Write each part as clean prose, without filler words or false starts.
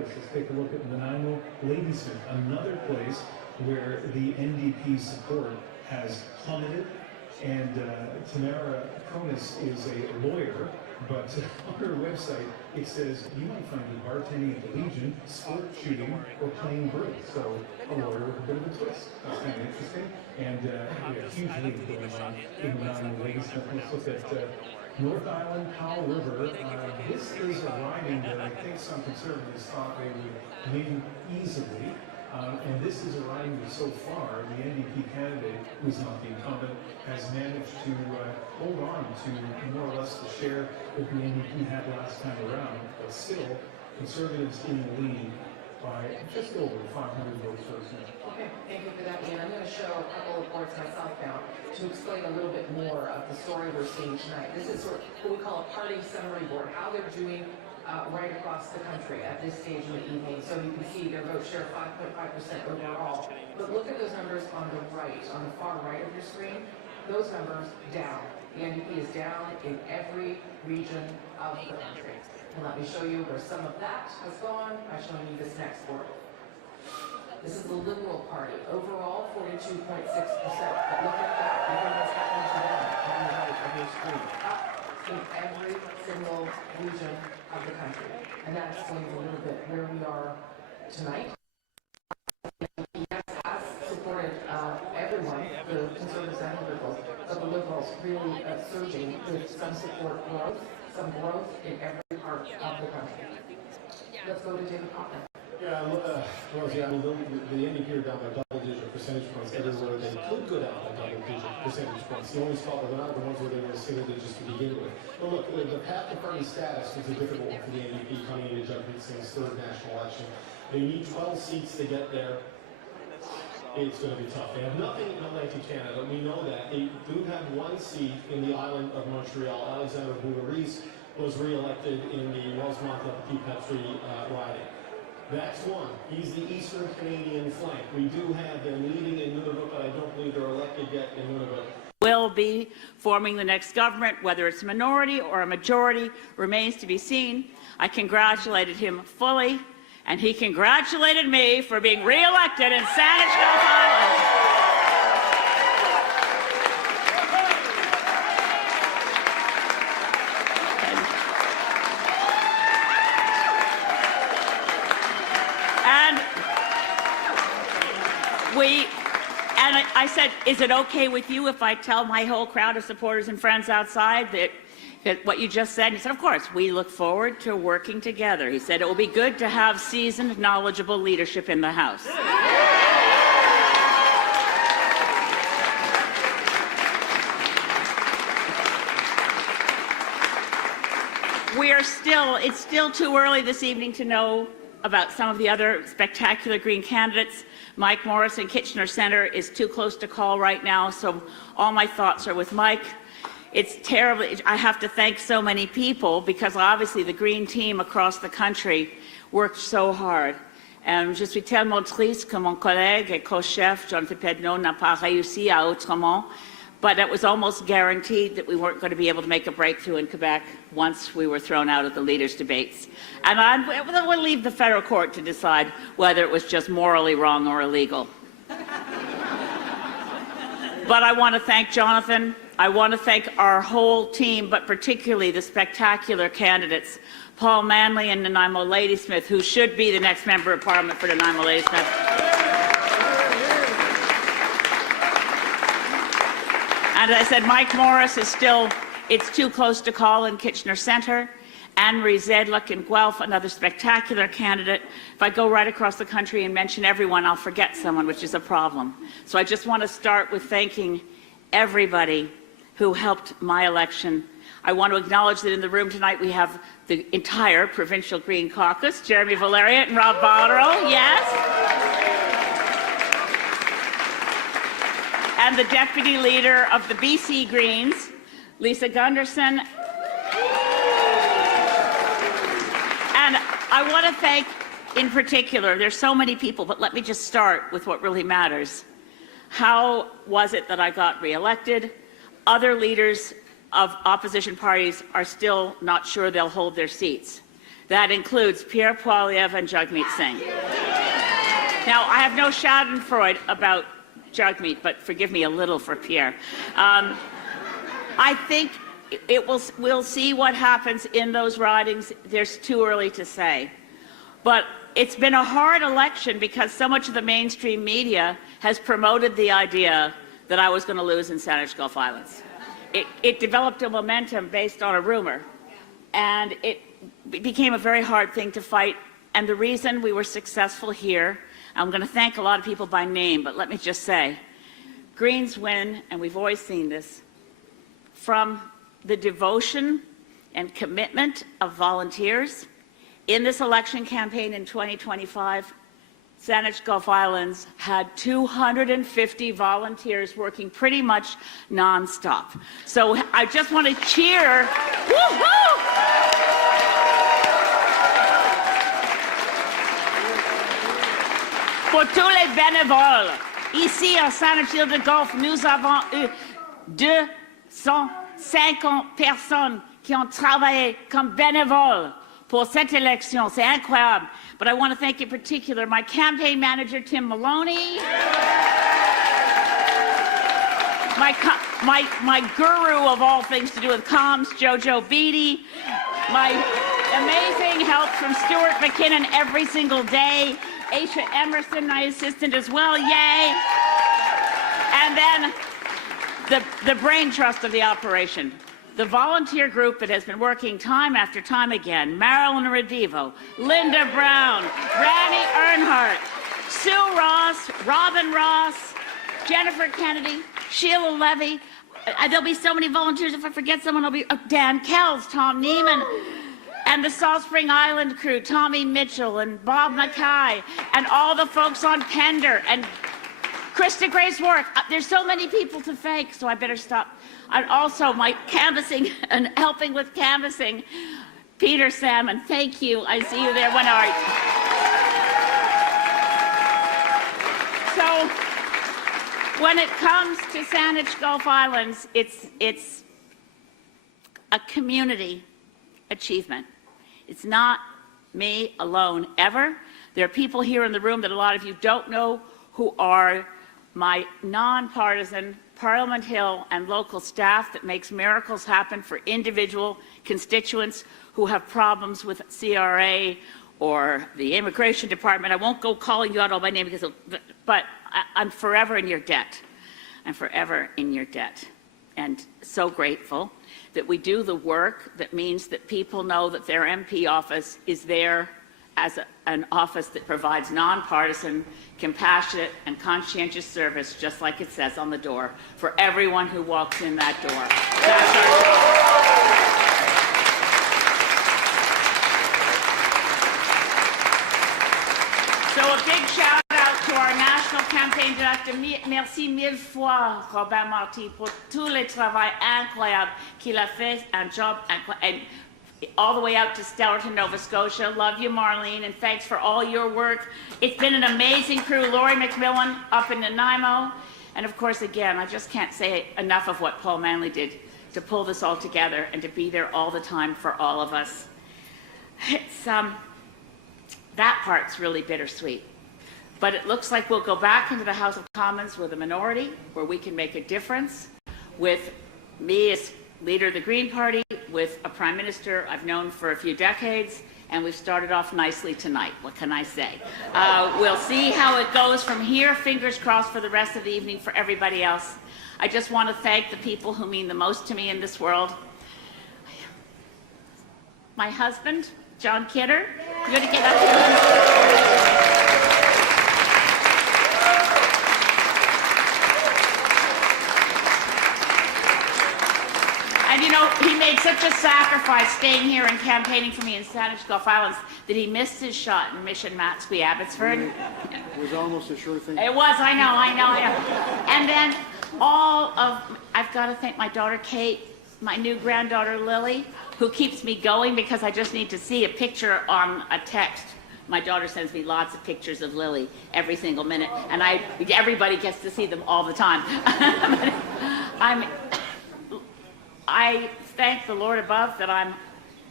place. Let's take a look at Nanaimo Ladysmith, another place where the NDP support has plummeted. And Tamara Konis is a lawyer, but on her website it says you might find me bartending at the Legion, sport shooting, or playing bridge. So a lawyer with a bit of a twist. That's kind of interesting. And we have a huge league going on in Nanaimo Ladysmith. Let's look at North Island, Powell River. This is a riding that I think some conservatives thought they would win easily. And this is a riding that so far the NDP candidate, who is not the incumbent, has managed to hold on to more or less the share that the NDP had last time around, but still conservatives in the lead by just over 500 votes for this. Okay, thank you for that, Ian. I'm going to show a couple of reports myself now to explain a little bit more of the story we're seeing tonight. This is sort of what we call a party summary board, how they're doing right across the country at this stage in the evening. So you can see their vote share 5.5% overall. But look at those numbers on the right, on the far right of your screen. Those numbers down. The NDP is down in every region of the country. And let me show you where some of that has gone by showing you this next board. This is the Liberal Party. Overall, 42.6%. But look at that. Look at what's happening to them on the right of your screen. Up in every single region of the country. And that explains a little bit where we are tonight. Yes, has supported everyone, the Conservatives and the Liberals, but the Liberals really surging with some support growth, some growth in every part of the country. Let's go to David Kaufman. Yeah, Rosie, the NDP are down by double-digit percentage points everywhere they could go down by double-digit percentage points. The only spot where they're not the ones where they were single digits to begin with. But look, the path to party status was a difficult one for the NDP coming into Jagmeet Singh's third national election. They need 12 seats to get there. It's going to be tough. They have nothing in Atlantic Canada. We know that. They do have one seat in the island of Montreal. Alexander Boularice was re-elected in the Rosemont-Petit-Petrie riding. That's one. He's the Eastern Canadian flank. We do have them leading in Nunavut, but I don't believe they're elected yet in Nunavut. Will be forming the next government, whether it's a minority or a majority, remains to be seen. I congratulated him fully, and he congratulated me for being re-elected in Saanich Gulf Island. And I said, is it okay with you if I tell my whole crowd of supporters and friends outside that what you just said? And he said, of course, we look forward to working together. He said, it will be good to have seasoned, knowledgeable leadership in the House. It's still too early this evening to know about some of the other spectacular Green candidates. Mike Morris in Kitchener Centre is too close to call right now, so all my thoughts are with Mike. It's terrible. I have to thank so many people because obviously the Green team across the country worked so hard. Je suis tellement triste que mon collègue et co-chef Jonathan Pedneau n'a pas réussi à Outremont, but it was almost guaranteed that we weren't going to be able to make a breakthrough in Quebec once we were thrown out of the leaders' debates. And we'll leave the federal court to decide whether it was just morally wrong or illegal. But I want to thank Jonathan. I want to thank our whole team, but particularly the spectacular candidates, Paul Manley and Nanaimo Ladysmith, who should be the next member of Parliament for Nanaimo Ladysmith. And as I said, Mike Morris is still, it's too close to call in Kitchener Centre. Anne-Marie Zedluck in Guelph, another spectacular candidate. If I go right across the country and mention everyone, I'll forget someone, which is a problem. So I just want to start with thanking everybody who helped my election. I want to acknowledge that in the room tonight we have the entire Provincial Green Caucus, Jeremy Valerian and Rob Botterill, yes. And the Deputy Leader of the BC Greens, Lisa Gunderson. And I want to thank, in particular, there's so many people, but let me just start with what really matters. How was it that I got re-elected? Other leaders of opposition parties are still not sure they'll hold their seats. That includes Pierre Poilievre and Jagmeet Singh. Now, I have no schadenfreude about Jagmeet, but forgive me a little for Pierre. I think we'll see what happens in those ridings. There's too early to say. But it's been a hard election because so much of the mainstream media has promoted the idea that I was going to lose in Saanich Gulf Islands. It developed a momentum based on a rumor, and it became a very hard thing to fight. And the reason we were successful here, I'm going to thank a lot of people by name, but let me just say, Greens win, and we've always seen this, from the devotion and commitment of volunteers. In this election campaign in 2025, Saanich Gulf Islands had 250 volunteers working pretty much nonstop. So I just want to cheer. Woo-hoo! Pour tous les bénévoles. Ici, à Saanich-Île-de-Golfe, nous avons eu 250 personnes qui ont travaillé comme bénévoles for cette election. C'est incroyable. But I want to thank in particular my campaign manager, Tim Maloney, my guru of all things to do with comms, Jojo Beatty, my amazing help from Stuart McKinnon every single day, Aisha Emerson, my assistant as well, yay. And then the brain trust of the operation. The volunteer group that has been working time after time again, Marilyn Redivo, Linda Brown, Randy Earnhardt, Sue Ross, Robin Ross, Jennifer Kennedy, Sheila Levy. There'll be so many volunteers. If I forget someone, I'll be Dan Kells, Tom Neiman, and the Salt Spring Island crew, Tommy Mitchell and Bob Mackay, and all the folks on Pender, and Krista Grace Warwick. There's so many people to thank, so I better stop. And also my canvassing and helping with canvassing, Peter Salmon. Thank you. I see you there. When are you? So when it comes to Saanich Gulf Islands, it's a community achievement. It's not me alone ever. There are people here in the room that a lot of you don't know who are my nonpartisan Parliament Hill and local staff that makes miracles happen for individual constituents who have problems with CRA or the Immigration Department. I won't go calling you out all by name, but I'm forever in your debt. I'm forever in your debt. And so grateful that we do the work that means that people know that their MP office is there as an office that provides nonpartisan, compassionate, and conscientious service, just like it says on the door, for everyone who walks in that door. That's our So a big shout out to our national campaign director. Merci mille fois, Robert Marty, pour tout le travail incroyable qu'il a fait, un job incroyable. All the way out to Stellarton, Nova Scotia. Love you, Marlene, and thanks for all your work. It's been an amazing crew. Laurie McMillan up in Nanaimo. And of course, again, I just can't say enough of what Paul Manley did to pull this all together and to be there all the time for all of us. It's, that part's really bittersweet. But it looks like we'll go back into the House of Commons with a minority where we can make a difference, with me as leader of the Green Party, with a Prime Minister I've known for a few decades, and we've started off nicely tonight. What can I say? We'll see how it goes from here. Fingers crossed for the rest of the evening for everybody else. I just want to thank the people who mean the most to me in this world. My husband, John Kidder. I'm going to get up. And you know, he made such a sacrifice staying here and campaigning for me in Saanich Gulf Islands that he missed his shot in Mission Matsqui, Abbotsford. It was almost a sure thing. It was, I know. And then I've got to thank my daughter Kate, my new granddaughter Lily, who keeps me going because I just need to see a picture on a text. My daughter sends me lots of pictures of Lily every single minute, and everybody gets to see them all the time. I thank the Lord above that I'm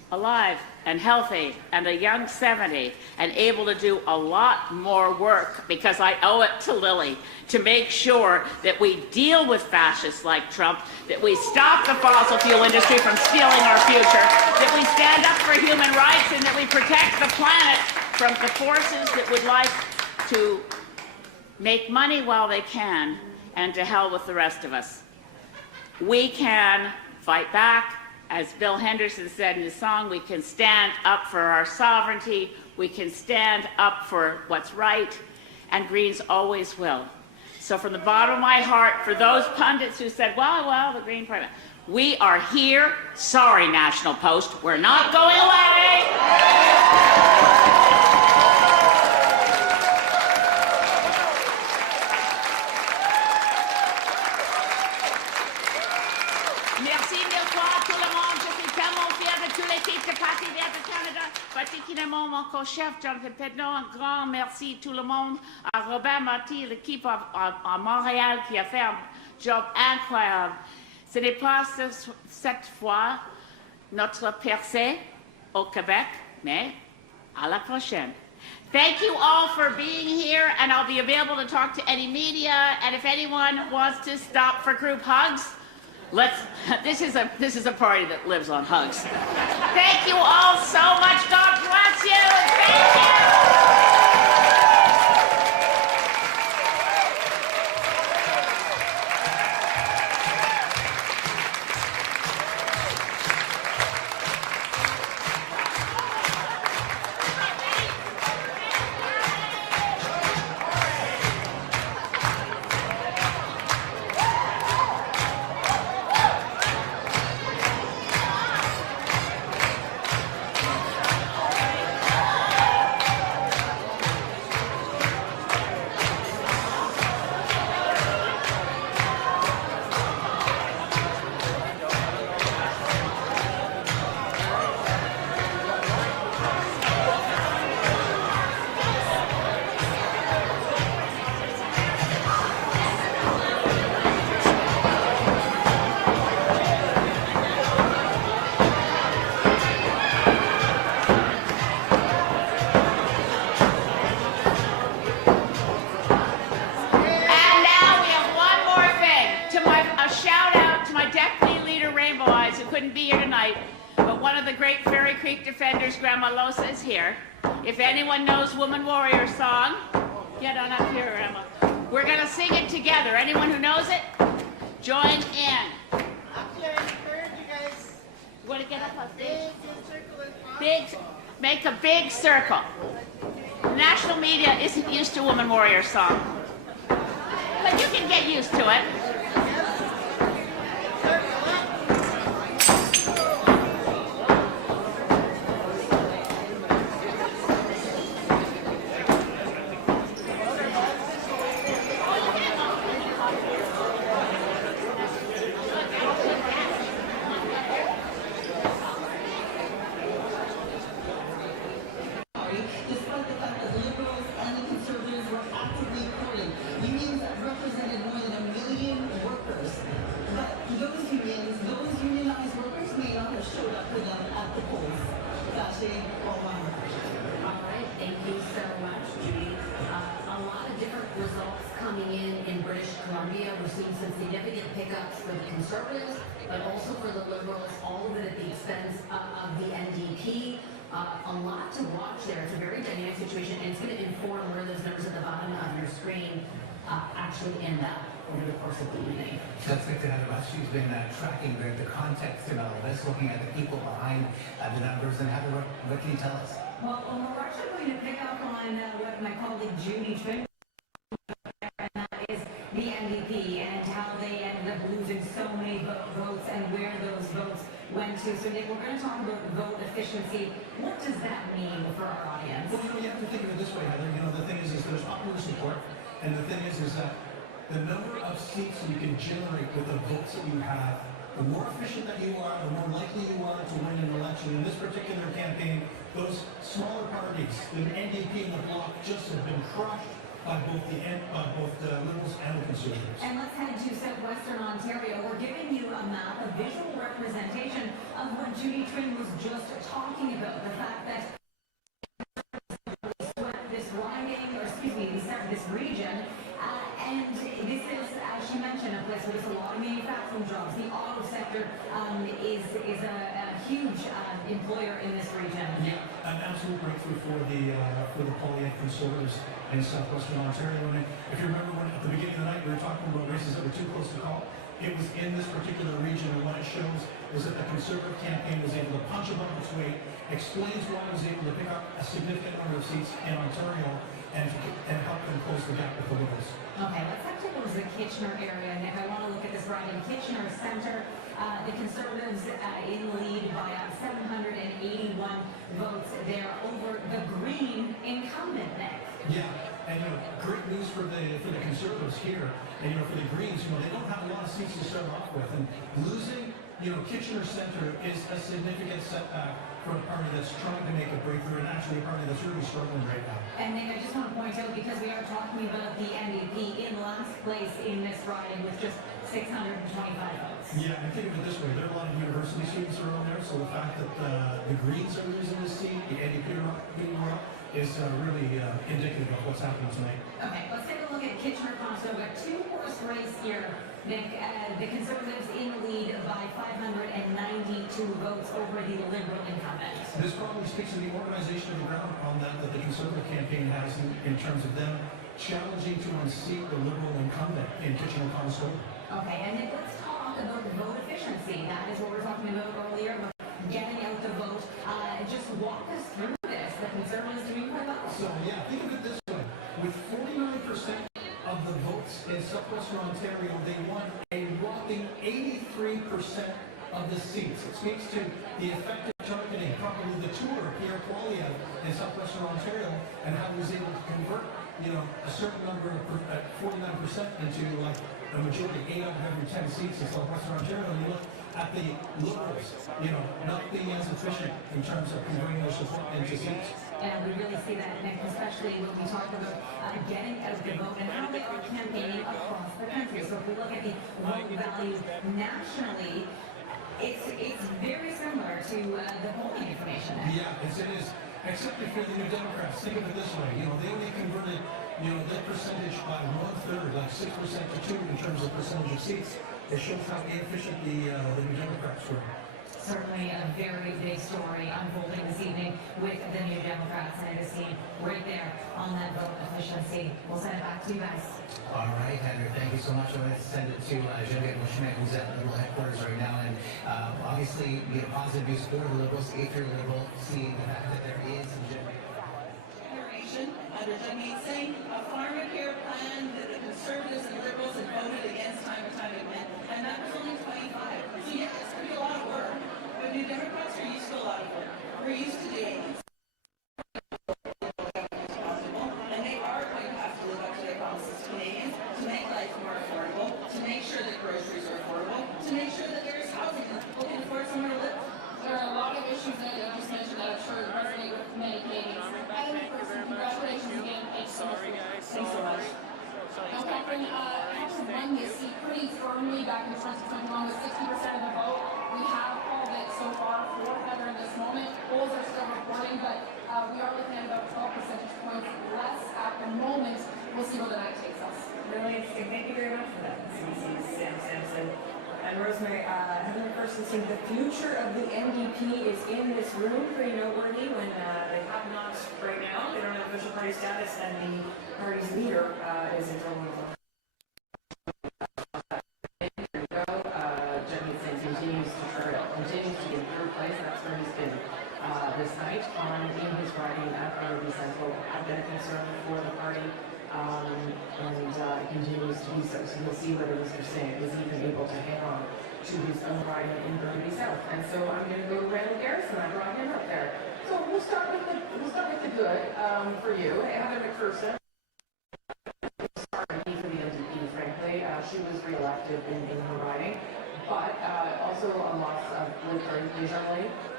alive and healthy and a young 70 and able to do a lot more work, because I owe it to Lily to make sure that we deal with fascists like Trump, that we stop the fossil fuel industry from stealing our future, that we stand up for human rights, and that we protect the planet from the forces that would like to make money while they can, and to hell with the rest of us. We can fight back. As Bill Henderson said in his song, we can stand up for our sovereignty, we can stand up for what's right, and Greens always will. So from the bottom of my heart, for those pundits who said, well, the Green Party, we are here. Sorry, National Post, we're not going away. Particulièrement mon co-chef Jonathan Pedneau, un grand merci tout le monde, à Robert Marty, l'équipe à Montréal qui a fait un job incroyable. Ce n'est pas cette fois notre percée au Québec, mais à la prochaine. Thank you all for being here, and I'll be available to talk to any media, and if anyone wants to stop for group hugs, this is a party that lives on hugs. Thank you all so much. God bless you. Thank you. Grandma Losa is here. If anyone knows Woman Warrior song, get on up here, Grandma. We're going to sing it together. Anyone who knows it, join in. Up here, I encourage you guys. You want to get up on stage? Big, Make a big circle. The national media isn't used to Woman Warrior song, but you can get used to it. She's been tracking the context in all of this, looking at the people behind the numbers, and what can you tell us? Well, we're actually going to pick up on what my colleague Judy Twin, and that is the NDP and how they ended up losing so many votes and where those votes went to. So Nick, we're going to talk about vote efficiency. What does that mean for our audience? Well, you have to think of it this way, Heather. The thing is there's popular support, and the thing is that the number of seats you can generate with the votes that you have, the more efficient that you are, the more likely you are to win an election. In this particular campaign, those smaller parties, the NDP and the Bloc, just have been crushed. by both the Liberals and the Conservatives. And let's head to southwestern Ontario. We're giving you a map, a visual representation of what Judy Tring was just talking about. The fact that this riding, or excuse me, this region, and this is, as she mentioned, a place where there's a lot of manufacturing jobs. The auto sector is a huge employer in this region. Yeah, an absolute breakthrough for the Poilievre Conservatives in southwestern Ontario. And if you remember when at the beginning of the night we were talking about races that were too close to call, it was in this particular region, and what it shows is that the Conservative campaign was able to punch above its weight, explains why it was able to pick up a significant number of seats in Ontario, and help them close the gap with the Liberals. Okay, let's head towards the Kitchener area. And if I want to look at this right in Kitchener Centre, the Conservatives in the lead by 781 votes there over the Green incumbent, Nick. Yeah, and great news for the Conservatives here, and for the Greens, they don't have a lot of seats to start off with, and losing, Kitchener Centre is a significant setback for a party that's trying to make a breakthrough, and actually a party that's really struggling right now. And Nick, I just want to point out, because we are talking about the NDP in last place in this riding with just 625 votes. Yeah, and think of it this way, there are a lot of university students around there, so the fact that the Greens are losing this seat, the NDP are not being up, is really indicative of what's happening tonight. Okay, let's take a look at Kitchener-Conestoga. A two-horse race here, Nick. The Conservatives in the lead by 592 votes over the Liberal incumbent. This probably speaks to the organization of the ground on that the Conservative campaign has in terms of them challenging to unseat the Liberal incumbent in Kitchener-Conestoga. Okay, and then let's talk about vote efficiency. That is what we were talking about earlier, about getting out the vote. Just walk us through this. The Conservatives doing quite well. So, yeah, think of it this way. With 49% of the votes in southwestern Ontario, they won a whopping 83% of the seats. It speaks to the effective targeting, probably the tour of Pierre Poilievre in southwestern Ontario, and how he was able to convert, a certain number of 49% into like a majority, 8 out of every 10 seats in southwestern Ontario. And you look at the Liberals, not being as efficient in terms of converting their support into seats. And we really see that, Nick, especially when we talk about getting out the vote and how they are campaigning across the country. So if we look at the vote value nationally, it's very similar to the polling information. Yeah, it is. Except if you're the New Democrats, think of it this way. They only converted, their percentage by 1/3, like 6% to 2 in terms of percentage of seats. It shows how inefficient the New Democrats were. Certainly a very big story unfolding this evening with the New Democrats, and it is seen right there on that vote efficiency. We'll send it back to you guys. All right, Heather, thank you so much. I'm going to send it to Jagmeet Singh, who's at Liberal headquarters right now. And obviously, positive news for the Liberals, if you're Liberal, seeing the fact that there is some Generation under Jagmeet Singh, a pharmacare plan that the Conservatives and Liberals had voted against time and time again, and that was only 25. So yeah, it's going to be a lot of work. But New Democrats are used to a lot of work. We're used to doing it. And they are going to have to live up to their promises to Canadians, to make life more affordable, to make sure that groceries are affordable, to make sure that there is housing that people can afford somewhere to live. There are a lot of issues that you just mentioned that I'm sure resonate with many Canadians. Madam Person, congratulations again. Thanks so much. Thanks so much. Now, Catherine, having won this seat pretty firmly back in 2021 with 60% of the vote, we have called it so far for Heather in this moment. Polls are still reporting, but we are looking at about 12 percentage points less at the moment. We'll see where the night takes us. Really interesting. Thank you very much for that, CBC's Sam Sampson. And Rosemary, Heather McPherson saying the future of the NDP is in this room, pretty noteworthy when they have not right now. They don't have official party status, and the party's leader is in trouble. Jagmeet Singh continues to be in third place. That's where he's been this night in his riding at Prime Central. I've been a concern for the party. And continues to be so. So we'll see whether Mr. Singh is even able to hang on to his own riding in Burnaby South. And so I'm going to go to Randall Garrison. I brought him up there. So we'll start with the good for you, Heather McPherson. Sorry for the NDP, frankly. She was re-elected in her riding, but also a loss of Desjardins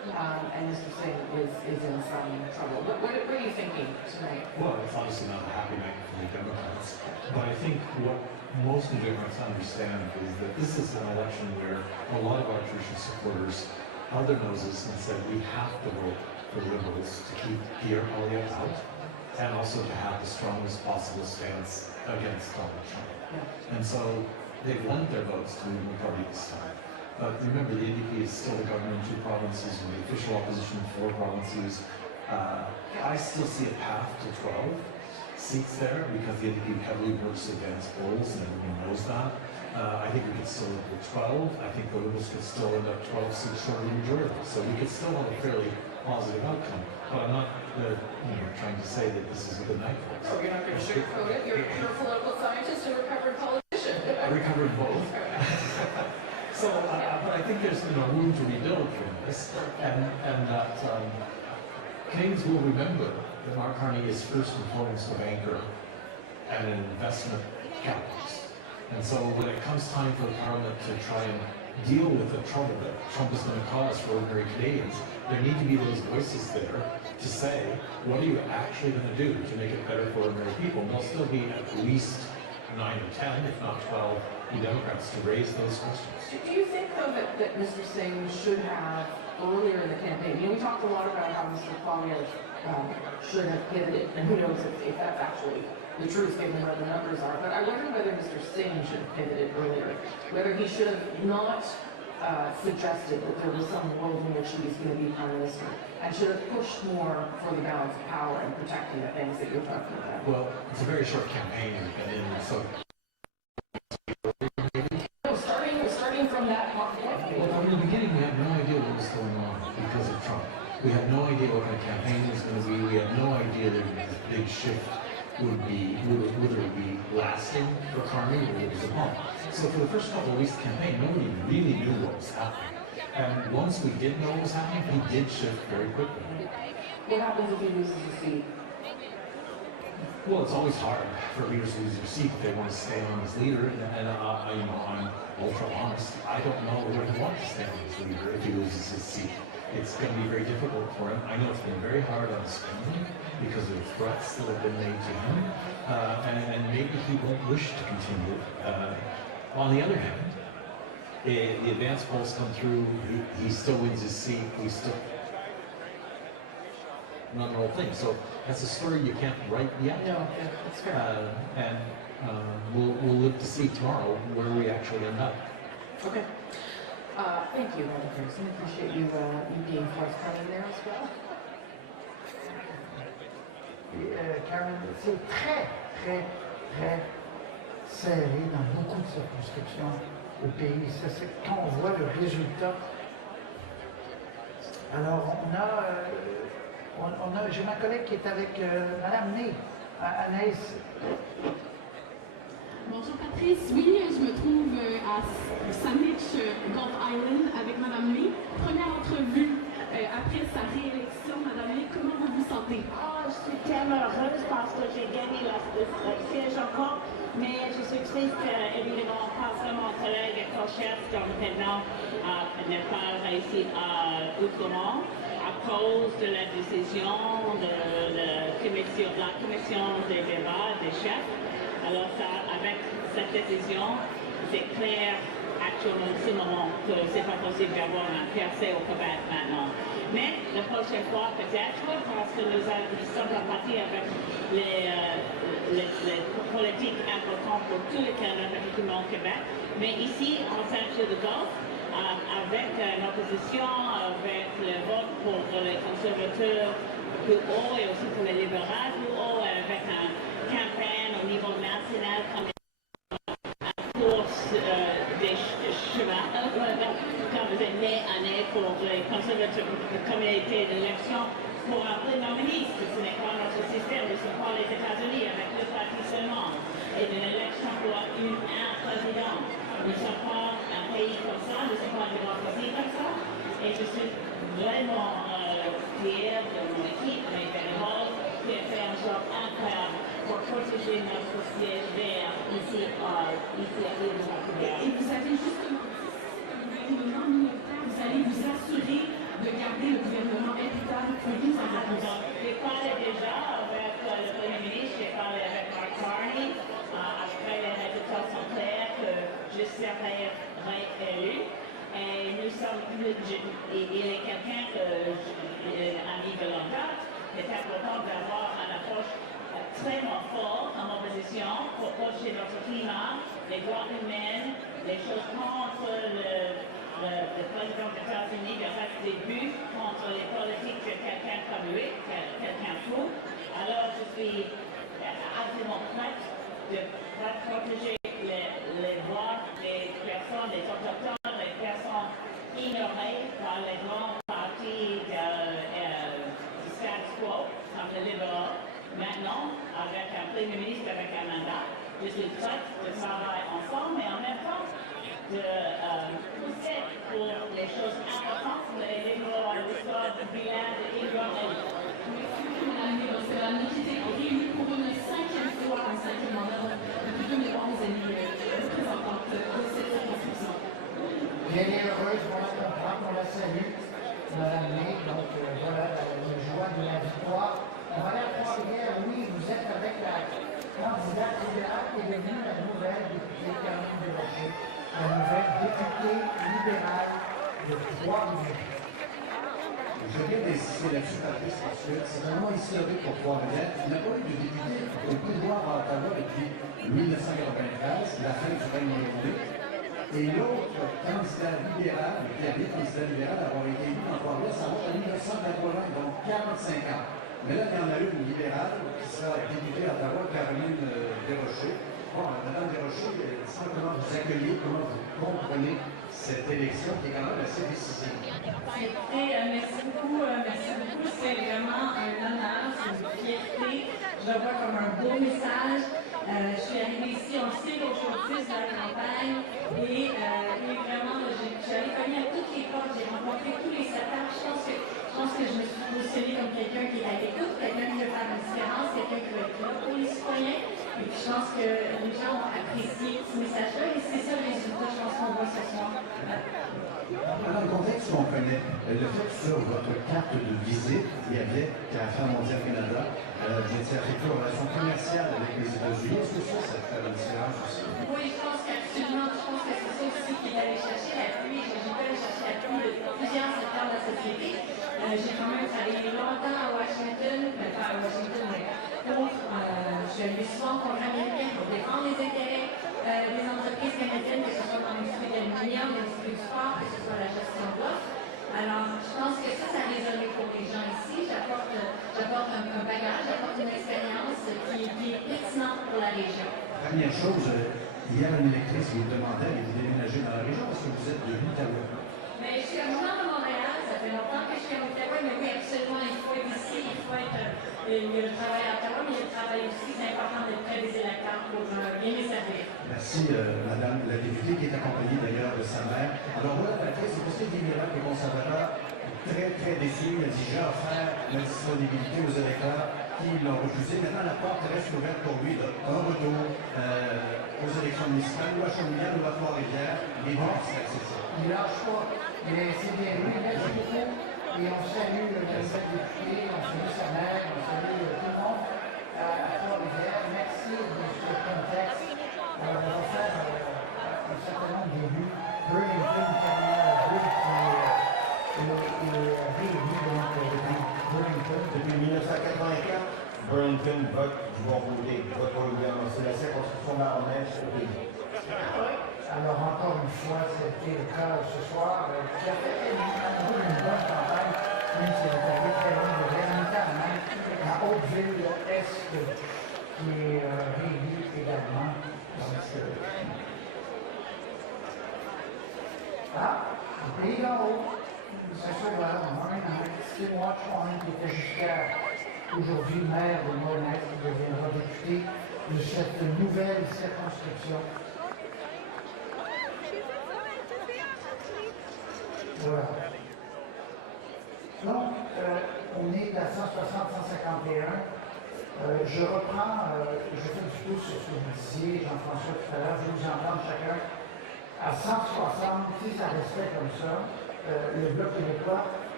and Mr. Singh is in some trouble. What are you thinking tonight? Well, it's obviously not a happy night for the Democrats, but I think what most New Democrats understand is that this is an election where a lot of our traditional supporters held their noses and said we have to vote for Liberals to keep Pierre Poilievre out, and also to have the strongest possible stance against Donald Trump. Yeah. And so they've lent their votes to the Liberal Party this time. But remember, the NDP is still the government in 2 provinces, with the official opposition in 4 provinces. I still see a path to 12 seats there because the NDP heavily works against polls, and everyone knows that. I think we could still end up with 12. I think the Liberals could still end up 12 seats short of the majority. So we could still have a fairly positive outcome. But I'm not trying to say that this is a good night for us. Oh, you're not going to sugarcoat it? You're a political scientist and a recovered politician. I recovered both. So, but I think there's room to rebuild from this, and that Canadians will remember that Mark Carney is first and foremost a banker and an investment capitalist. And so when it comes time for the Parliament to try and deal with the trouble that Trump is going to cause for ordinary Canadians, there need to be those voices there to say, what are you actually going to do to make it better for ordinary people? And there'll still be at least 9 or 10, if not 12, New Democrats to raise those questions. Do you think, though, that Mr. Singh should have, earlier in the campaign, we talked a lot about how Mr. Poilievre should have pivoted, and who knows if that's actually the truth, given what the numbers are, but I wonder whether Mr. Singh should have pivoted earlier, whether he should have not suggested that there was some world in which he was going to be Prime Minister, and should have pushed more for the balance of power and protecting the things that you're talking about. Well, it's a very short campaign, and so starting from that point. well, from the beginning, we had no idea what was going on because of Trump. We had no idea what kind of campaign it was going to be. We had no idea that this big shift would be, whether it would be lasting for Carney or it was a bump. So for the first couple of weeks of the campaign, nobody really knew what was happening. And once we did know what was happening, he did shift very quickly. What happens if he loses the seat? Well, it's always hard for leaders to lose their seat if they want to stay on as leader. And I'm ultra honest. I don't know whether he wants to stay on as leader if he loses his seat. It's going to be very difficult for him. I know it's been very hard on his family because of the threats that have been made to him, and maybe he won't wish to continue. On the other hand, the advance polls come through. He still wins his seat. We still. Not the whole thing. So that's a story you can't write yet. No, that's fair. And we'll live to see tomorrow where we actually end up. Okay. Thank you, Madam Pearson. I appreciate you being forthcoming there as well. Karen, c'est très, très, très serré dans beaucoup de circonscriptions au pays. C'est quand on voit le résultat. Alors, j'ai ma collègue qui est avec Madame Ney, Anaïs. Bonjour Patrice, oui, je me trouve à Sandwich Gulf Island avec Madame May. Première entrevue après sa réélection. Madame May, comment vous vous sentez? Je suis tellement heureuse parce que j'ai gagné le siège encore, mais je suis triste, évidemment, parce que mon collègue co-chef, Jonathan Now, n'a pas réussi outrement à cause de la décision de la commission des débats des chefs. Alors avec cette décision, c'est clair actuellement en ce moment que c'est pas possible d'avoir un percé au Québec maintenant. Mais la prochaine fois peut-être, parce que nous sommes partis avec les politiques importantes pour tout le Canada, particulièrement au Québec. Mais ici, en Saint-Jean-de-Golfe, avec l'opposition, avec le vote pour les conservateurs plus haut et aussi pour les libéraux plus haut, avec un campagne au niveau national comme une course des chemins, comme année pour les conservateurs, comme il était l'élection pour un premier ministre. Ce n'est pas notre système, ce sont pas les États-Unis avec le parti seulement. Et une élection pour un président. Nous ne sommes pas un pays comme ça, nous ne sommes pas une démocratie comme ça. Et je suis vraiment fière de mon équipe, mes bénévoles, qui a fait un job incroyable pour protéger notre siège vert ici à l'île de Montréal. Et vous avez justement, vous allez vous assurer de garder le gouvernement imputable pour vous en absence. J'ai parlé déjà avec le Premier ministre, j'ai parlé avec Mark Carney. Après, les résultats sont clairs que je serai réélu. Et nous sommes, il est quelqu'un un niveau local. C'est important d'avoir une approche extrêmement forte en opposition pour protéger notre climat, les droits humains, les choses contre le président des États-Unis de faire des buts contre les politiques de quelqu'un comme lui, quelqu'un fou. Alors je suis absolument prête de protéger les droits des personnes, des autochtones, des personnes ignorées par les grands partis du status quo, comme le libéral. Maintenant, avec un Premier ministre avec un mandat, je suis prête de travailler ensemble, mais en même temps, de pousser pour les choses importantes, les libéraux, l'histoire du bilan de Israël. C'est la qui était réunie pour une 5e fois en 5e mandat depuis 2011 et représentante de cette circonscription. Elle est heureuse, on la comprend, on la salue, Madame May, donc voilà, la joie de la victoire. On va aller à Trois-Rivières, oui, vous êtes avec la candidate libérale qui est devenue la nouvelle députée Caroline Desrochers, la nouvelle députée libérale de Trois-Rivières. Je viens d'insister là-dessus, Patrice, parce que c'est vraiment historique pour Trois-Rivières. Il n'y a pas eu de député au pouvoir à Ottawa depuis 1993, la fin du règne mondial. Et l'autre candidat libéral, le dernier candidat libéral à avoir été élu en Trois-Rivières, ça va en 1980, donc 45 ans. Mais là, il y en a une libérale qui sera députée à Ottawa, Caroline Desrochers. Bon, Madame Desrochers, comment vous accueillez, comment vous comprenez cette élection qui est quand même assez décisive? Merci beaucoup. C'est vraiment un honneur, c'est une fierté. Je le vois comme un beau message. Je suis arrivée ici, on le sait, au jour 10 de la campagne. Et vraiment, je suis allée cogner à toutes les portes. J'ai rencontré tous les secteurs. Je pense que je me suis positionnée comme quelqu'un qui est à l'écoute, quelqu'un qui veut faire une différence, quelqu'un qui veut être là pour les citoyens. Et puis je pense que les gens ont apprécié ce message-là. Et c'est ça le résultat, je pense qu'on voit ce soir. Dans le contexte qu'on connaît, le fait que sur votre carte de visite, il y avait Affaires mondiales Canada, vous étiez affecté aux relations commerciales avec les États-Unis. Est-ce que ça fait une différence aussi? Oui, je pense qu'absolument. Je pense que c'est ça aussi qui est allé chercher l'appui. J'ai pas allé chercher l'appui de plusieurs secteurs de la société. J'ai quand même travaillé longtemps à Washington, pas à Washington, mais pour, je suis allée souvent au Congrès américain pour défendre les intérêts des entreprises canadiennes, que ce soit dans l'industrie de l'aluminium, l'industrie du sport, que ce soit la gestion de l'offre. Alors, je pense que ça résonne pour les gens ici. J'apporte un bagage, j'apporte une expérience qui est pertinente pour la région. Première chose, hier, une électrice vous demandait de déménager dans la région parce que vous êtes de l'Ottawa. Mais je suis originaire de Montréal, ça fait longtemps que je suis à Ottawa, mais oui, absolument, il faut être ici, il faut être. Il y a le travail à Ottawa, mais il y a le travail aussi, c'est important d'être près des électeurs pour bien les servir. Merci, Madame la députée, qui est accompagnée d'ailleurs de sa mère. Alors voilà, Patrice, c'est possible des libéraux et conservateurs très, très déçus. Il a dit j'ai offert la disponibilité aux électeurs qui l'ont refusé. Maintenant, la porte reste ouverte pour lui de un retour aux élections municipales, ou à Chaudière, ou à Trois-Rivières. Les deux qui seraient accessibles. Il ne lâche pas, mais c'est bien lui. Merci beaucoup. Et on salue la nouvelle députée, on salue sa mère, on salue tout le monde à Trois-Rivières. Merci de ce contexte. On va faire un certain nombre d'élus. Burlington, Carrière, qui est réélu depuis Burlington. Depuis 1984, Burlington vote du bon côté, vote pour le gouvernement. C'est la circonscription baronnaise au pays. Alors encore une fois, c'était le cas ce soir, qui a fait une bonne campagne, même si elle est arrivée très loin de résultat, même la Haute-Ville-Est, qui est réélue également. Donc, le pays d'en haut, s'assoit, Morin-Heights, Tim Watchorn, qui était jusqu'à aujourd'hui maire de Morin-Heights, qui deviendra député de cette nouvelle circonscription. Voilà. Donc, on est à 160-151. Je reprends, je fais du pouce sur ce que vous disiez, Jean-François, tout à l'heure, je vous entends chacun. À 160, si ça restait comme ça, le Bloc québécois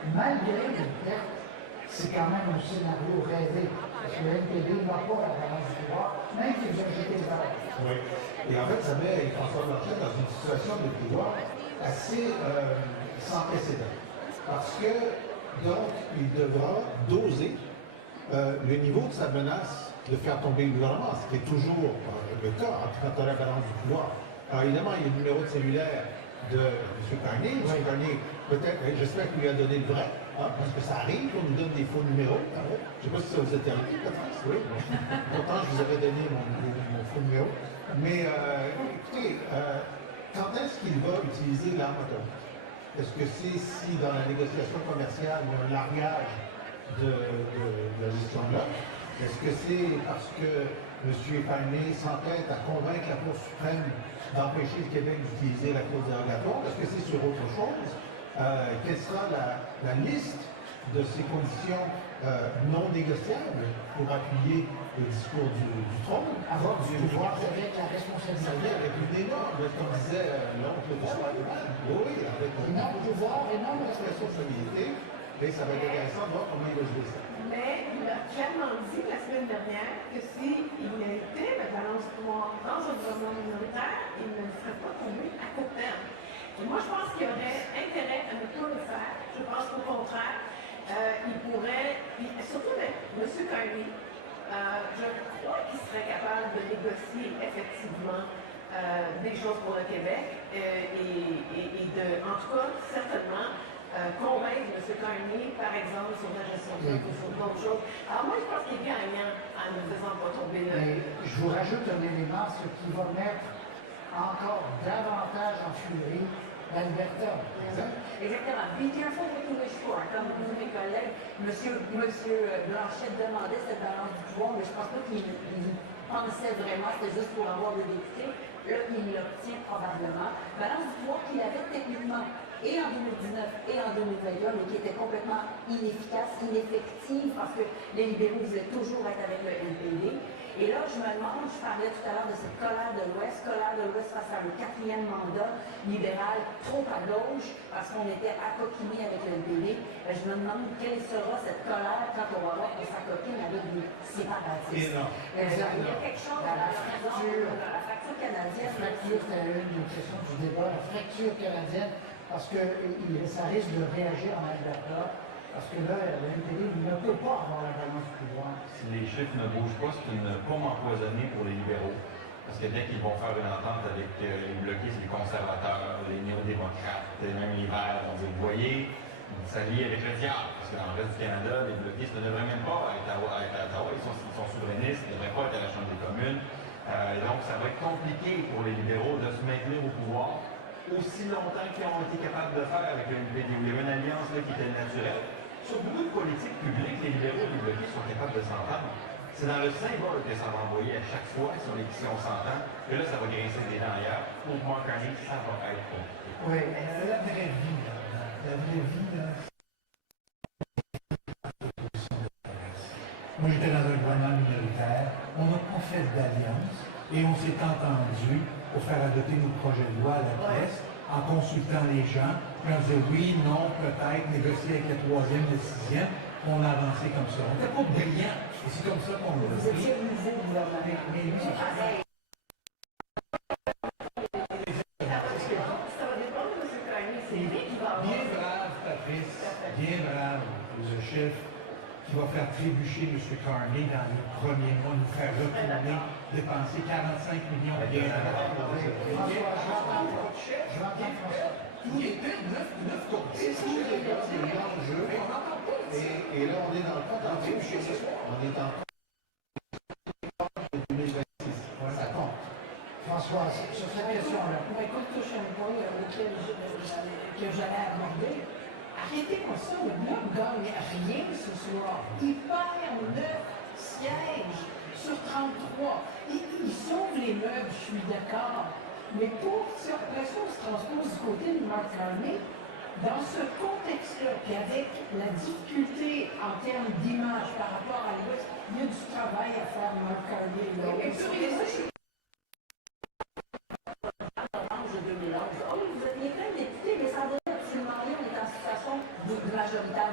malgré les pertes, c'est quand même un scénario rêvé. Parce que le NPD n'a pas la balance du pouvoir, même si vous avez jeté les balles. Oui. Et en fait, ça met François Blanchet dans une situation de pouvoir assez sans précédent. Parce que, donc, il devra doser le niveau de sa menace de faire tomber le gouvernement, ce qui est toujours le cas quand on a la balance du pouvoir. Alors évidemment, il y a le numéro de cellulaire de M. Carney. M. Carney, peut-être, j'espère qu'il lui a donné le vrai, hein, parce que ça arrive qu'on nous donne des faux numéros. Je ne sais pas si ça vous est arrivé, peut-être. Oui. Pourtant, je vous avais donné mon faux numéro. Mais écoutez, quand est-ce qu'il va utiliser l'arme atomique? Est-ce que c'est si dans la négociation commerciale, il y a un largage de la gestion de l'offre? Est-ce que c'est parce que M. Carney s'entête à convaincre la Cour suprême d'empêcher le Québec d'utiliser la clause dérogatoire? Est-ce que c'est sur autre chose? Quelle sera la liste de ces conditions non négociables pour appuyer le discours du trône? Avoir du pouvoir avec la responsabilité. Avec une énorme, comme disait l'oncle de Spider-Man, oui, avec une énorme pouvoir, énorme responsabilité. Et ça va être intéressant de voir comment il va jouer ça. Mais il a clairement dit la semaine dernière que s'il méritait la balance du pouvoir dans un gouvernement minoritaire, il ne serait pas tombé à court terme. Et moi, je pense qu'il y aurait intérêt à ne pas le faire. Je pense qu'au contraire, il pourrait, surtout avec M. Carney, je crois qu'il serait capable de négocier effectivement des choses pour le Québec et de, en tout cas, certainement, convaincre M. Carney, par exemple, sur la gestion de ou sur d'autres choses. Alors moi, je pense qu'il est gagnant en ne faisant pas tomber le... Je vous rajoute un élément, ce qui va mettre encore davantage en furie l'Alberta. Exactement. Be careful what you wish for. Comme disent mes collègues, Monsieur Blanchet demandait cette balance du pouvoir, mais je ne pense pas qu'il pensait vraiment, c'était juste pour avoir le député. Là, il l'obtient probablement. Balance du pouvoir qu'il avait techniquement et en 2019 et en 2021, mais qui était complètement inefficace, ineffective, parce que les libéraux voulaient toujours être avec le NPD. Et là, je me demande, je parlais tout à l'heure de cette colère de l'Ouest face à un 4e mandat libéral trop à gauche, parce qu'on était accoquinés avec le NPD. Je me demande quelle sera cette colère quand on va voir qu'on s'acoquine avec des séparatistes. Il y a quelque chose dans la fracture canadienne. La fracture, c'était une des questions du débat, la fracture canadienne, parce que ça risque de réagir en Alberta. Parce que là, le NPD ne peut pas avoir la balance du pouvoir. Si les chiffres ne bougent pas, c'est une pomme empoisonnée pour les libéraux. Parce que dès qu'ils vont faire une entente avec les bloquistes, les conservateurs, les néo-démocrates, même les Verts, vont dire, vous voyez, ça lie avec le diable. Parce que dans le reste du Canada, les bloquistes ne devraient même pas être à Ottawa. Ils sont souverainistes, ils ne devraient pas être à la Chambre des communes. Et donc, ça va être compliqué pour les libéraux de se maintenir au pouvoir aussi longtemps qu'ils ont été capables de faire avec le NPD. Il y avait une alliance là, qui était naturelle. Sur beaucoup de politiques publiques, les libéraux et les bloquistes sont capables de s'entendre. C'est dans le symbole que ça va envoyer à chaque fois sur les si on s'entend, que là, ça va grincer des dents ailleurs. Pour Mark Carney, ça va être compliqué. Oui, la vraie vie, là. La vraie vie, là. Moi, j'étais dans un gouvernement minoritaire. On n'a pas fait d'alliance et on s'est entendu pour faire adopter nos projets de loi à la presse en consultant les gens. Puis on disait oui, non, peut-être, négocier avec la 3e, la 6e. On a avancé comme ça. On n'était pas brillants. Et c'est comme ça qu'on l'a fait. Vous étiez au nouveau gouvernement. Mais lui, c'est pareil. Bien brave, Patrice. Bien brave, le chef qui va faire trébucher M. Carney dans les premiers mois, nous faire retourner, dépenser 45 millions de dollars. Je m'entends, François. Il était 9 contre 6, c'est l'enjeu. Et là, on est dans le compte en trébucher ce soir. On est en compte de 2026. Ça compte. François, sur cette question-là. Écoute, touche un point que j'allais aborder. Arrêtez-moi ça, le Bloc gagne rien ce soir. Il perd 9 sièges sur 33. Il sauve les meubles, je suis d'accord. Mais pour ça, après ça, on se transpose du côté de Mark Carney. Dans ce contexte-là, puis avec la difficulté en termes d'image par rapport à l'Ouest, il y a du travail à faire, Mark Carney. Vous aviez plein de députés, mais ça donne absolument rien. On est en situation de majoritaire.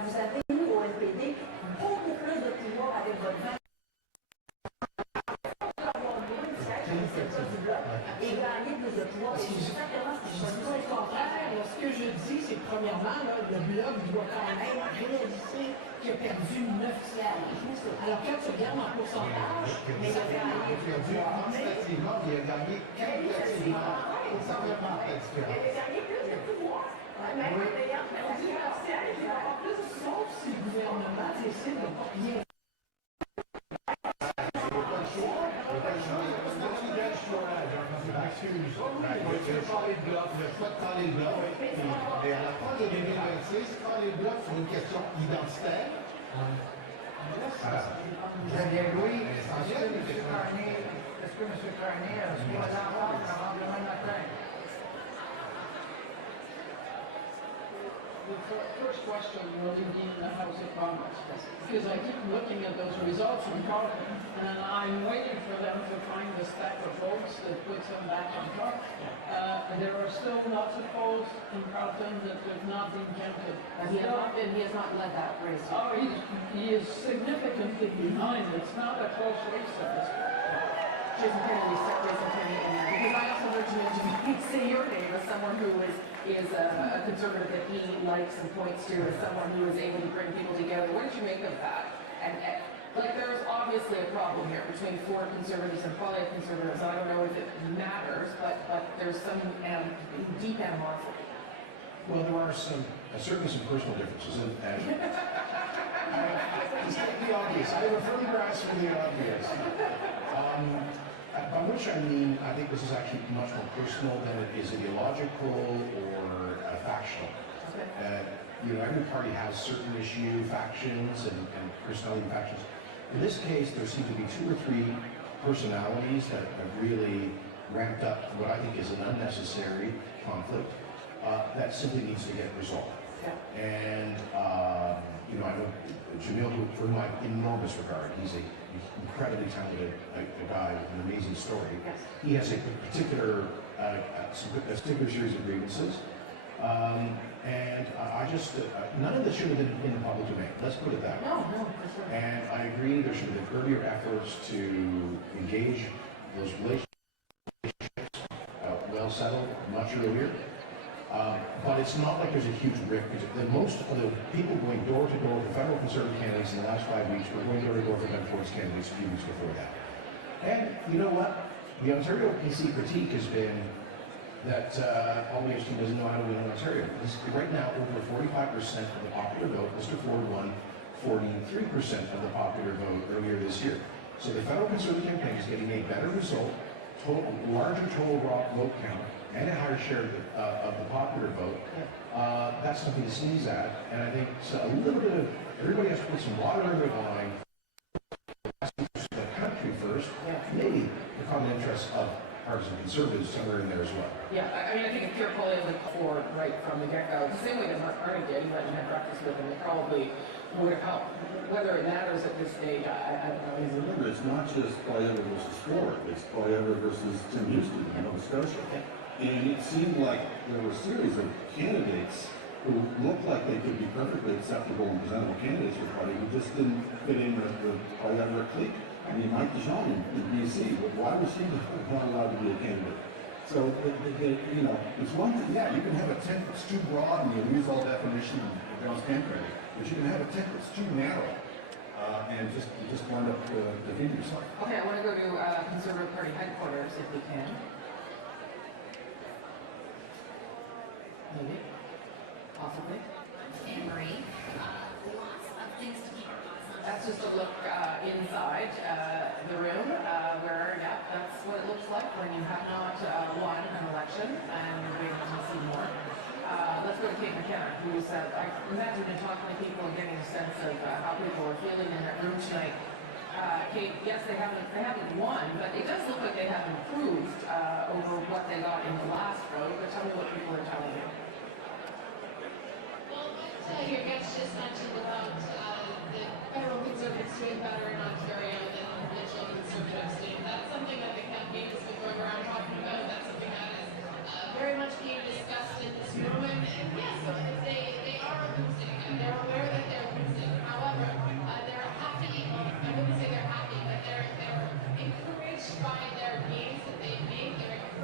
et gagner plus de poids. C'est exactement ce que je dis. Au contraire, ce que je dis, c'est que premièrement, là, le Bloc doit quand même réaliser qu'il a perdu 9 sièges. Alors quand tu regardes en pourcentage, mais il a gagné plus de poids. Quantitativement, il a gagné qualitativement. Ça vraiment très différent. Il a gagné plus de pouvoir. Même en ayant perdu 9 sièges, il va avoir plus de sauf si le gouvernement décide de ne pas rien. Je vais parler de bloc, je souhaite parler de bloc. Et à la fin de 2026, quand les blocs sur une question identitaire, Très bien, Louis. Est-ce que M. Carney a ce qu'on va entendre avant demain matin? The first question will be in the House of Commons, because I keep looking at those results from Carlton, and I'm waiting for them to find the stack of votes that puts them back on top. There are still lots of polls in Carlton that have not been counted. He has not led that race. Oh, he is significantly behind. It's not a close race at this point. Jason Kennedy, because I also heard you say your name as someone who is a conservative that he likes and points to as someone who is able to bring people together. What did you make of that? And like, there's obviously a problem here between Ford conservatives and Poilievre conservatives. I don't know if it matters, but there's some deep animosity. Well, there are certainly some personal differences, and just take the obvious. I have a firm grasp for the obvious. By which I mean, I think this is actually much more personal than it is ideological or factional. Every party has certain issue factions and personality factions. In this case, there seem to be 2 or 3 personalities that have really ramped up what I think is an unnecessary conflict that simply needs to get resolved. And I know Jamil, for my enormous regard, he's an incredibly talented guy with an amazing story. He has a particular series of grievances. And I just, none of this should have been in the public domain. Let's put it that way. No, for sure. And I agree there should have been earlier efforts to engage those relationships well settled much earlier. But it's not like there's a huge rift. Most of the people going door to door for federal Conservative candidates in the last 5 weeks were going door to door for Ben Ford's candidates a few weeks before that. And you know what? The Ontario PC critique has been that all the HT doesn't know how to win in Ontario. Right now, over 45% of the popular vote, Mr. Ford won 43% of the popular vote earlier this year. So the federal Conservative campaign is getting a better result, larger total vote count, and a higher share of the popular vote. That's something to sneeze at, and I think a little bit of, everybody has to put some water in their wine, the country first, maybe the common interests of partisan conservatives somewhere in there as well. Yeah, I mean, I think if Pierre Poilievre went forward right from the get-go, the same way that Mark Carney did, he went and had breakfast with him, it probably would have helped. Whether it matters at this stage, I don't know. Remember, it's not just Poilievre versus Ford, it's Poilievre versus Tim Houston in Nova Scotia. And it seemed like there were a series of candidates who looked like they could be perfectly acceptable and presentable candidates for the party who just didn't fit in with Poilievre clique. I mean, Mike Dijon in BC, but why was he not allowed to be a candidate? So, it's one thing, yeah, you can have a tent that's too broad and you lose all definition of John's campaign, but you can have a tent that's too narrow and you just wind up defeating yourself. Okay, I want to go to Conservative Party headquarters if we can. Maybe. Possibly. Anne-Marie, lots of things to keep our eyes on. That's just a look inside the room where, that's what it looks like when you have not won an election and you're waiting to see more. Let's go to Kate McKenna, who said, I imagine in talking to people and getting a sense of how people are feeling in that room tonight. Kate, yes, they haven't won, but it does look like they have improved over what they got in the last vote. But tell me what people are telling you. Well, what your guest just mentioned about the federal Conservatives doing better in Ontario than provincial Conservatives do, that's something that the campaign has been going around talking about. That's something that is very much being discussed in this room. And yes, they are losing, and they're aware that they're losing. However, they're happy. I wouldn't say they're happy, but they're encouraged by their gains that they've made. They're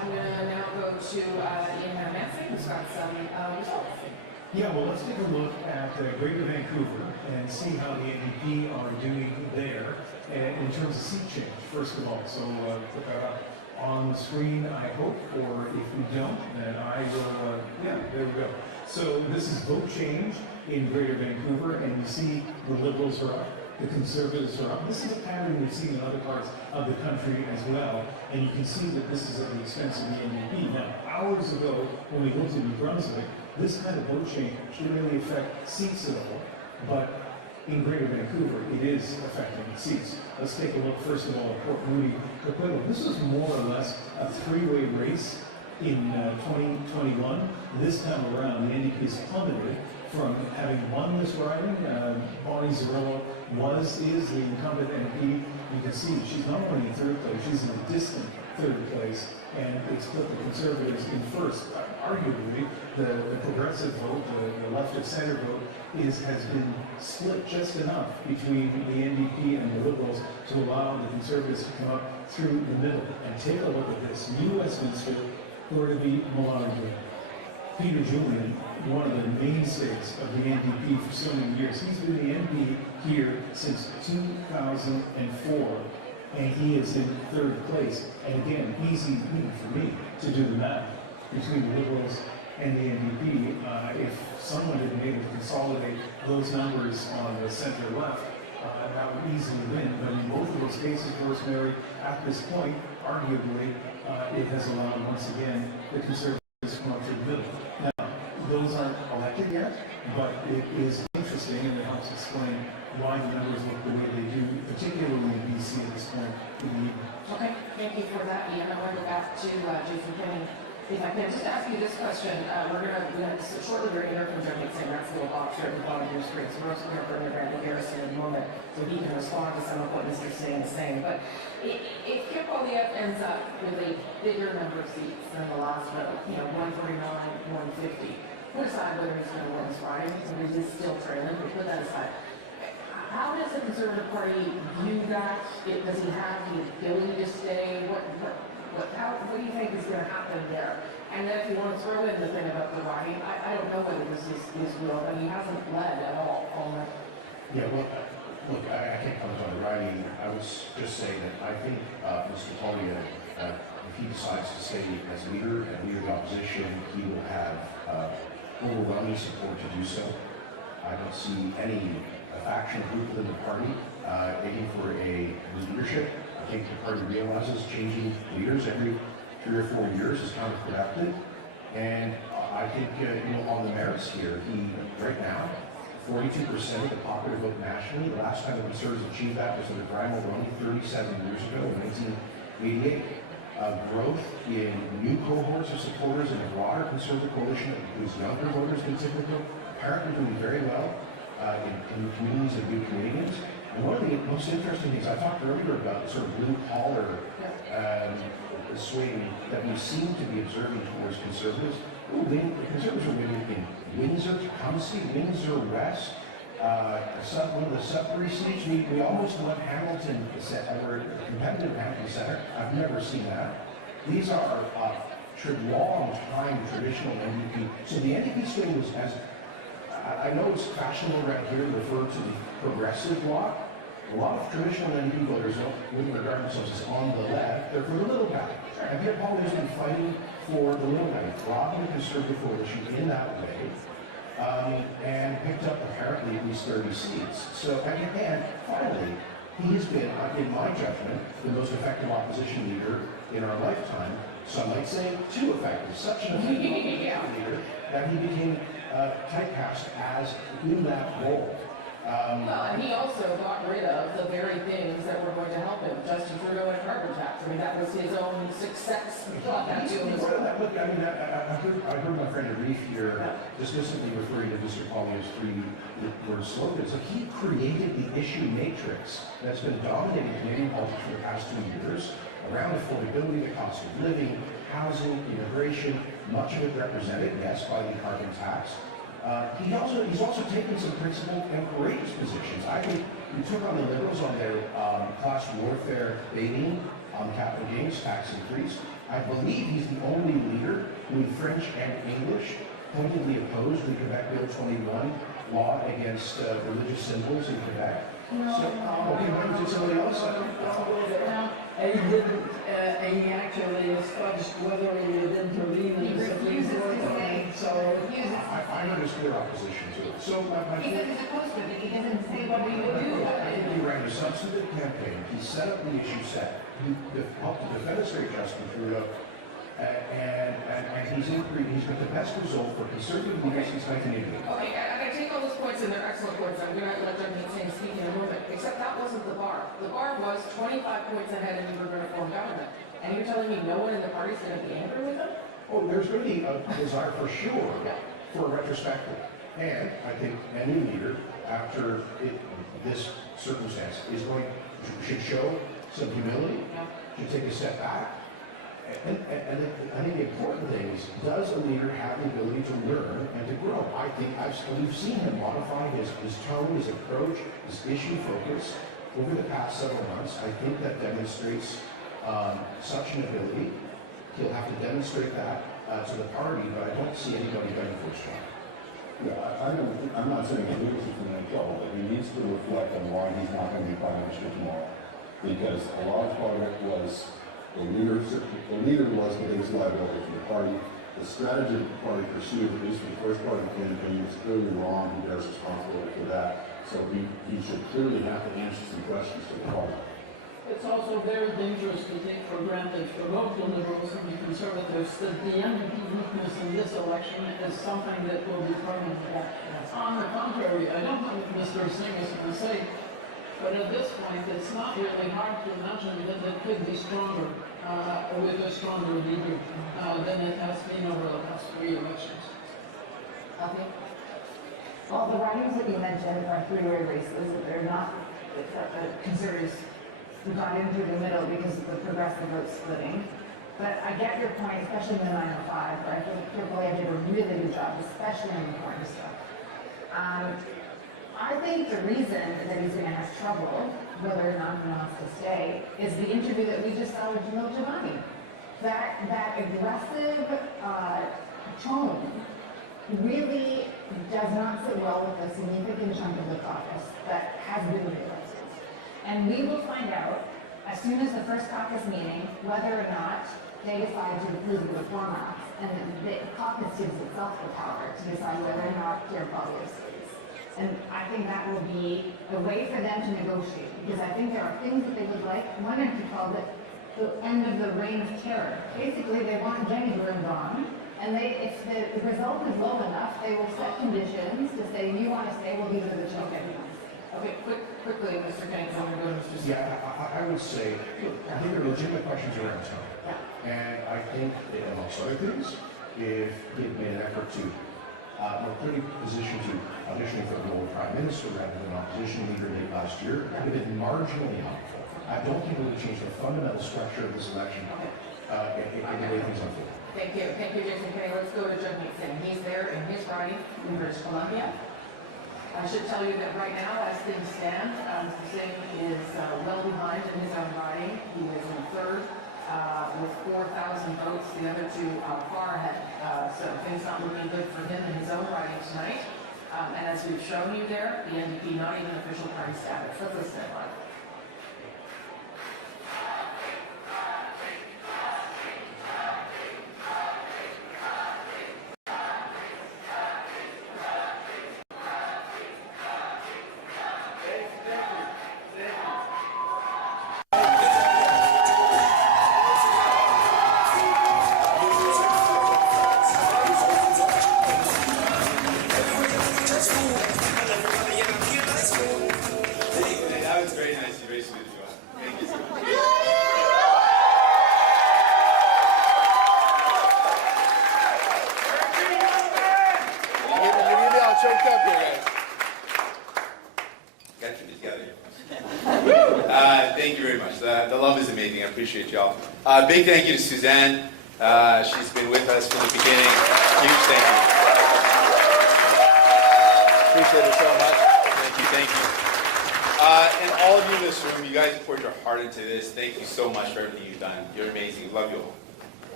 I'm going to now go to Ian Massey, who's got some results. Yeah, well, let's take a look at Greater Vancouver and see how the NDP are doing there in terms of seat change, first of all. So put that up on the screen, I hope, or if we don't, then I will, yeah, there we go. So this is vote change in Greater Vancouver, and you see the Liberals are up, the Conservatives are up. This is a pattern we've seen in other parts of the country as well, and you can see that this is at the expense of the NDP. Now, hours ago, when we looked at New Brunswick, this kind of vote change shouldn't really affect seats at all, but in Greater Vancouver, it is affecting seats. Let's take a look, first of all, at Port Moody. This is more or less a three-way race in 2021. This time around, the NDP has plummeted from having won this riding. Bonnie Zarrillo is the incumbent MP. You can see she's not only in third place, she's in a distant third place, and it's put the Conservatives in first. Arguably, the progressive vote, the left of center vote, has been split just enough between the NDP and the Liberals to allow the Conservatives to come up through the middle. And take a look at this. New Westminster, who are to be Milano. Peter Julian, one of the mainstays of the NDP for so many years. He's been the MP here since 2004, and he is in third place. And again, easy for me to do the math between the Liberals and the NDP. If someone had been able to consolidate those numbers on the center-left, that would easily win. But in both of those cases, Rosemary, at this point, arguably, it has allowed, once again, the Conservatives to come up to the middle. Now, those aren't elected yet, but it is interesting, and it helps explain why the numbers look the way they do, particularly in BC at this point in the evening. Okay, thank you for that, Ian. I want to go back to Jason Kenny. If I can just ask you this question, we're going to shortly hear from Jagmeet Singh. That's the little box here at the bottom of your screen. So we're also going to bring Randy Garrison in a moment so he can respond to some of what Mr. Singh is saying. But if Pierre Poilievre ends up with a bigger number of seats than the last vote, 149, 150, put aside whether he's going to win this riding, or he's still trailing, but put that aside. How does the Conservative Party view that? Does he have the ability to stay? What do you think is going to happen there? And then if you want to throw in the thing about the riding, I don't know whether this is real, but he hasn't led at all night. Yeah, well, look, I can't comment on the riding. I would just say that I think Mr. Poilievre, if he decides to stay as leader and leader of the opposition, he will have overwhelming support to do so. I don't see any faction group within the party aiming for a leadership. I think the party realizes changing leaders every 3 or 4 years is counterproductive. And I think, on the merits here, right now, 42% of the popular vote nationally. The last time the Conservatives achieved that was under Brian Mulroney 37 years ago in 1988. Growth in new cohorts of supporters in a broader Conservative coalition that includes younger voters than typical, apparently doing very well in the communities of new Canadians. And one of the most interesting things, I talked earlier about sort of blue collar swing that we seem to be observing towards Conservatives. The Conservatives are winning in Windsor, Tecumseh, Windsor West, one of the sub-3 seats. We almost won Hamilton, or competitive Hamilton Center. I've never seen that. These are long-time traditional NDP. So the NDP swing was I know it's fashionable around here to refer to the progressive bloc. A lot of traditional NDP voters wouldn't regard themselves as on the left. They're for the little guy. And Pierre Poilievre has been fighting for the little guy, robbing the Conservative coalition in that way, and picked up apparently at least 30 seats. So, and finally, he has been, in my judgment, the most effective opposition leader in our lifetime. Some might say too effective. Such an effective opposition leader that he became typecast as in that role. Well, and he also got rid of the very things that were going to help him, Justin Trudeau and carbon tax. I mean, that was his own success. Look, I heard my friend Arif here dismissively referring to Mr. Poilievre's 3-word slogans. Like, he created the issue matrix that's been dominating Canadian politics for the past 2 years around affordability, the cost of living, housing, immigration, much of it represented, yes, by the carbon tax. He's also taken some principled and courageous positions. I think he took on the Liberals on their class warfare baiting on capital gains tax increase. I believe he's the only leader who in French and English pointedly opposed the Quebec Bill 21 law against religious symbols in Quebec. So, okay, maybe it's somebody else. And he didn't, and he actually discussed whether he would intervene in the Supreme Court. So I understood opposition to it. So He said he's opposed to it, he doesn't say what he would do. He ran a substantive campaign. He set up the issue set. He helped to defend a straight Justin Trudeau. And he's got the best result for conservative leaders since 1980. Okay, I take all those points and they're excellent points. I'm going to let Jagmeet Singh speak in a moment. Except that wasn't the bar. The bar was 25 points ahead and you were going to form government. And you're telling me no one in the party is going to be angry with them? Oh, there's going to be a desire for sure for a retrospective. And I think any leader, after this circumstance, should show some humility, should take a step back. And I think the important thing is, does a leader have the ability to learn and to grow? I think we've seen him modify his tone, his approach, his issue focus over the past several months. I think that demonstrates such an ability. He'll have to demonstrate that to the party, but I don't see anybody better for his job. Yeah, I'm not saying he loses in any trouble, but he needs to reflect on why he's not going to be Prime Minister tomorrow. Because a large part of it was the leader was the biggest liability for the party. The strategy that the party pursued, at least for the first part of the campaign, was clearly wrong. He bears responsibility for that. So he should clearly have to answer some questions to the party. it's also very dangerous to take for granted for both the Liberals and the Conservatives that the NDP weakness in this election is something that will be permanent. On the contrary, I don't think Mr. Singh is going to say, but at this point, it's not really hard to imagine that it could be stronger, with a stronger leader than it has been over the past 3 elections. Okay. Well, the ridings that you mentioned are three-way races. They're not Conservatives who got in through the middle because of the progressive vote splitting. But I get your point, especially in the 905, where I think Pierre Poilievre did a really good job, especially on the foreign stuff. I think the reason that he's going to have trouble, whether or not he wants to stay, is the interview that we just saw with Jamil Jabani. That aggressive tone really does not sit well with a significant chunk of the caucus that has been reelected. And we will find out as soon as the first caucus meeting whether or not they decide to approve the Reform Act, and the caucus gives itself the power to decide whether or not Pierre Poilievre stays. And I think that will be a way for them to negotiate, because I think there are things that they would like. One entity called it the end of the reign of terror. Basically, they want Jenny Broom gone, and if the result is low enough, they will set conditions to say, you want to stay, we'll give you the children. Okay, quickly, Mr. Kennedy, I'm going to go to Mr. Singh. Yeah, I would say, I think there are legitimate questions around tone. And I think, amongst other things, if he had made an effort to more clearly position to auditioning for the role of Prime Minister rather than opposition leader late last year, it would have been marginally helpful. I don't think it would have changed the fundamental structure of this election in the way things unfold. Thank you, Jason Kennedy. Let's go to Jagmeet Singh. He's there in his riding in British Columbia. I should tell you that right now, as things stand, Mr. Singh is well behind in his own riding. He is in third with 4,000 votes. The other two are far ahead. So things not looking good for him in his own riding tonight. And as we've shown you there, the NDP not even official party status. Let's listen live. Thank you very much. The love is amazing. I appreciate y'all. Big thank you to Suzanne. She's been with us from the beginning. Huge thank you. Appreciate it so much. Thank you. And all of you in this room, you guys poured your heart into this. Thank you so much for everything you've done. You're amazing. Love you all.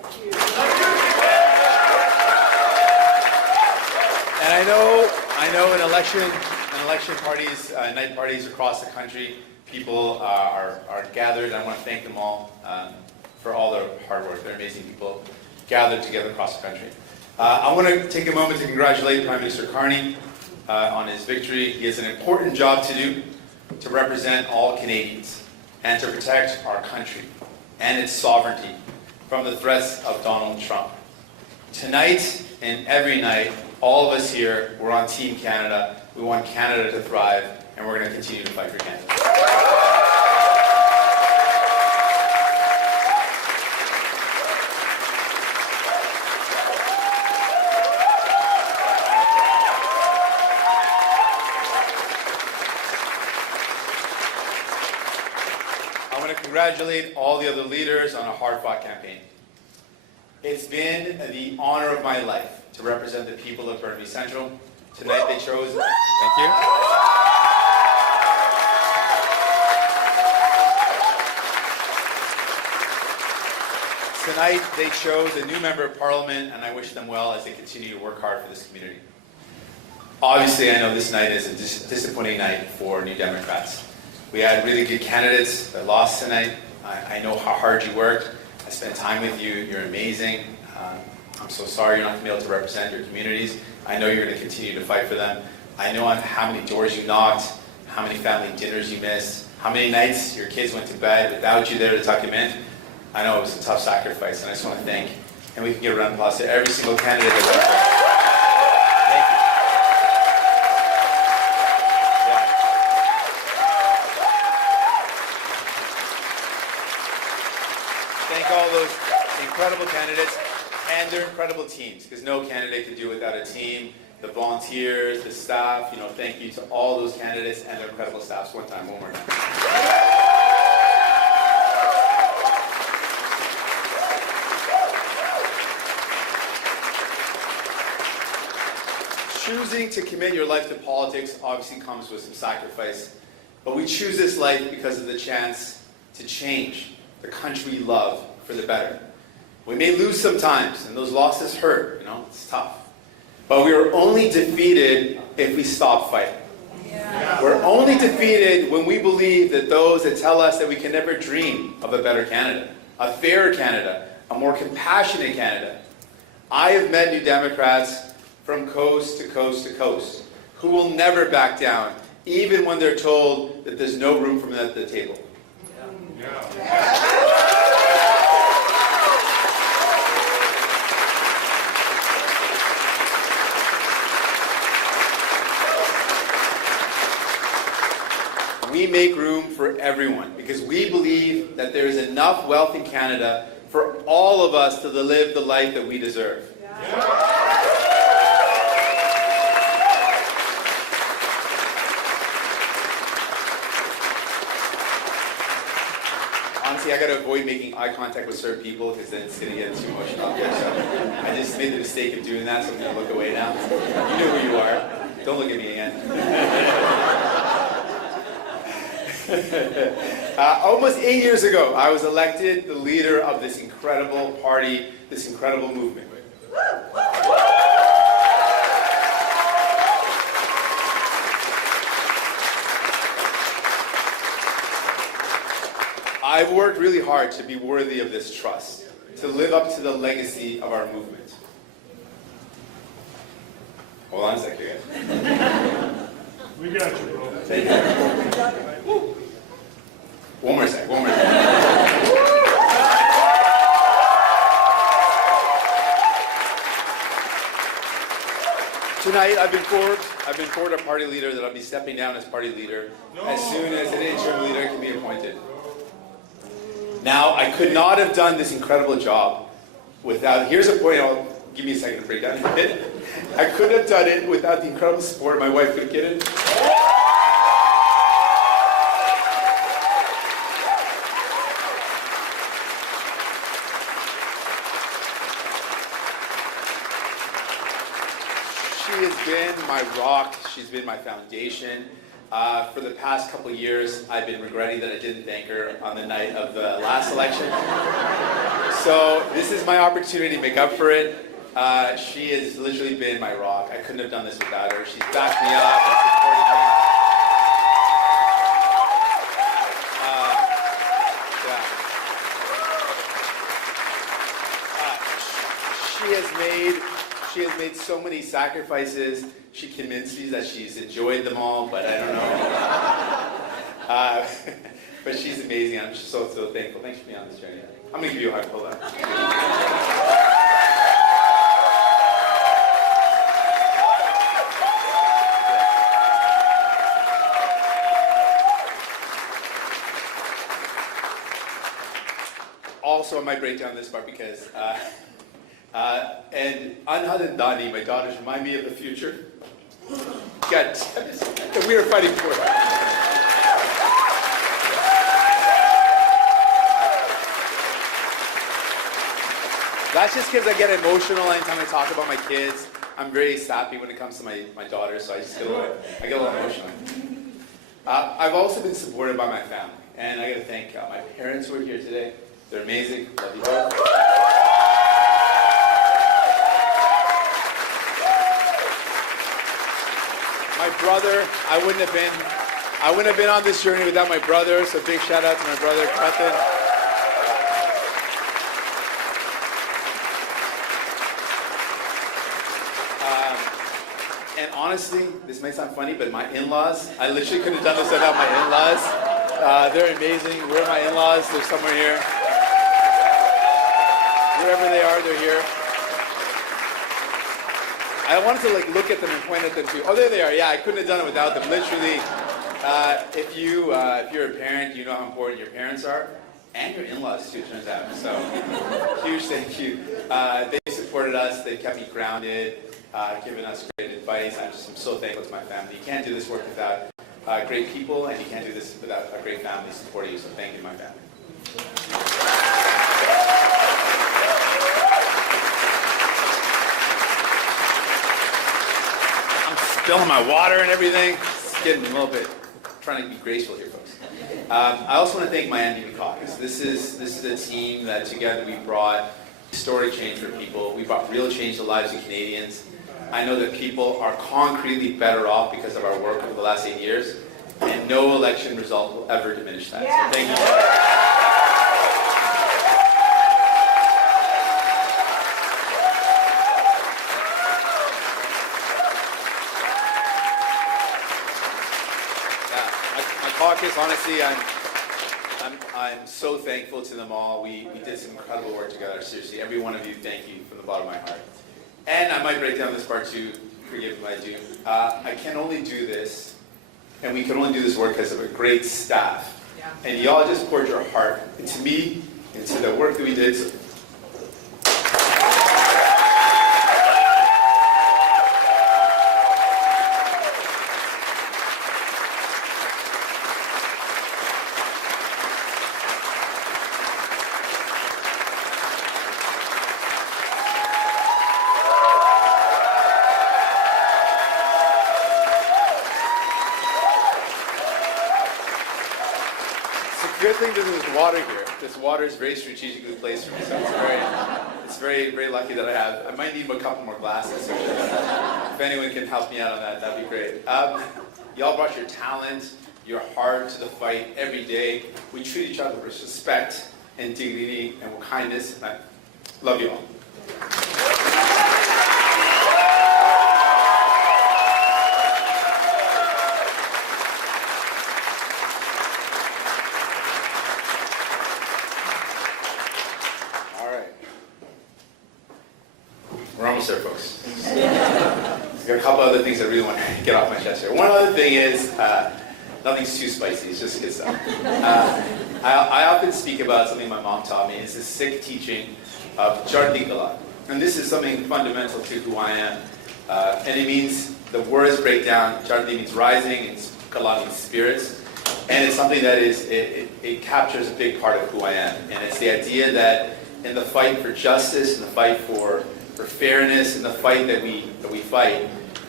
And I know in election parties, night parties across the country, people are gathered. I want to thank them all for all their hard work. They're amazing people gathered together across the country. I want to take a moment to congratulate Prime Minister Carney on his victory. He has an important job to do to represent all Canadians and to protect our country and its sovereignty from the threats of Donald Trump. Tonight and every night, all of us here, we're on Team Canada. We want Canada to thrive, and we're going to continue to fight for Canada. I want to congratulate all the other leaders on a hard-fought campaign. It's been the honor of my life to represent the people of Burnaby Central. Tonight they chose, thank you. Tonight they chose a new member of Parliament, and I wish them well as they continue to work hard for this community. Obviously, I know this night is a disappointing night for New Democrats. We had really good candidates that lost tonight. I know how hard you worked. I spent time with you. You're amazing. I'm so sorry you're not going to be able to represent your communities. I know you're going to continue to fight for them. I know how many doors you knocked, how many family dinners you missed, how many nights your kids went to bed without you there to tuck them in. I know it was a tough sacrifice, and I just want to thank, and we can give a round of applause to every single candidate that worked for us. Thank all those incredible candidates and their incredible teams, because no candidate could do it without a team. The volunteers, the staff, thank you to all those candidates and their incredible staffs. One more time. Choosing to commit your life to politics obviously comes with some sacrifice, but we choose this life because of the chance to change the country we love for the better. We may lose sometimes, and those losses hurt, it's tough. But we are only defeated if we stop fighting. Yeah. We're only defeated when we believe that those that tell us that we can never dream of a better Canada, a fairer Canada, a more compassionate Canada. I have met New Democrats from coast to coast to coast who will never back down, even when they're told that there's no room for them at the table. Yeah. We make room for everyone because we believe that there is enough wealth in Canada for all of us to live the life that we deserve. Honestly, I got to avoid making eye contact with certain people because then it's going to get too emotional up there. So I just made the mistake of doing that, so I'm going to look away now. You know who you are. Don't look at me again. Almost 8 years ago, I was elected the leader of this incredible party, this incredible movement. I've worked really hard to be worthy of this trust, to live up to the legacy of our movement. Hold on a second, guys. We got you, bro. Thank you. One more sec. Tonight, I've been informed a party leader that I'll be stepping down as party leader as soon as an interim leader can be appointed. Now, I could not have done this incredible job without, here's a point, give me a second to break down a bit. I couldn't have done it without the incredible support my wife could get in. She has been my rock. She's been my foundation. For the past couple of years, I've been regretting that I didn't thank her on the night of the last election. So this is my opportunity to make up for it. She has literally been my rock. I couldn't have done this without her. She's backed me up and supported me. She has made so many sacrifices. She convinced me that she's enjoyed them all, but I don't know. But she's amazing. I'm just so thankful. Thanks for being on this journey. I'm going to give you a hug. Hold on. Also, I might break down this part because and Anhad and Dani, my daughters, remind me of the future. God, that we are fighting for. That's just because I get emotional anytime I talk about my kids. I'm very sappy when it comes to my daughters, so I get a little emotional. I've also been supported by my family, and I got to thank my parents who are here today. They're amazing. Love you both. My brother, I wouldn't have been on this journey without my brother, so big shout out to my brother, Katin. And honestly, this may sound funny, but my in-laws, I literally couldn't have done this without my in-laws. They're amazing. Where are my in-laws? They're somewhere here. Wherever they are, they're here. I wanted to look at them and point at them too. Oh, there they are. Yeah, I couldn't have done it without them. Literally, if you're a parent, you know how important your parents are, and your in-laws too, it turns out. So, huge thank you. They supported us. They kept me grounded, given us great advice. I'm so thankful to my family. You can't do this work without great people, and you can't do this without a great family supporting you. So, thank you, my family. Spilling my water and everything. It's getting a little bit, trying to be graceful here, folks. I also want to thank my NDP caucus. This is a team that together we brought historic change for people. We brought real change to the lives of Canadians. I know that people are concretely better off because of our work over the last 8 years, and no election result will ever diminish that. So thank you. Caucus, honestly, I'm so thankful to them all. We did some incredible work together. Seriously, every one of you, thank you from the bottom of my heart. And I might break down this part too. Forgive me if I do. I can only do this, and we can only do this work because of a great staff. Yeah. And y'all just poured your heart into me, into the work that we did. So, good thing that there's water here. This water is very strategically placed for me, so it's very, very lucky that I have. I might need a couple more glasses. So if anyone can help me out on that, that'd be great. Y'all brought your talent, your heart to the fight every day. We treat each other with respect and dignity and with kindness. And I love you all. We're almost there, folks. I've got a couple other things I really want to get off my chest here. One other thing is, nothing's too spicy, it's just good stuff. I often speak about something my mom taught me. It's the Sikh teaching of Chardni Kala. And this is something fundamental to who I am. And it means, the words break down, Chardni means rising, and Kala means spirits. And it's something that it captures a big part of who I am. And it's the idea that in the fight for justice, in the fight for fairness, in the fight that we fight,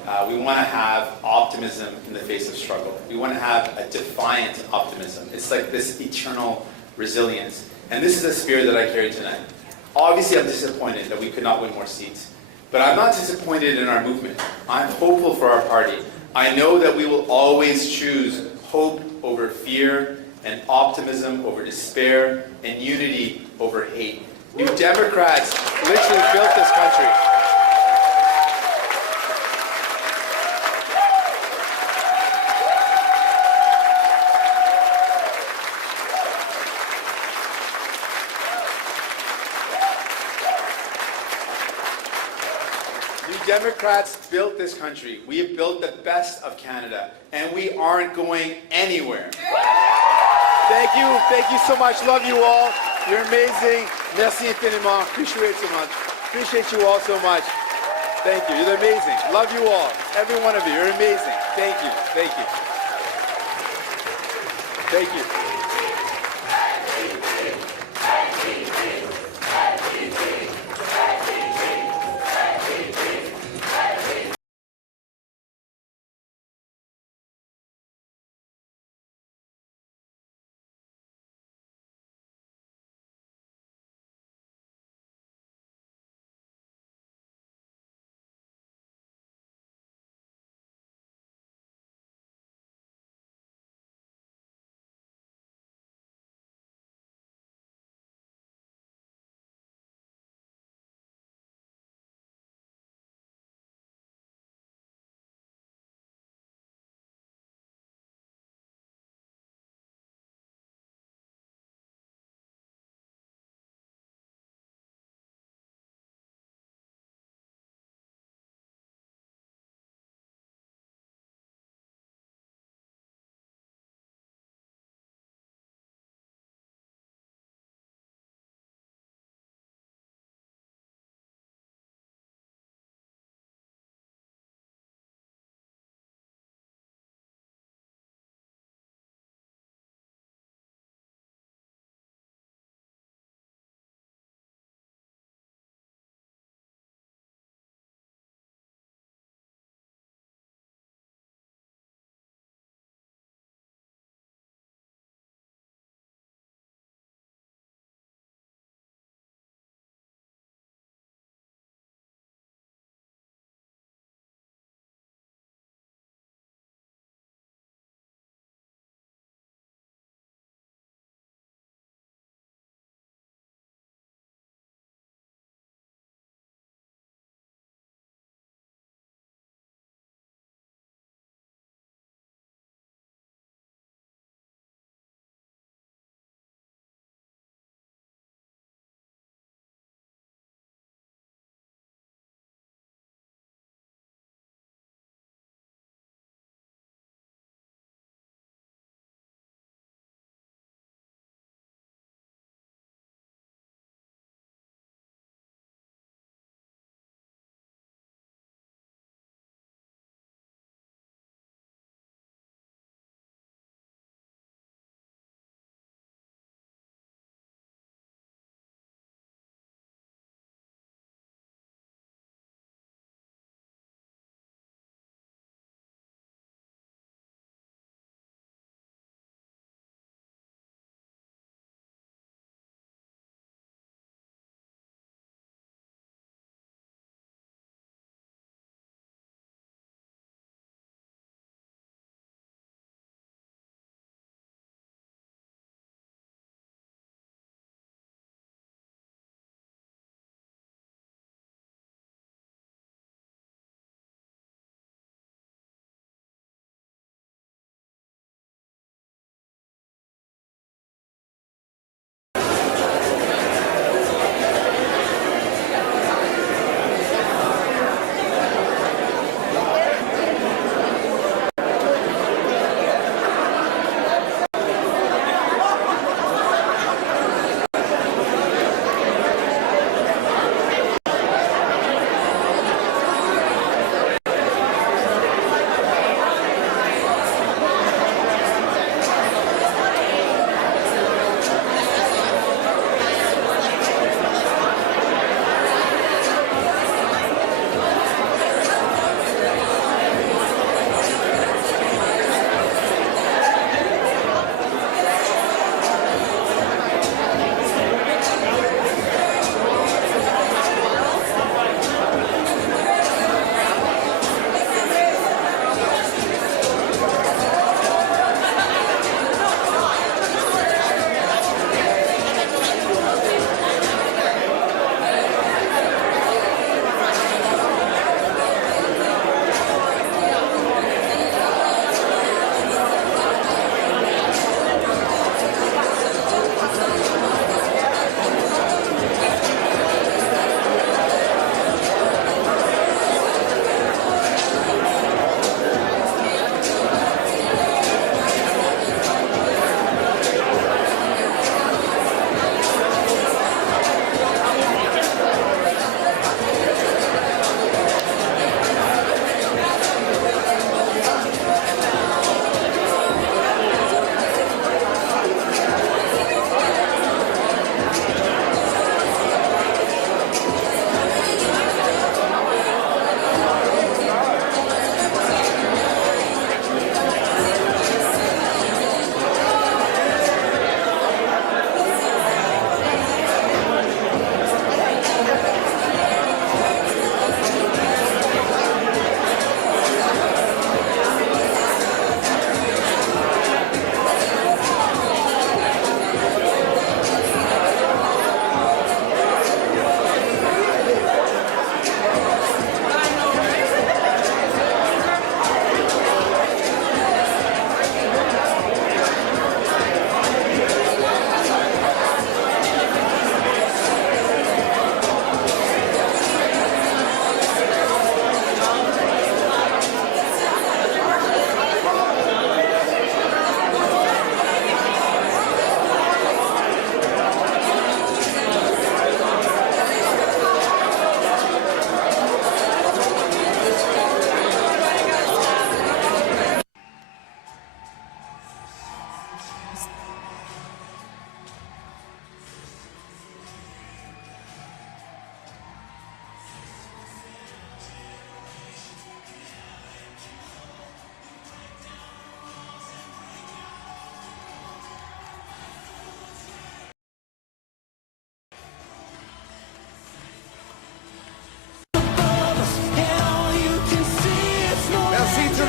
We want to have optimism in the face of struggle. We want to have a defiant optimism. It's like this eternal resilience. And this is the spirit that I carry tonight. Obviously, I'm disappointed that we could not win more seats. But I'm not disappointed in our movement. I'm hopeful for our party. I know that we will always choose hope over fear, and optimism over despair, and unity over hate. New Democrats literally built this country. Democrats built this country. We have built the best of Canada, and we aren't going anywhere. Thank you so much. Love you all. You're amazing. Merci infiniment. Appreciate so much. Appreciate you all so much. Thank you. You're amazing. Love you all. Every one of you. You're amazing. Thank you. Thank you. Thank you.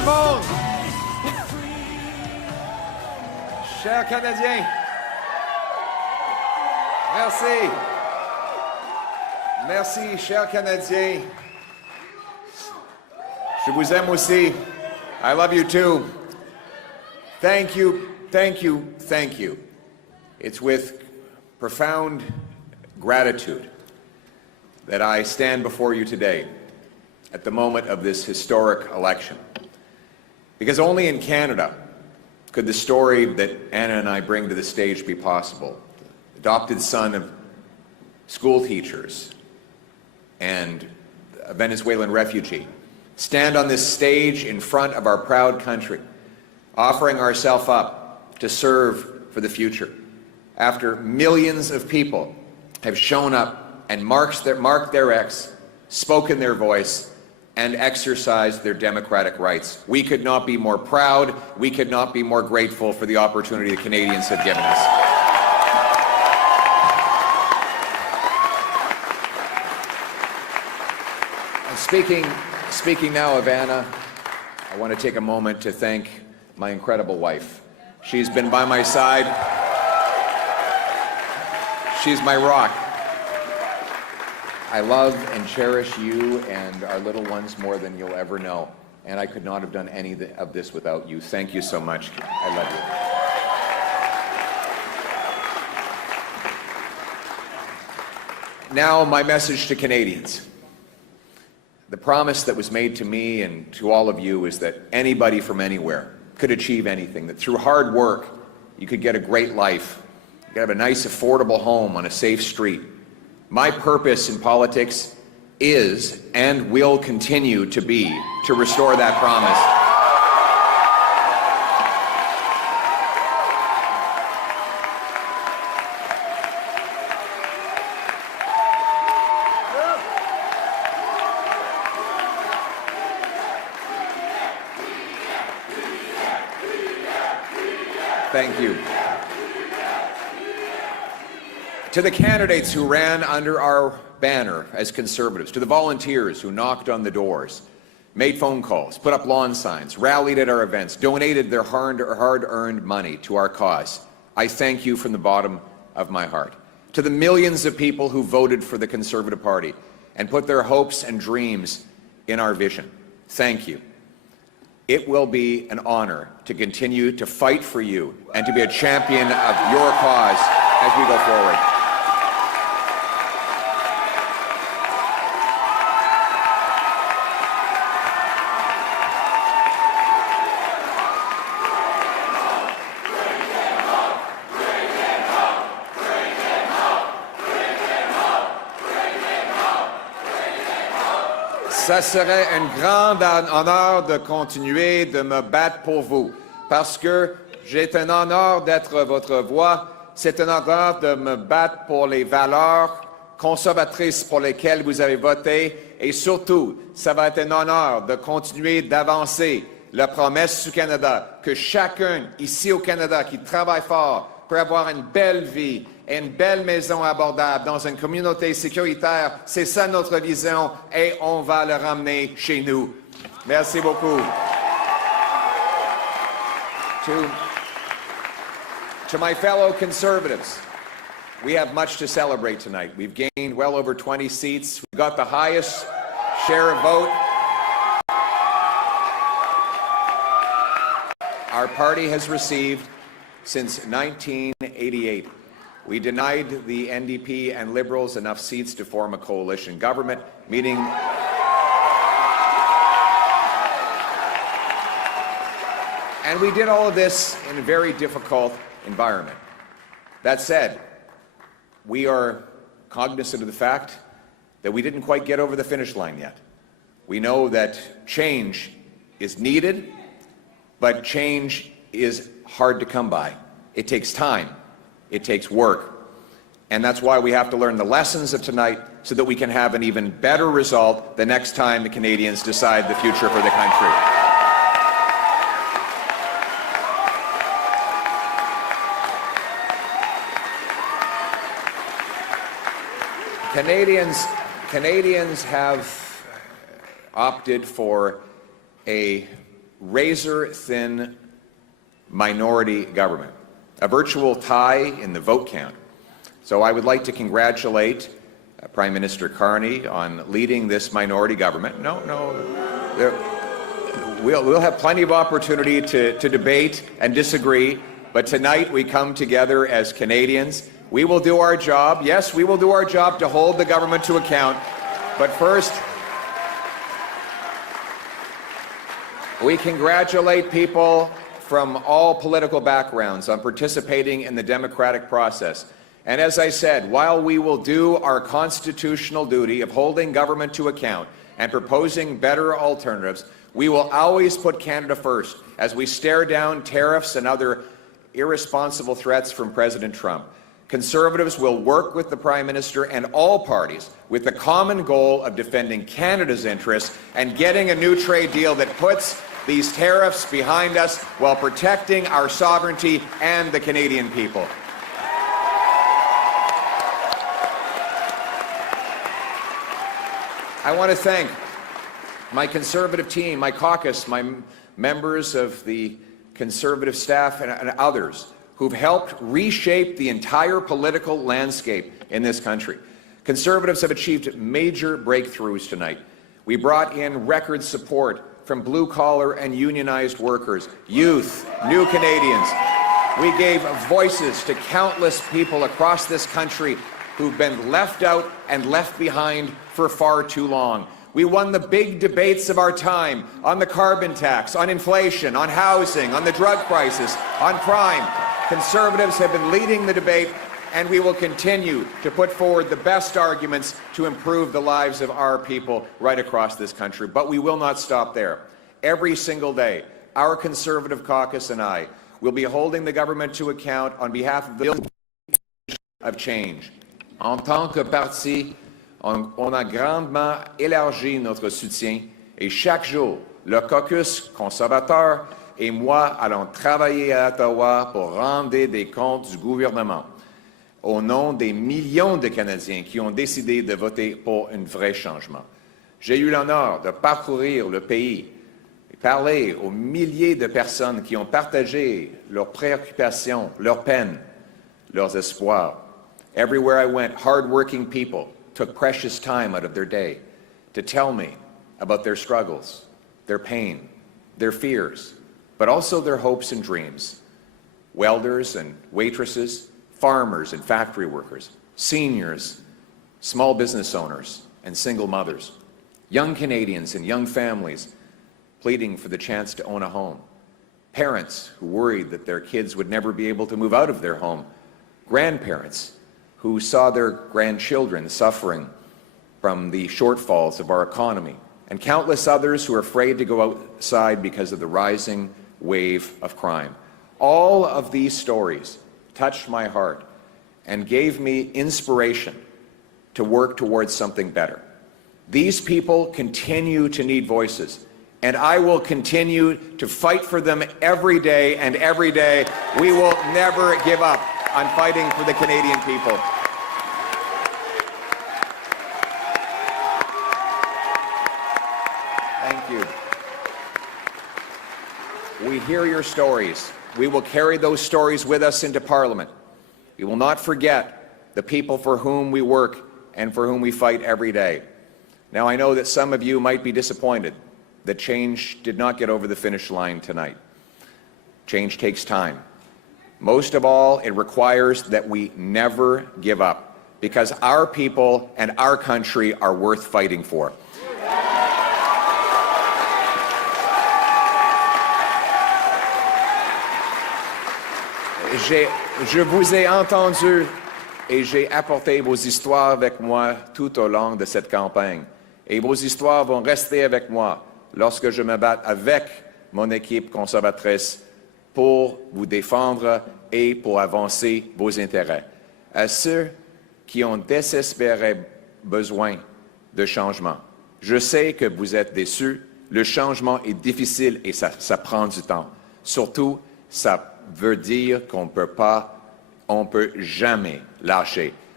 monde. Chers Canadiens, merci. Merci, chers Canadiens. Je vous aime aussi. I love you too. Thank you, thank you, thank you. It's with profound gratitude that I stand before you today at the moment of this historic election. Because only in Canada could the story that Anna and I bring to the stage be possible. Adopted son of school teachers and a Venezuelan refugee, stand on this stage in front of our proud country, offering ourselves up to serve for the future, after millions of people have shown up and marked their X, spoken their voice, and exercised their democratic rights. We could not be more proud, we could not be more grateful for the opportunity the Canadians have given us. And speaking now of Anna, I want to take a moment to thank my incredible wife. She's been by my side. She's my rock. I love and cherish you and our little ones more than you'll ever know. And I could not have done any of this without you. Thank you so much. I love you. Now, my message to Canadians. The promise that was made to me and to all of you is that anybody from anywhere could achieve anything, that through hard work, you could get a great life, you could have a nice, affordable home on a safe street. My purpose in politics is and will continue to be to restore that promise. Thank you. To the candidates who ran under our banner as Conservatives, to the volunteers who knocked on the doors, made phone calls, put up lawn signs, rallied at our events, donated their hard-earned money to our cause, I thank you from the bottom of my heart. To the millions of people who voted for the Conservative Party and put their hopes and dreams in our vision, thank you. It will be an honor to continue to fight for you and to be a champion of your cause as we go forward. Ça serait un grand honneur de continuer de me battre pour vous, parce que j'ai un honneur d'être votre voix, c'est un honneur de me battre pour les valeurs conservatrices pour lesquelles vous avez voté, et surtout, ça va être un honneur de continuer d'avancer la promesse du Canada, que chacun ici au Canada qui travaille fort pour avoir une belle vie et une belle maison abordable dans une communauté sécuritaire, c'est ça notre vision et on va le ramener chez nous. Merci beaucoup. To my fellow Conservatives, we have much to celebrate tonight. We've gained well over 20 seats. We've got the highest share of vote. Our party has received since 1988. We denied the NDP and Liberals enough seats to form a coalition government, meaning and we did all of this in a very difficult environment. That said, we are cognizant of the fact that we didn't quite get over the finish line yet. We know that change is needed, but change is hard to come by. It takes time. It takes work. And that's why we have to learn the lessons of tonight so that we can have an even better result the next time the Canadians decide the future for the country. Canadians have opted for a razor-thin minority government, a virtual tie in the vote count. So I would like to congratulate Prime Minister Carney on leading this minority government. We'll have plenty of opportunity to debate and disagree, but tonight we come together as Canadians. We will do our job. Yes, we will do our job to hold the government to account. But first, we congratulate people from all political backgrounds on participating in the democratic process. And as I said, while we will do our constitutional duty of holding government to account and proposing better alternatives, we will always put Canada first as we stare down tariffs and other irresponsible threats from President Trump. Conservatives will work with the Prime Minister and all parties with the common goal of defending Canada's interests and getting a new trade deal that puts these tariffs behind us while protecting our sovereignty and the Canadian people. I want to thank my Conservative team, my caucus, my members of the Conservative staff and others who've helped reshape the entire political landscape in this country. Conservatives have achieved major breakthroughs tonight. We brought in record support from blue-collar and unionized workers, youth, new Canadians. We gave voices to countless people across this country who've been left out and left behind for far too long. We won the big debates of our time on the carbon tax, on inflation, on housing, on the drug crisis, on crime. Conservatives have been leading the debate, and we will continue to put forward the best arguments to improve the lives of our people right across this country. But we will not stop there. Every single day, our Conservative caucus and I will be holding the government to account on behalf of the of change. En tant que parti, on a grandement élargi notre soutien et chaque jour, le caucus conservateur et moi allons travailler à Ottawa pour rendre des comptes du gouvernement au nom des millions de Canadiens qui ont décidé de voter pour un vrai changement. J'ai eu l'honneur de parcourir le pays et parler aux milliers de personnes qui ont partagé leurs préoccupations, leurs peines, leurs espoirs. Everywhere I went, hard-working people took precious time out of their day to tell me about their struggles, their pain, their fears, but also their hopes and dreams. Welders and waitresses, farmers and factory workers, seniors, small business owners, and single mothers, young Canadians and young families pleading for the chance to own a home, parents who worried that their kids would never be able to move out of their home, grandparents who saw their grandchildren suffering from the shortfalls of our economy, and countless others who are afraid to go outside because of the rising wave of crime. All of these stories touched my heart and gave me inspiration to work towards something better. These people continue to need voices, and I will continue to fight for them every day, and every day we will never give up on fighting for the Canadian people. Thank you. We hear your stories. We will carry those stories with us into Parliament. We will not forget the people for whom we work and for whom we fight every day. Now, I know that some of you might be disappointed that change did not get over the finish line tonight. Change takes time. Most of all, it requires that we never give up, because our people and our country are worth fighting for. Je vous ai entendu et j'ai apporté vos histoires avec moi tout au long de cette campagne. Et vos histoires vont rester avec moi lorsque je me bats avec mon équipe conservatrice pour vous défendre et pour avancer vos intérêts. À ceux qui ont désespéré besoin de changement, je sais que vous êtes déçus. Le changement est difficile et ça prend du temps. Surtout, ça veut dire qu'on peut jamais lâcher.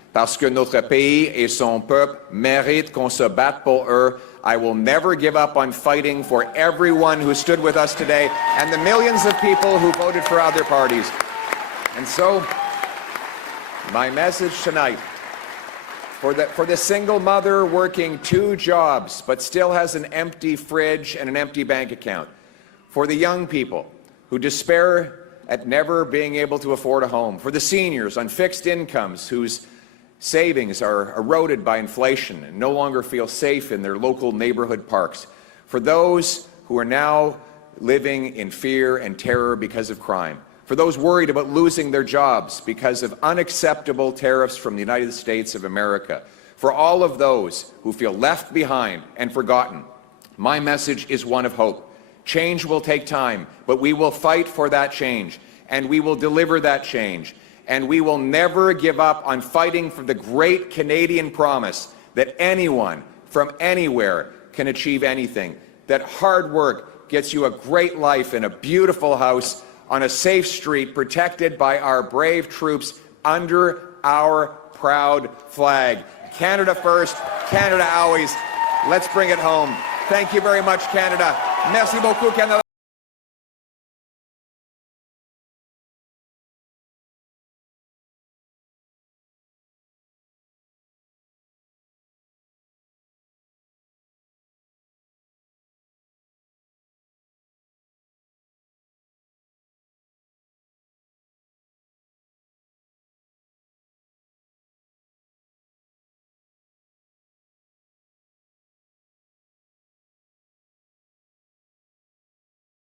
parce que notre pays et son peuple méritent qu'on se batte pour eux. I will never give up on fighting for everyone who stood with us today and the millions of people who voted for other parties. And so, my message tonight, for the single mother working 2 jobs but still has an empty fridge and an empty bank account, for the young people who despair at never being able to afford a home, for the seniors on fixed incomes whose savings are eroded by inflation and no longer feel safe in their local neighborhood parks, for those who are now living in fear and terror because of crime, for those worried about losing their jobs because of unacceptable tariffs from the United States of America, for all of those who feel left behind and forgotten, my message is one of hope. Change will take time, but we will fight for that change, and we will deliver that change. And we will never give up on fighting for the great Canadian promise that anyone from anywhere can achieve anything, that hard work gets you a great life in a beautiful house on a safe street protected by our brave troops under our proud flag. Canada first, Canada always. Let's bring it home. Thank you very much, Canada. Merci beaucoup, Canada.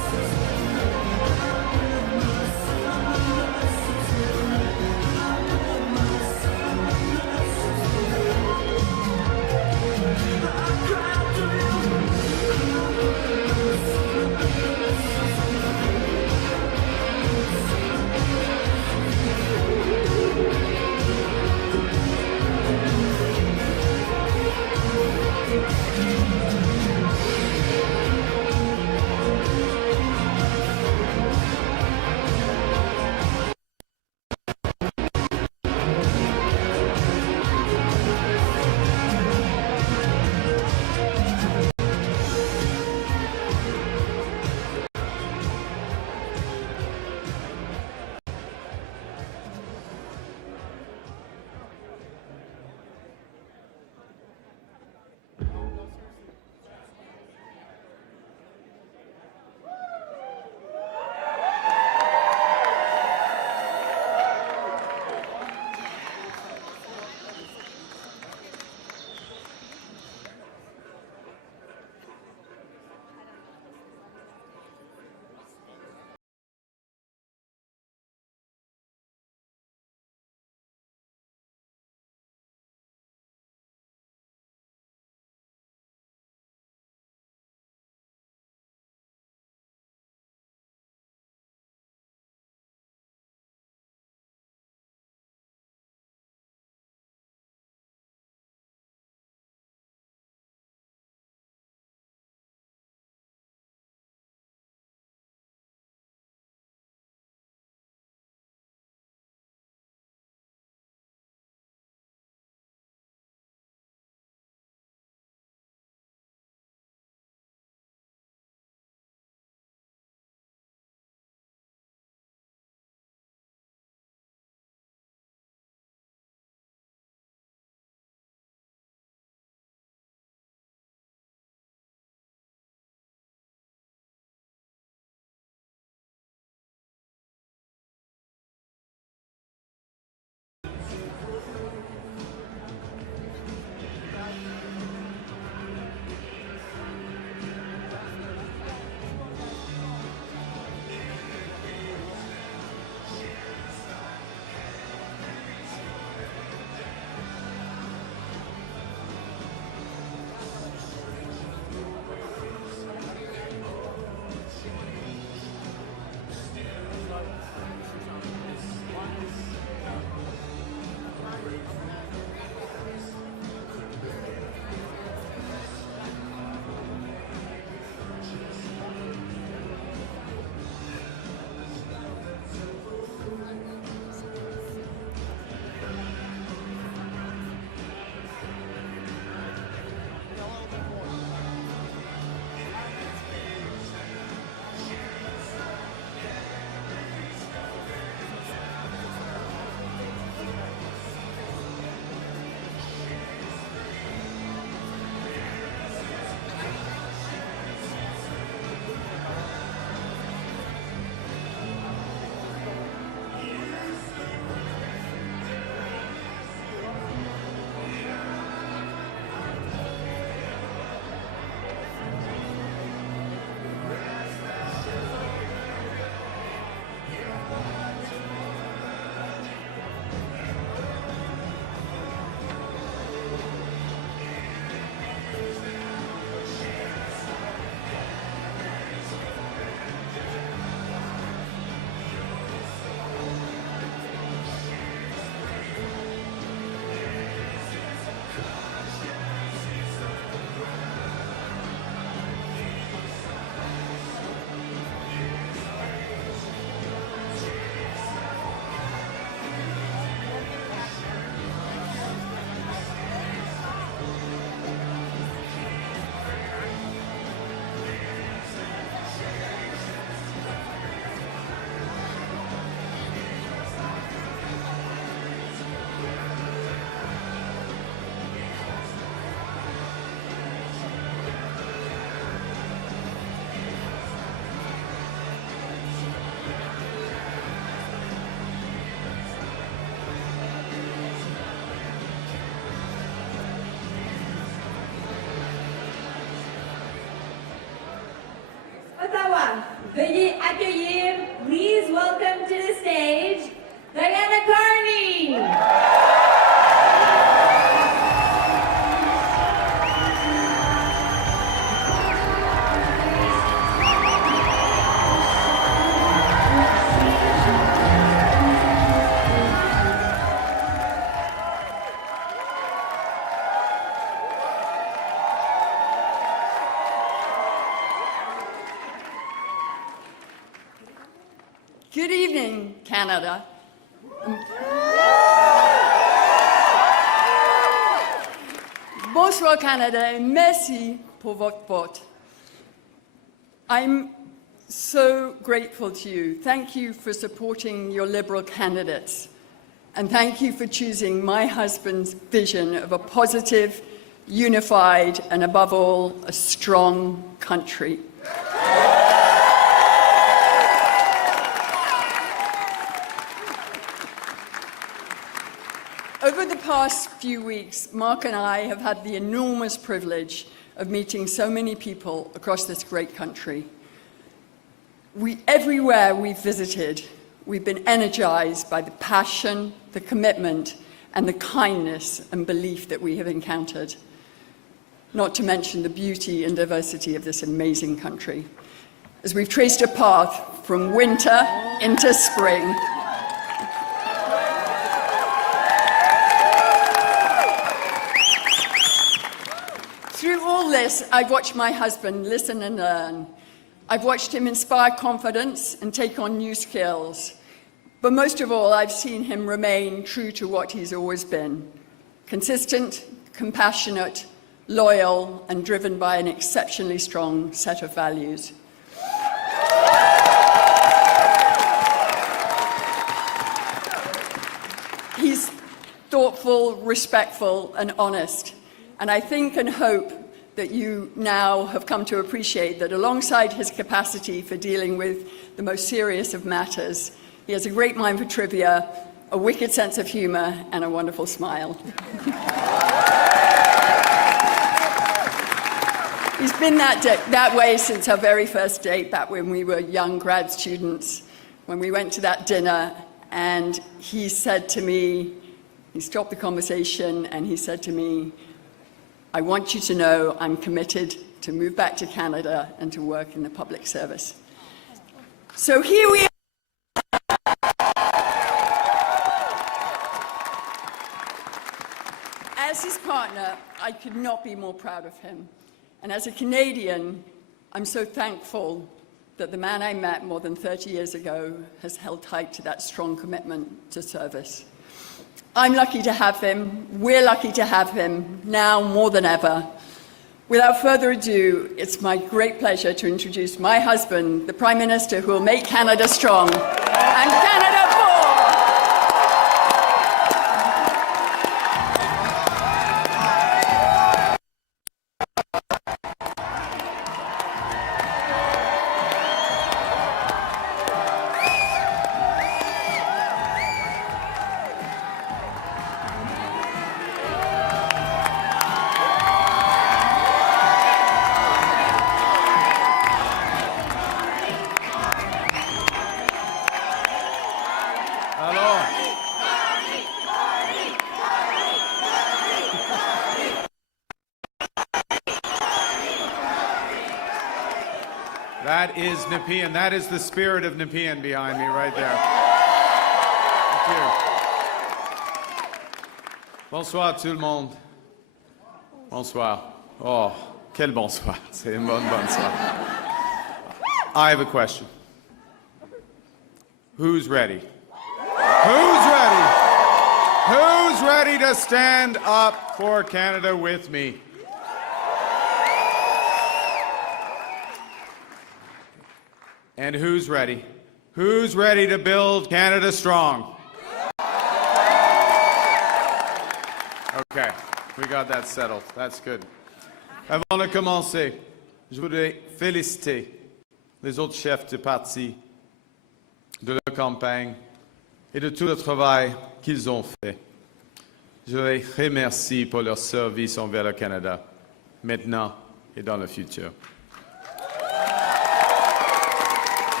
Veuillez accueillir, please welcome to the stage, Diana Carney. Good evening, Canada. Bonsoir, Canada, et merci pour votre vote. I'm so grateful to you. Thank you for supporting your Liberal candidates. And thank you for choosing my husband's vision of a positive, unified, and above all, a strong country. Over the past few weeks, Mark and I have had the enormous privilege of meeting so many people across this great country. Everywhere we've visited, we've been energized by the passion, the commitment, and the kindness and belief that we have encountered, not to mention the beauty and diversity of this amazing country. As we've traced a path from winter into spring, through all this, I've watched my husband listen and learn. I've watched him inspire confidence and take on new skills. But most of all, I've seen him remain true to what he's always been: consistent, compassionate, loyal, and driven by an exceptionally strong set of values. He's thoughtful, respectful, and honest. And I think and hope that you now have come to appreciate that alongside his capacity for dealing with the most serious of matters, he has a great mind for trivia, a wicked sense of humor, and a wonderful smile. He's been that way since our very first date, back when we were young grad students, when we went to that dinner, and he said to me, he stopped the conversation, and he said to me, "I want you to know I'm committed to move back to Canada and to work in the public service." So here we are. As his partner, I could not be more proud of him. And as a Canadian, I'm so thankful that the man I met more than 30 years ago has held tight to that strong commitment to service. I'm lucky to have him. We're lucky to have him now more than ever. Without further ado, it's my great pleasure to introduce my husband, the Prime Minister who will make Canada strong and Canada poor. That is Nepean. That is the spirit of Nepean behind me right there. Thank you. Bonsoir tout le monde. Bonsoir. Oh, quel bonsoir. C'est un bon bonsoir. I have a question. Who's ready? Who's ready? Who's ready to stand up for Canada with me? And who's ready? Who's ready to build Canada strong? Okay, we got that settled. That's good. Avant de commencer, je voudrais féliciter les autres chefs de parti, de leur campagne et de tout le travail qu'ils ont fait. Je les remercie pour leur service envers le Canada, maintenant et dans le futur.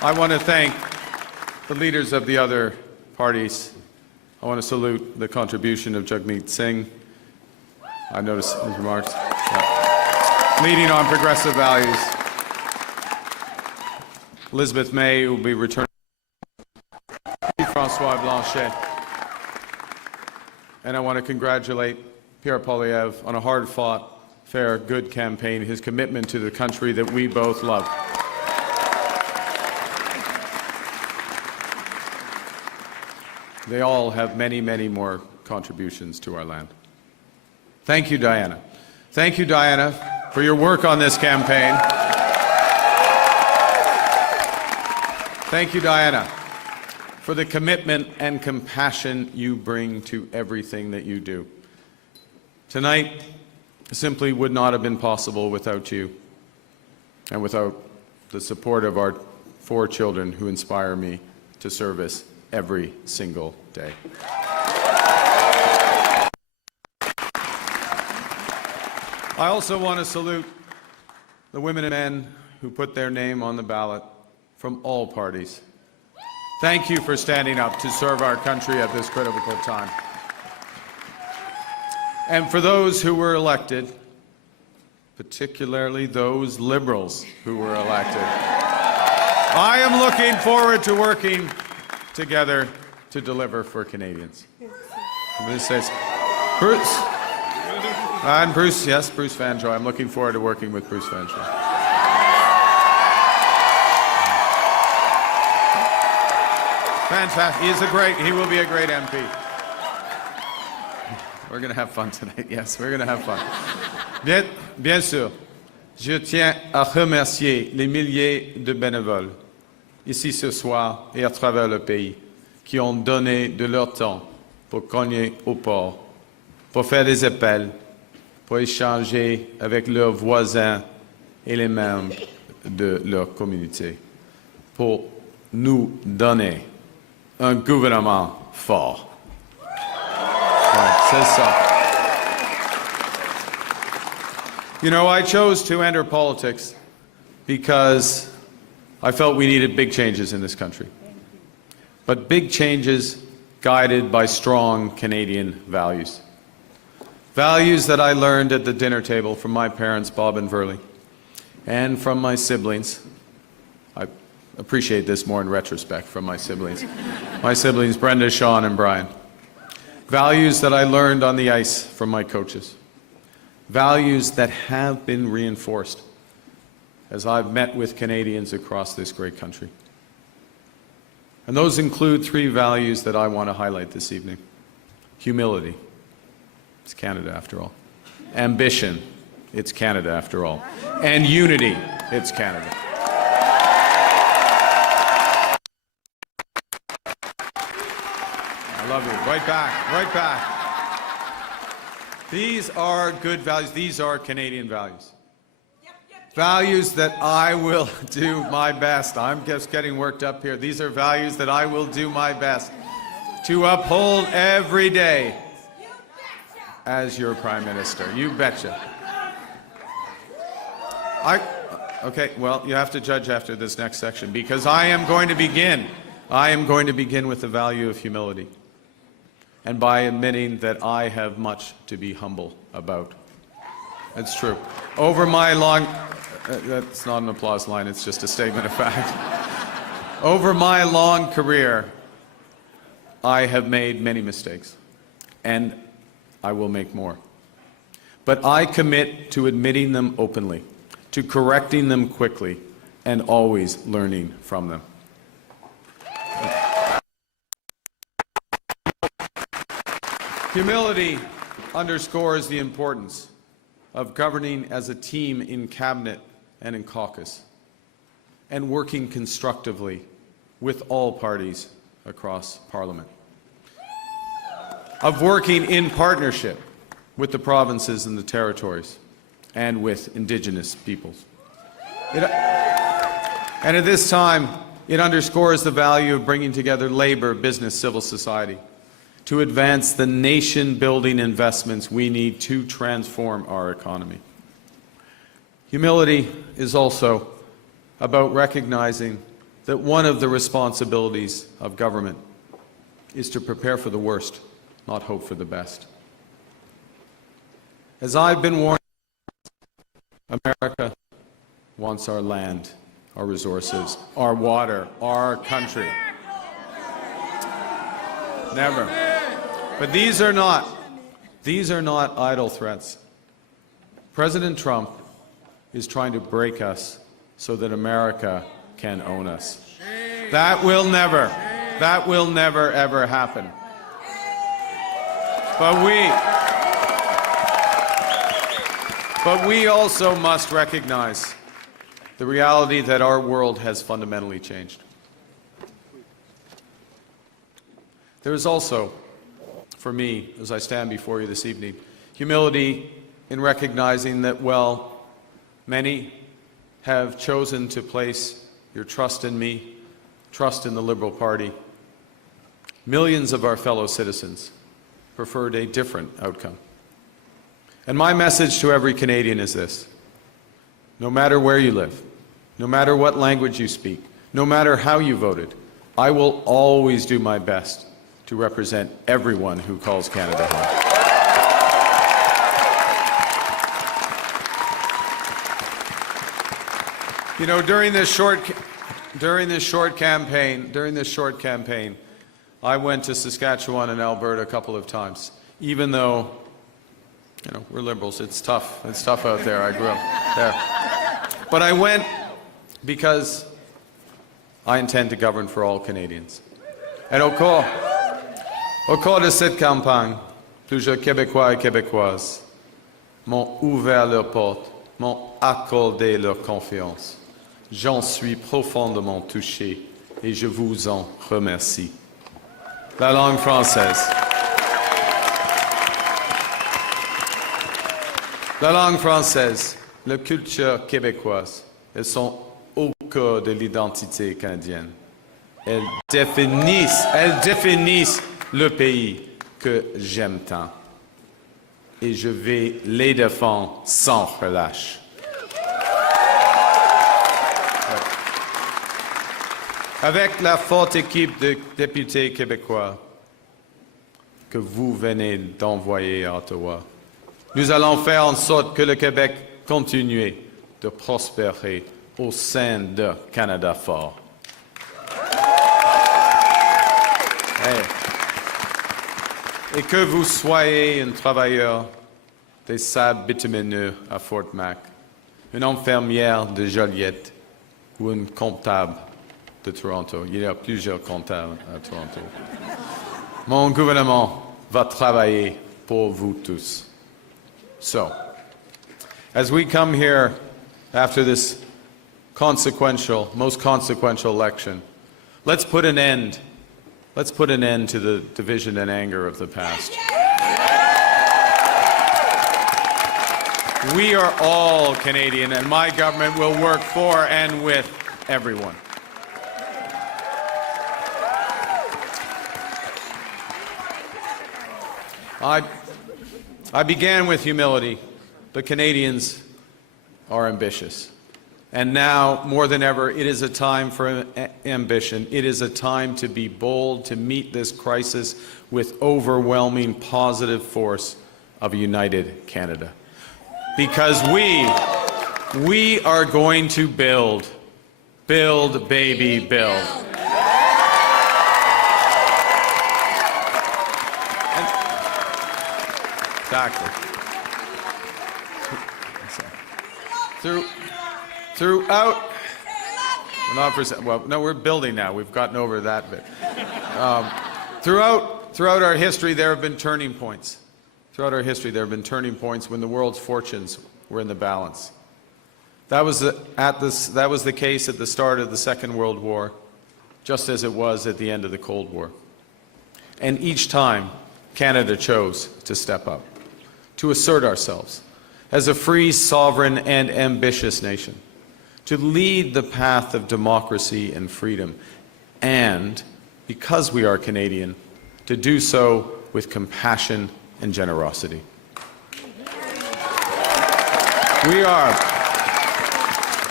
I want to thank the leaders of the other parties. I want to salute the contribution of Jagmeet Singh. I noticed his remarks. Leading on progressive values. Elizabeth May will be returning. François Blanchet. And I want to congratulate Pierre Poilievre on a hard-fought, fair, good campaign, his commitment to the country that we both love. They all have many, many more contributions to our land. Thank you, Diana. Thank you, Diana, for your work on this campaign. Thank you, Diana, for the commitment and compassion you bring to everything that you do. Tonight simply would not have been possible without you and without the support of our 4 children who inspire me to service every single day. I also want to salute the women and men who put their name on the ballot from all parties. Thank you for standing up to serve our country at this critical time. And for those who were elected, particularly those Liberals who were elected, I am looking forward to working together to deliver for Canadians. This says, Bruce. And Bruce, yes, Bruce Vanjoy. I'm looking forward to working with Bruce Vanjoy. Fantastic. He will be a great MP. We're going to have fun tonight. Yes, we're going to have fun. Bien sûr, je tiens à remercier les milliers de bénévoles ici ce soir et à travers le pays qui ont donné de leur temps pour cogner au port, pour faire des appels, pour échanger avec leurs voisins et les membres de leur communauté, pour nous donner un gouvernement fort. Ouais, c'est ça. You know, I chose to enter politics because I felt we needed big changes in this country. But big changes guided by strong Canadian values. Values that I learned at the dinner table from my parents, Bob and Verley, and from my siblings. I appreciate this more in retrospect from my siblings. My siblings, Brenda, Sean, and Brian. Values that I learned on the ice from my coaches. Values that have been reinforced as I've met with Canadians across this great country. And those include 3 values that I want to highlight this evening. Humility. It's Canada after all. Ambition. It's Canada after all. And unity. It's Canada. I love you. Right back. Right back. These are good values. These are Canadian values. Values that I will do my best. I'm just getting worked up here. These are values that I will do my best to uphold every day as your Prime Minister. You betcha. Okay, well, you have to judge after this next section because I am going to begin with the value of humility and by admitting that I have much to be humble about. That's true. Over my long... that's not an applause line, it's just a statement of fact. Over my long career, I have made many mistakes, and I will make more. But I commit to admitting them openly, to correcting them quickly, and always learning from them. Humility underscores the importance of governing as a team in cabinet and in caucus, and working constructively with all parties across Parliament. Of working in partnership with the provinces and the territories, and with Indigenous peoples. And at this time, it underscores the value of bringing together labor, business, civil society, to advance the nation-building investments we need to transform our economy. Humility is also about recognizing that one of the responsibilities of government is to prepare for the worst, not hope for the best. As I've been warned, America wants our land, our resources, our water, our country. Never. But these are not idle threats. President Trump is trying to break us so that America can own us. That will never ever happen. But we also must recognize the reality that our world has fundamentally changed. There is also, for me, as I stand before you this evening, humility in recognizing that, well, many have chosen to place your trust in me, trust in the Liberal Party. Millions of our fellow citizens preferred a different outcome. And my message to every Canadian is this: no matter where you live, no matter what language you speak, no matter how you voted, I will always do my best to represent everyone who calls Canada home. You know, during this short campaign, I went to Saskatchewan and Alberta a couple of times, even though, you know, we're Liberals. It's tough. It's tough out there. I grew up there. But I went because I intend to govern for all Canadians. And au cours de cette campagne, plusieurs Québécois et Québécoises m'ont ouvert leurs portes, m'ont accordé leur confiance. J'en suis profondément touché et je vous en remercie. La langue française. La langue française, la culture québécoise, elles sont au cœur de l'identité canadienne. Elles définissent le pays que j'aime tant. Et je vais les défendre sans relâche. Avec la forte équipe de députés québécois que vous venez d'envoyer à Ottawa, nous allons faire en sorte que le Québec continue de prospérer au sein de Canada fort. Et que vous soyez un travailleur des sables bitumineux à Fort Mac, une infirmière de Joliette ou un comptable de Toronto. Il y a plusieurs comptables à Toronto. Mon gouvernement va travailler pour vous tous. So, as we come here after this most consequential election, let's put an end to the division and anger of the past. We are all Canadian, and my government will work for and with everyone. I began with humility, but Canadians are ambitious. And now, more than ever, it is a time for ambition. It is a time to be bold, to meet this crisis with overwhelming positive force of a united Canada. Because we are going to build, baby, build. Exactly. Throughout, we're building now. We've gotten over that bit. Throughout our history, there have been turning points. Throughout our history, there have been turning points when the world's fortunes were in the balance. That was the case at the start of the Second World War, just as it was at the end of the Cold War. And each time, Canada chose to step up, to assert ourselves as a free, sovereign, and ambitious nation, to lead the path of democracy and freedom, and, because we are Canadian, to do so with compassion and generosity.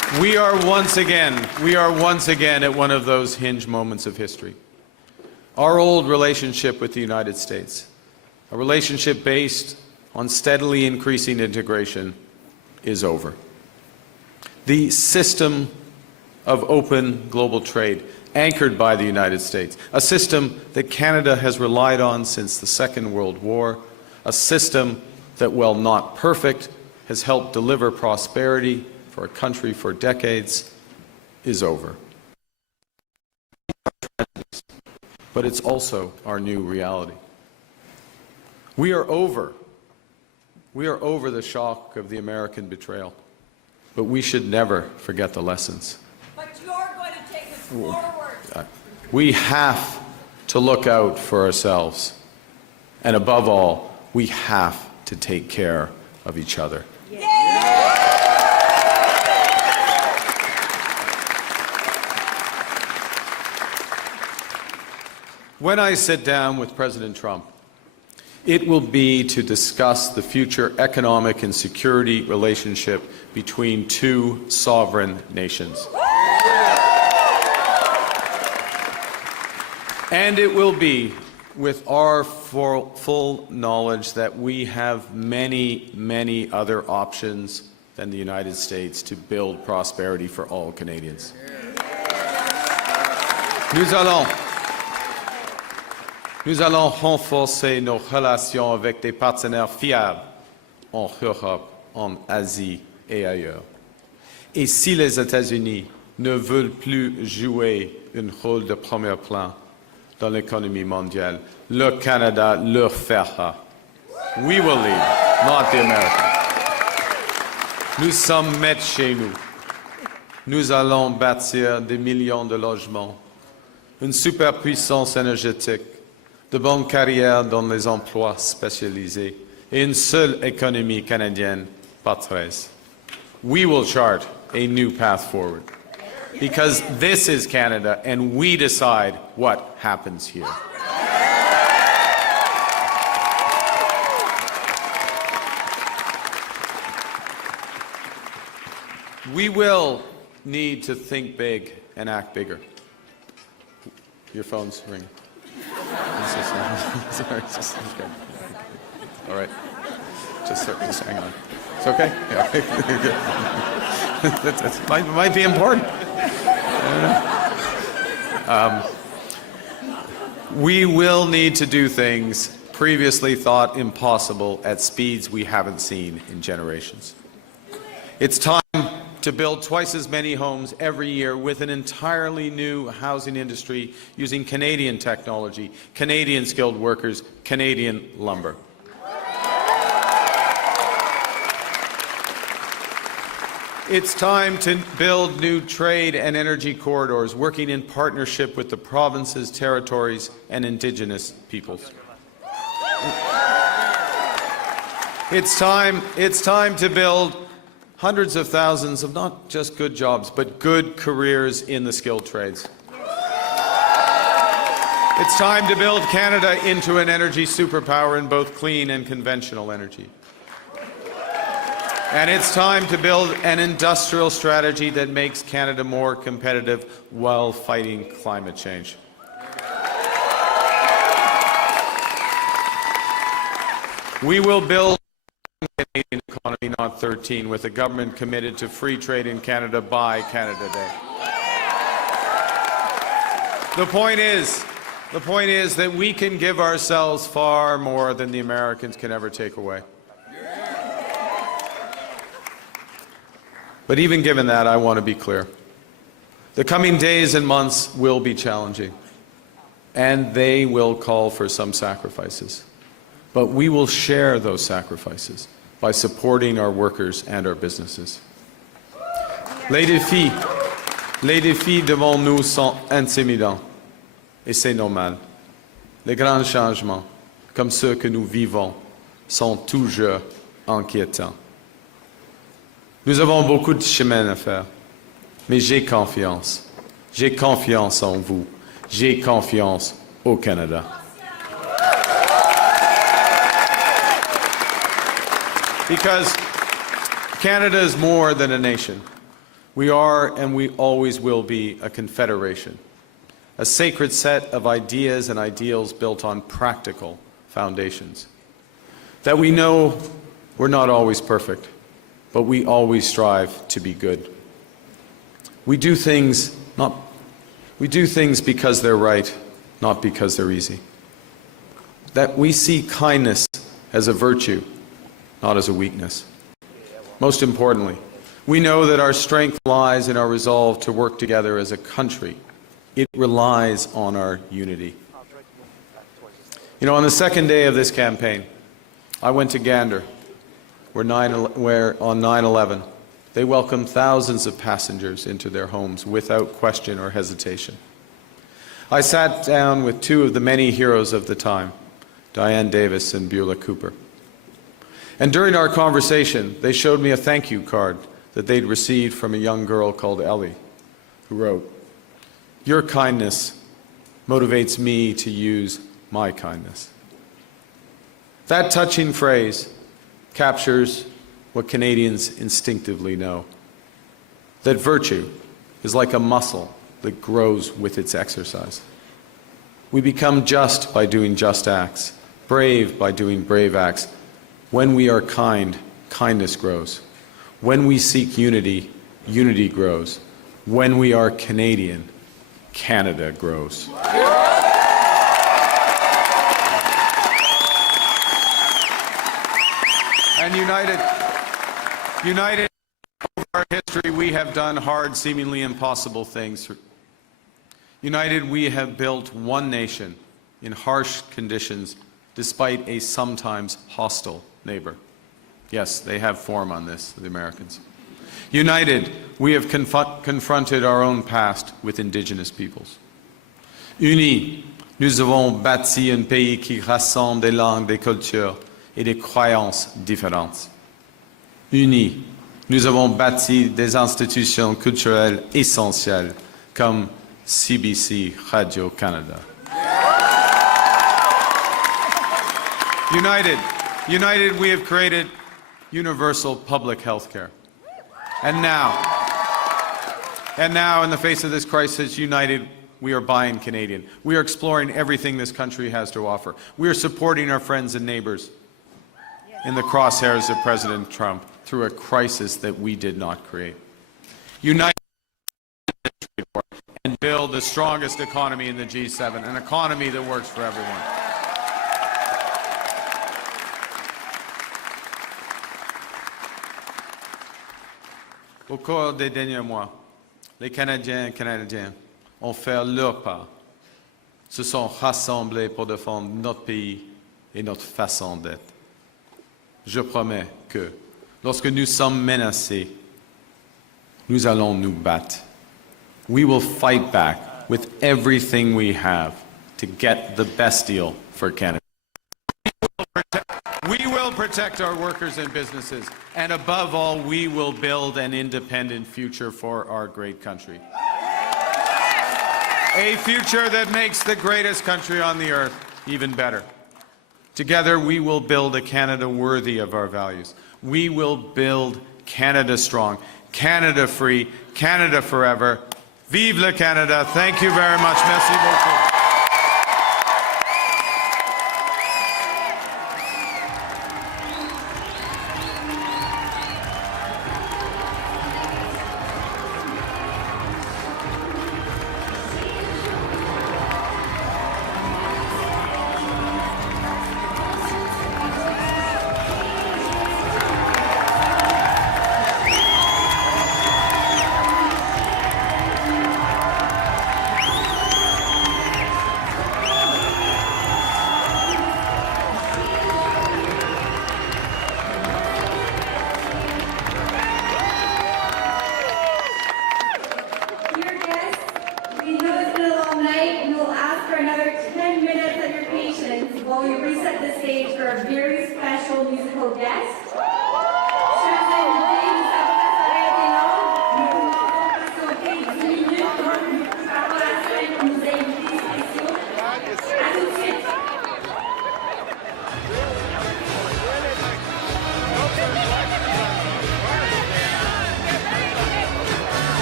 We are once again at one of those hinge moments of history. Our old relationship with the United States, a relationship based on steadily increasing integration, is over. The system of open global trade, anchored by the United States, a system that Canada has relied on since the Second World War, a system that, while not perfect, has helped deliver prosperity for a country for decades, is over. But it's also our new reality. We are over the shock of the American betrayal, but we should never forget the lessons. But you're going to take us forward. We have to look out for ourselves, and above all, we have to take care of each other. When I sit down with President Trump, it will be to discuss the future economic and security relationship between two sovereign nations. And it will be with our full knowledge that we have many, many other options than the United States to build prosperity for all Canadians. Nous allons renforcer nos relations avec des partenaires fiables en Europe, en Asie et ailleurs. Et si les États-Unis ne veulent plus jouer un rôle de premier plan dans l'économie mondiale, le Canada leur fera. We will lead, not the Americans. Nous sommes maîtres chez nous. Nous allons bâtir des millions de logements, une superpuissance énergétique, de bonnes carrières dans les emplois spécialisés et une seule économie canadienne par 13. We will chart a new path forward because this is Canada and we decide what happens here. We will need to think big and act bigger. Your phone's ringing. Sorry, just okay. All right. Just hang on. It's okay? Yeah. That might be important. We will need to do things previously thought impossible at speeds we haven't seen in generations. It's time to build twice as many homes every year with an entirely new housing industry using Canadian technology, Canadian skilled workers, Canadian lumber. It's time to build new trade and energy corridors, working in partnership with the provinces, territories, and Indigenous peoples. It's time to build hundreds of thousands of not just good jobs, but good careers in the skilled trades. It's time to build Canada into an energy superpower in both clean and conventional energy. And it's time to build an industrial strategy that makes Canada more competitive while fighting climate change. We will build Canadian economy, not 13, with a government committed to free trade in Canada by Canada Day. The point is that we can give ourselves far more than the Americans can ever take away. But even given that, I want to be clear. The coming days and months will be challenging, and they will call for some sacrifices. But we will share those sacrifices by supporting our workers and our businesses. Les défis devant nous sont intimidants, et c'est normal. Les grands changements, comme ceux que nous vivons, sont toujours inquiétants. Nous avons beaucoup de chemin à faire, mais j'ai confiance. J'ai confiance en vous. J'ai confiance au Canada. Because Canada is more than a nation. We are and we always will be a confederation, a sacred set of ideas and ideals built on practical foundations. That we know we're not always perfect, but we always strive to be good. We do things because they're right, not because they're easy. That we see kindness as a virtue, not as a weakness. Most importantly, we know that our strength lies in our resolve to work together as a country. It relies on our unity. You know, on the second day of this campaign, I went to Gander, where on 9/11, they welcomed thousands of passengers into their homes without question or hesitation. I sat down with two of the many heroes of the time, Diane Davis and Beulah Cooper. And during our conversation, they showed me a thank you card that they'd received from a young girl called Ellie, who wrote, "Your kindness motivates me to use my kindness." That touching phrase captures what Canadians instinctively know, that virtue is like a muscle that grows with its exercise. We become just by doing just acts, brave by doing brave acts. When we are kind, kindness grows. When we seek unity, unity grows. When we are Canadian, Canada grows. And united over our history, we have done hard, seemingly impossible things. United, we have built one nation in harsh conditions, despite a sometimes hostile neighbor. Yes, they have form on this, the Americans. United, we have confronted our own past with Indigenous peoples. Unis, nous avons bâti un pays qui rassemble des langues, des cultures et des croyances différentes. Unis, nous avons bâti des institutions culturelles essentielles comme CBC Radio-Canada. United, we have created universal public health care. And now, in the face of this crisis, united, we are buying Canadian. We are exploring everything this country has to offer. We are supporting our friends and neighbors in the crosshairs of President Trump through a crisis that we did not create. United and build the strongest economy in the G7, an economy that works for everyone. Au cours des derniers mois, les Canadiens et Canadiennes ont fait leur part, se sont rassemblés pour défendre notre pays et notre façon d'être. Je promets que, lorsque nous sommes menacés, nous allons nous battre. We will fight back with everything we have to get the best deal for Canada. We will protect our workers and businesses, and above all, we will build an independent future for our great country. A future that makes the greatest country on the earth even better. Together, we will build a Canada worthy of our values. We will build Canada strong, Canada free, Canada forever. Vive le Canada. Thank you very much. Merci beaucoup.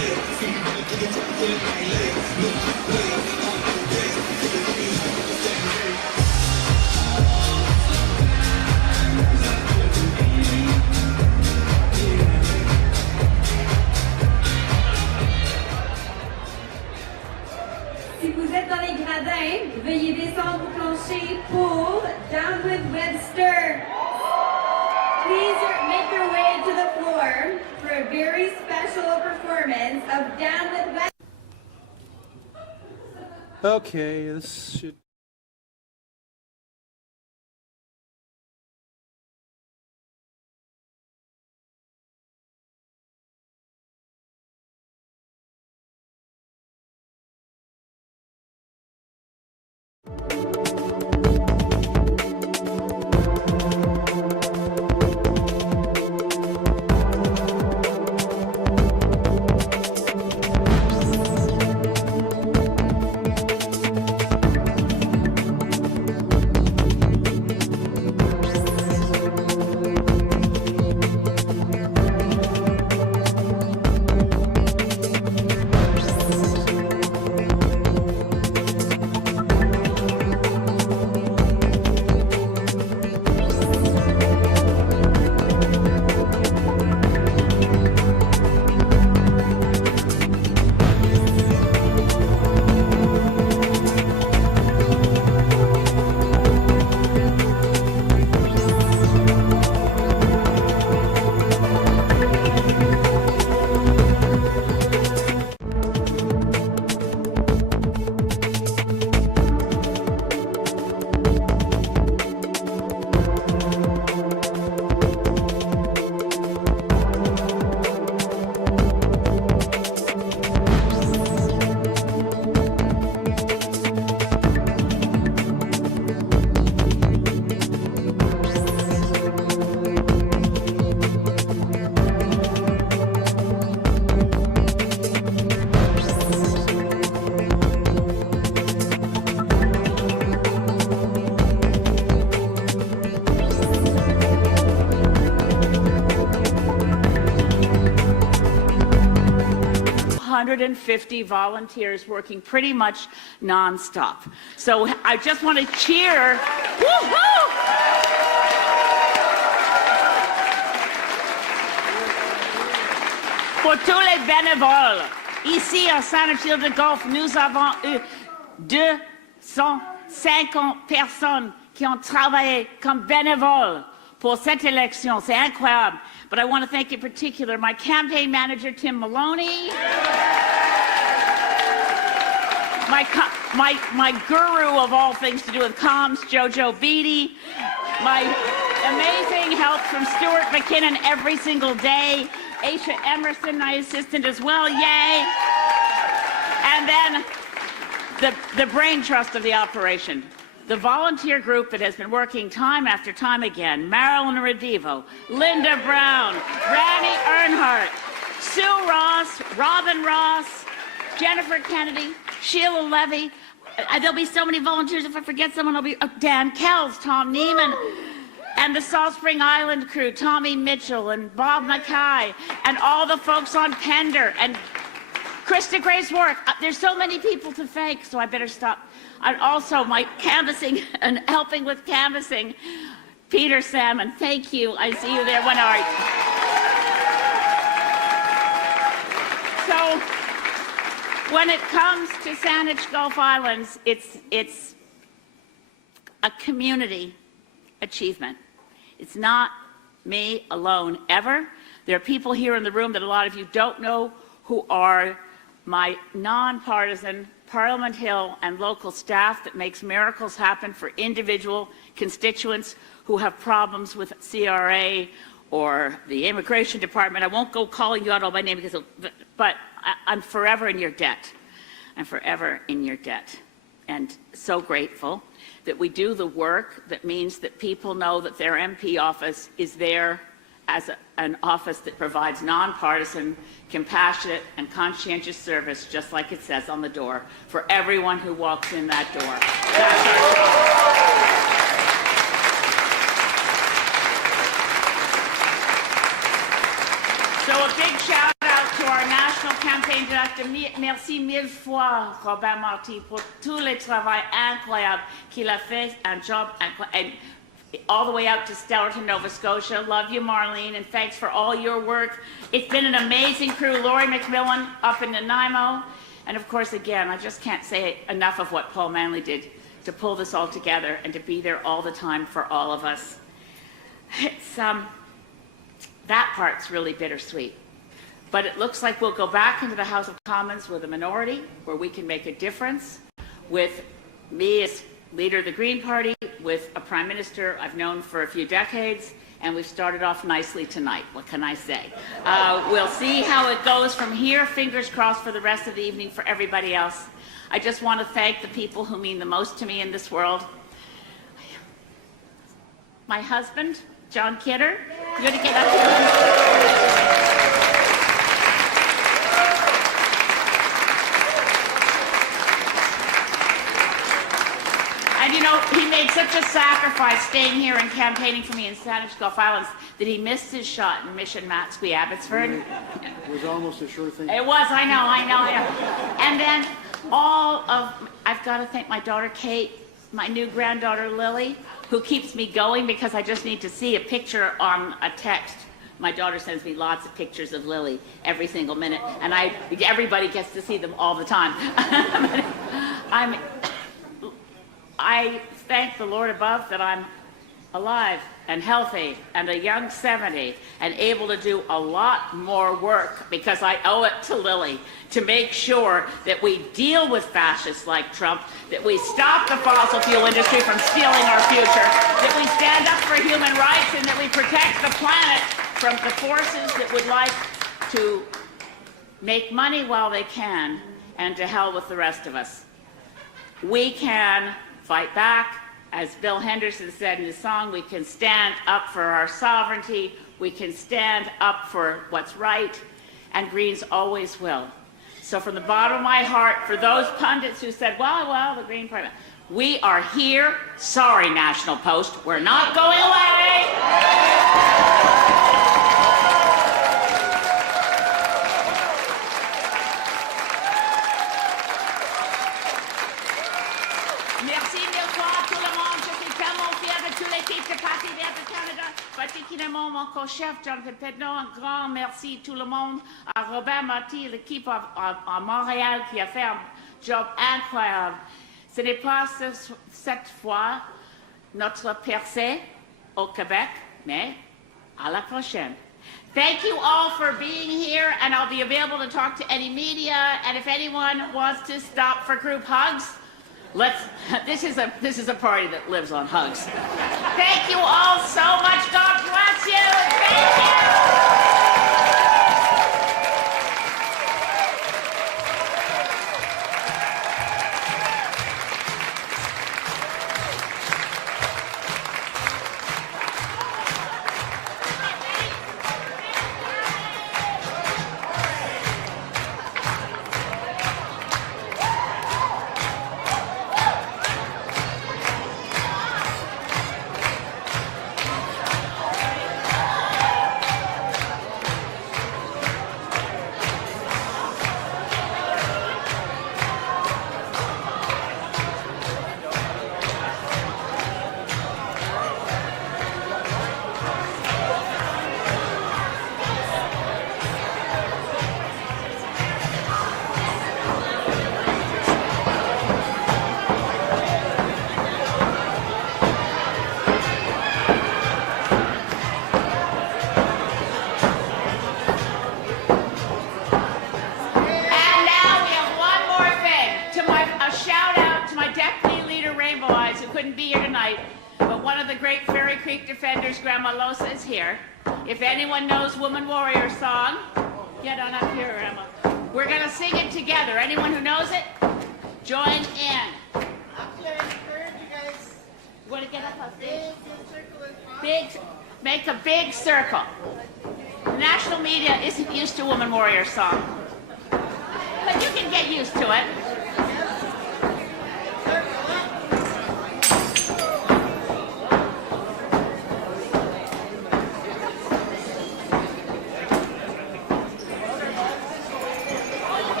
Si vous êtes dans les gradins, veuillez descendre au plancher pour Down with Webster. Please make your way to the floor for a very special performance of Down with Webster. Okay, this should. $150 volunteers working pretty much non-stop. So I just want to cheer. Woo-hoo! Pour tous les bénévoles. Ici, à Saint-Achille-de-Golfe, nous avons eu 250 personnes qui ont travaillé comme bénévoles pour cette élection. C'est incroyable. But I want to thank in particular my campaign manager, Tim Maloney, my guru of all things to do with comms, Jojo Beatty, my amazing help from Stuart McKinnon every single day, Aisha Emerson, my assistant as well, yay, and then the brain trust of the operation. The volunteer group that has been working time after time again, Marilyn Redivo, Linda Brown, Randy Earnhardt, Sue Ross, Robin Ross, Jennifer Kennedy, Sheila Levy. There'll be so many volunteers, if I forget someone, I'll be Dan Kells, Tom Neiman, and the Salt Spring Island crew, Tommy Mitchell and Bob Mackay, and all the folks on Pender, and Krista Grace Warwick. There's so many people to thank, so I better stop. And also my canvassing and helping with canvassing, Peter Salmon. Thank you. I see you there. When are you? So when it comes to Saanich Gulf Islands, it's a community achievement. It's not me alone ever. There are people here in the room that a lot of you don't know who are my nonpartisan Parliament Hill and local staff that makes miracles happen for individual constituents who have problems with CRA or the Immigration Department. I won't go calling you out all by name, because, but I'm forever in your debt. I'm forever in your debt. And so grateful that we do the work that means that people know that their MP office is there as an office that provides nonpartisan, compassionate, and conscientious service, just like it says on the door, for everyone who walks in that door. That's our goal. So a big shout out to our national campaign Merci mille fois, Robert Marty, pour tout le travail incroyable qu'il a fait, un job incroyable. All the way out to Stellarton, Nova Scotia. Love you, Marlene, and thanks for all your work. It's been an amazing crew. Laurie McMillan up in Nanaimo. And of course, again, I just can't say enough of what Paul Manley did to pull this all together and to be there all the time for all of us. It's, that part's really bittersweet. But it looks like we'll go back into the House of Commons with a minority where we can make a difference, with me as leader of the Green Party, with a Prime Minister I've known for a few decades, and we've started off nicely tonight. What can I say? We'll see how it goes from here. Fingers crossed for the rest of the evening for everybody else. I just want to thank the people who mean the most to me in this world. My husband, John Kidder. You going to get up here? And you know, he made such a sacrifice staying here and campaigning for me in Saanich Gulf Islands that he missed his shot in Mission Matsqui, Abbotsford. It was almost a sure thing. It was, I know. And then I've got to thank my daughter Kate, my new granddaughter Lily, who keeps me going because I just need to see a picture on a text. My daughter sends me lots of pictures of Lily every single minute, and everybody gets to see them all the time. I thank the Lord above that I'm alive and healthy and a young 70 and able to do a lot more work because I owe it to Lily to make sure that we deal with fascists like Trump, that we stop the fossil fuel industry from stealing our future, that we stand up for human rights, and that we protect the planet from the forces that would like to make money while they can, and to hell with the rest of us. We can fight back. As Bill Henderson said in his song, we can stand up for our sovereignty, we can stand up for what's right, and Greens always will. So from the bottom of my heart, for those pundits who said, well, the Green Party, we are here. Sorry, National Post, we're not going away. Particulièrement mon co-chef Jonathan Pedneau, un grand merci tout le monde, à Robert Marty, l'équipe à Montréal qui a fait un job incroyable. Ce n'est pas cette fois notre percée au Québec, mais à la prochaine. Thank you all for being here, and I'll be available to talk to any media, and if anyone wants to stop for group hugs, this is a party that lives on hugs. Thank you all so much. God bless you. Thank you. If anyone knows Woman Warrior song, get on up here, Emma. We're going to sing it together. Anyone who knows it, join in. Up here, encourage you guys. You want to get up on stage? Big, Make a big circle. The national media isn't used to Woman Warrior song, but you can get used to it.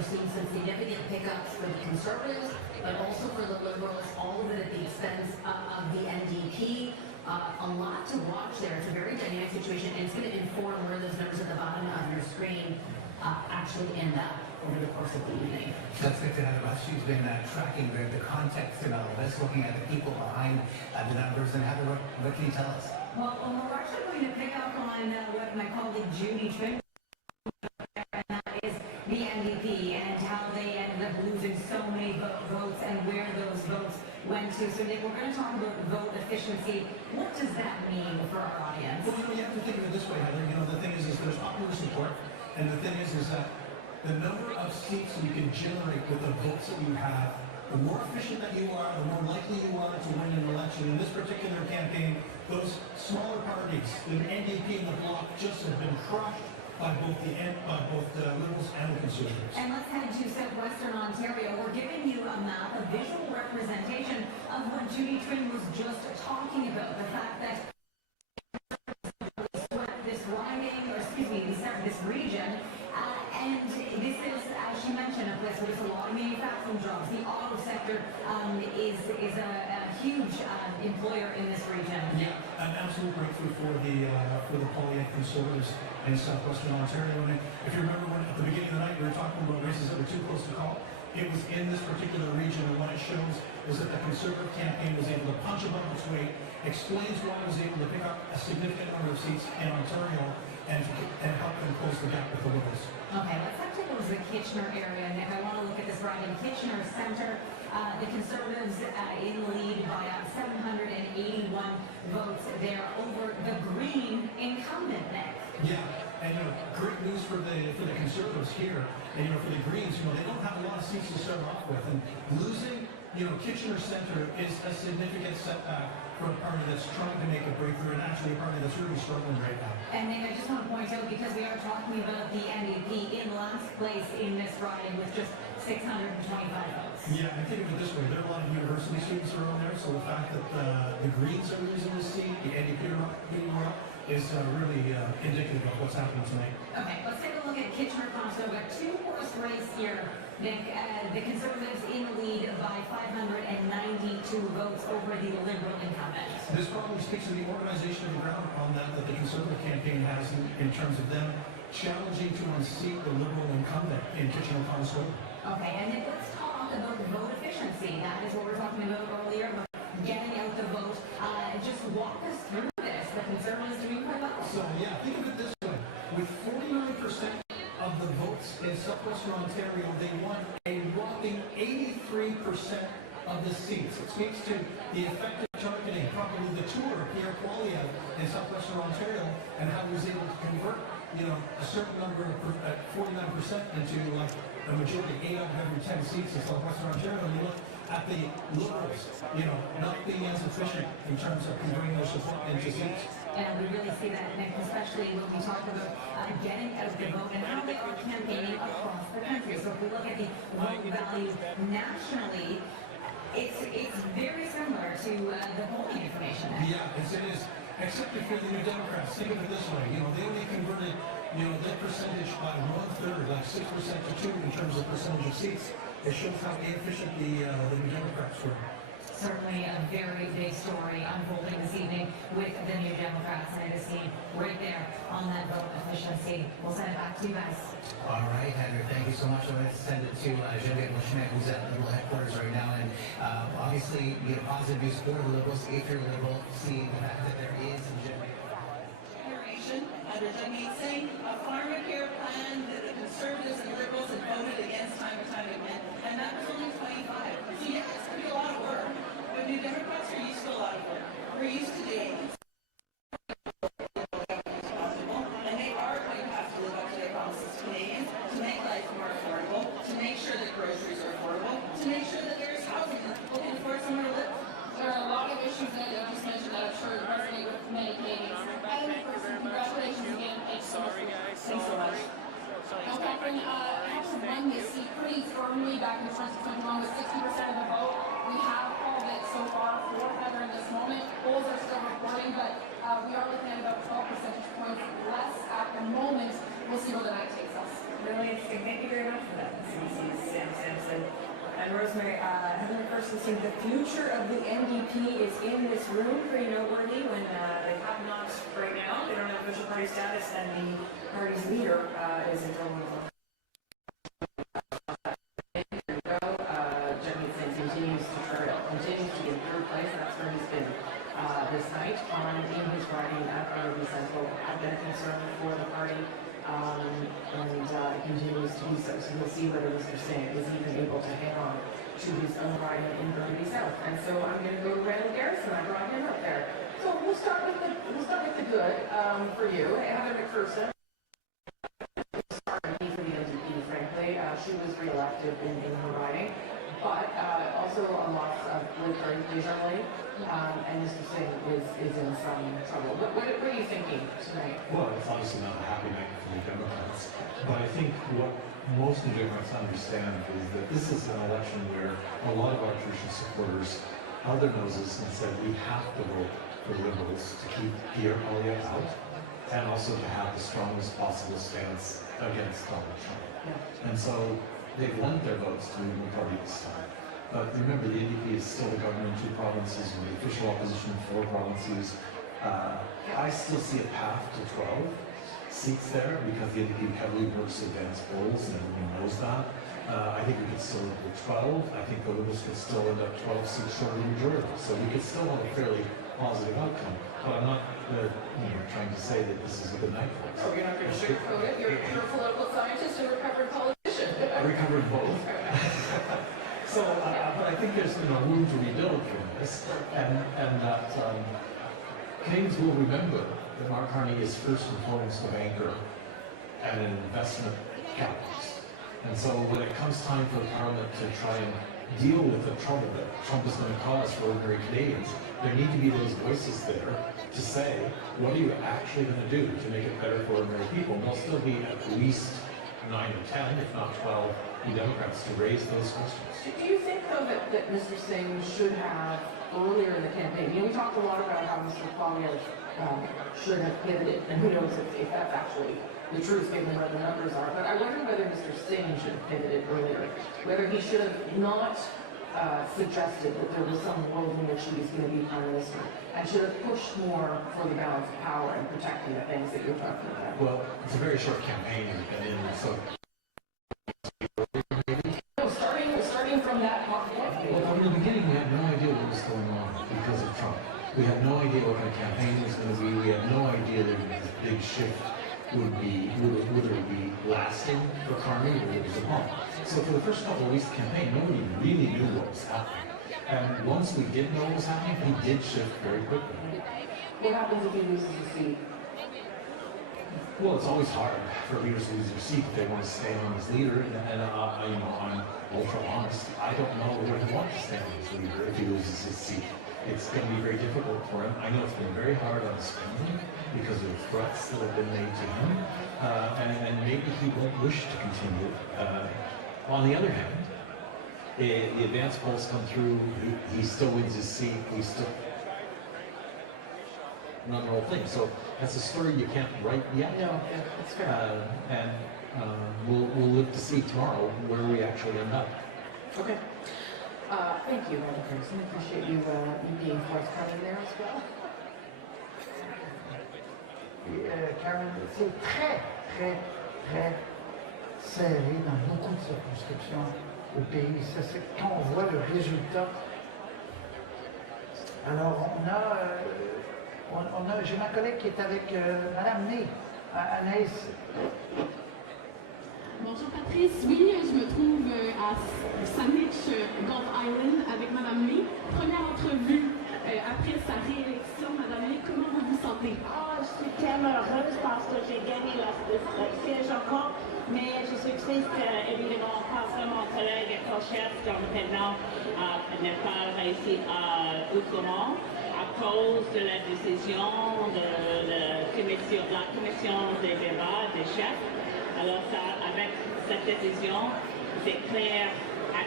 we're seeing some significant pickups for the Conservatives, but also for the Liberals, all of it at the expense of the NDP. A lot to watch there. It's a very dynamic situation, and it's going to inform where those numbers at the bottom of your screen actually end up over the course of the evening. That's good to know. She's been tracking the context in all of this, looking at the people behind the numbers. And Heather, what can you tell us? Well, we're actually going to pick up on what my colleague Judy Trin, and that is the NDP and how they ended up losing so many votes and where those votes went to. So Nick, we're going to talk about vote efficiency. What does that mean for our audience? Well, you have to think of it this way, Heather. The thing is there's popular support, and the thing is that the number of seats you can generate with the votes that you have, the more efficient that you are, the more likely you are to win an election. In this particular campaign, those smaller parties, the NDP and the Bloc, just have been crushed by both the Liberals and the Conservatives. And let's head to southwestern Ontario. We're giving you a map, a visual representation of what Judy Trin was just talking about. The fact that this riding, or excuse me, this region, and this is, as she mentioned, a place where there's a lot of manufacturing jobs. The auto sector is a huge employer in this region. Yeah, an absolute breakthrough for the Poilievre Conservatives in southwestern Ontario. And if you remember when at the beginning of the night we were talking about races that were too close to call, it was in this particular region, and what it shows is that the Conservative campaign was able to punch above its weight, explains why it was able to pick up a significant number of seats in Ontario and help them close the gap with the Liberals. Okay, let's head towards the Kitchener area. And if I want to look at this right in Kitchener Centre, the Conservatives in the lead by 781 votes there over the Green incumbent, Nick. Yeah, and great news for the Conservatives here, and for the Greens, they don't have a lot of seats to start off with, and losing, Kitchener Centre is a significant setback for a party that's trying to make a breakthrough, and actually a party that's really struggling right now. And Nick, I just want to point out, because we are talking about the NDP in last place in this riding with just 625 votes. Yeah, and think of it this way, there are a lot of university students around there, so the fact that the Greens are losing this seat, the NDP are is really indicative of what's happening tonight. Okay, let's take a look at Kitchener-Conestoga. Two-horse race here, Nick. The Conservatives in the lead by 592 votes over the Liberal incumbent. This probably speaks to the organization of the ground on that the Conservative campaign has in terms of them challenging to unseat the Liberal incumbent in Kitchener-Conestoga. Okay, and then let's talk about vote efficiency. That is what we were talking about earlier, about getting out the vote. Just walk us through this. The Conservatives doing quite well. So, yeah, think of it this way. With 49% of the votes in southwestern Ontario, they won a whopping 83% of the seats. It speaks to the effective targeting, probably the tour of Pierre Poilievre in southwestern Ontario, and how he was able to convert, a certain number of 49% into a majority, 8 out of every 10 seats in southwestern Ontario. And you look at the Liberals, not being as efficient in terms of converting their support into seats. And we really see that, Nick, especially when we talk about getting out the vote and how they are campaigning across the country. So if we look at the vote value nationally, it's very similar to the polling information. Yeah, it is. Except if you're the New Democrats, think of it this way. They only converted, their percentage by 1/3, like 6% to 2 in terms of percentage of seats. It shows how inefficient the New Democrats were. Certainly a very big story unfolding this evening with the New Democrats, and it is seen right there on that vote efficiency. We'll send it back to you guys. All right, Heather, thank you so much. I'm going to send it to Jagmeet Singh, who's at Liberal headquarters right now. And obviously, positive news for the Liberals. If you're Liberal, see the fact that there is a generation under Jagmeet Singh, a farm repair plan that the Conservatives and Liberals had voted against time and time again, and that was only 25. So yeah, it's going to be a lot of work. But New Democrats are used to a lot of work. We're used to doing it. And they are going to have to live up to their promises to Canadians, to make life more affordable, to make sure that groceries are affordable, to make sure that there's housing that people can afford somewhere to live. There are a lot of issues that you just mentioned that I'm sure resonate with many Canadians. And congratulations again. Thanks so much. Thanks so much. Now, Catherine, House won this seat pretty firmly back in 2021 with 60% of the vote. We have called it so far for Heather in this moment. Polls are still reporting, but we are looking at about 12 percentage points less at the moment. We'll see where the night takes us. really interesting. Thank you very much for that, CBC's Sam Sampson. And Rosemary, Heather McPherson saying the future of the NDP is in this room, pretty noteworthy when they have not, right now, they don't have official party status, and the party's leader is in trouble. Jagmeet Singh continues to be in third place. That's where he's been this night. In his riding at Irving Central, have been a concern for the party, and continues to be so. So we'll see whether Mr. Singh is even able to hang on to his own riding in Burnaby South. And so I'm going to go to Randall Garrison. I brought him up there. So we'll start with the good for you, Heather McPherson. For the NDP, frankly, she was re-elected in her riding, but also a loss of Desjardins, and Mr. Singh is in some trouble. What are you thinking tonight? Well, it's obviously not a happy night for the Democrats, but I think what most of the Democrats understand is that this is an election where a lot of our traditional supporters held their noses and said we have to vote for Liberals to keep Pierre Poilievre out, and also to have the strongest possible stance against Donald Trump. Yeah. And so they've lent their votes to the Liberal Party this time. But remember, the NDP is still the government in 2 provinces, and the official opposition in 4 provinces. I still see a path to 12 seats there, because the NDP heavily works advanced polls, and everyone knows that. I think we could still end up with 12. I think the Liberals could still end up 12 seats short of the majority. So we could still have a fairly positive outcome. But I'm not trying to say that this is a good night for us. Oh, you're not going to sugarcoat it? You're a political scientist and a recovered politician. I recovered both. So, but I think there's room to rebuild from this, and that Canadians will remember that Mark Carney is first and foremost a banker and an investment capitalist. And so when it comes time for Parliament to try and deal with the trouble that Trump is going to cause for ordinary Canadians, there need to be those voices there to say, what are you actually going to do to make it better for ordinary people? And there'll still be at least 9 or 10, if not 12, Democrats to raise those questions. Do you think, though, that Mr. Singh should have, earlier in the campaign, we talked a lot about how Mr. Poilievre should have pivoted, and who knows if that's actually the truth, given where the numbers are, but I wonder whether Mr. Singh should have pivoted earlier, whether he should have not suggested that there was some world in which he was going to be Prime Minister, and should have pushed more for the balance of power and protecting the things that you're talking about. Well, it's a very short campaign you've been in, so... Starting from that point. Well, from the beginning, we had no idea what was going on because of Trump. We had no idea what kind of campaign it was going to be. We had no idea that this big shift would it be lasting for Carney, or it was a bump. So for the first couple of weeks of the campaign, nobody really knew what was happening. And once we did know what was happening, he did shift very quickly. What happens if he loses the seat? Well, it's always hard for leaders to lose their seat if they want to stay on as leader. And I'm ultra honest. I don't know whether he wants to stay on as leader if he loses his seat. It's going to be very difficult for him. I know it's been very hard on his family because of the threats that have been made to him, and maybe he won't wish to continue. On the other hand, the advance polls come through. He still wins his seat. We still. Not the whole thing. So that's a story you can't write yet. No, that's fair. And we'll live to see tomorrow where we actually end up. Okay. Thank you, Madam President. I appreciate you being forthcoming there as well. Karen, c'est très, très, très serré dans beaucoup de circonscriptions au pays. C'est quand on voit le résultat. Alors, j'ai ma collègue qui est avec Madame Ney, Anaïs. Bonjour Patrice, oui, je me trouve à Sandwich Gulf Island avec Madame May. Première entrevue après sa réélection. Madame May, comment vous vous sentez? Je suis tellement heureuse parce que j'ai gagné le siège encore, mais je suis triste évidemment parce que mon collègue et co-chef, Jonathan Now, n'a pas réussi outrement à cause de la décision de la commission des débats des chefs. Alors ça, avec cette décision, c'est clair à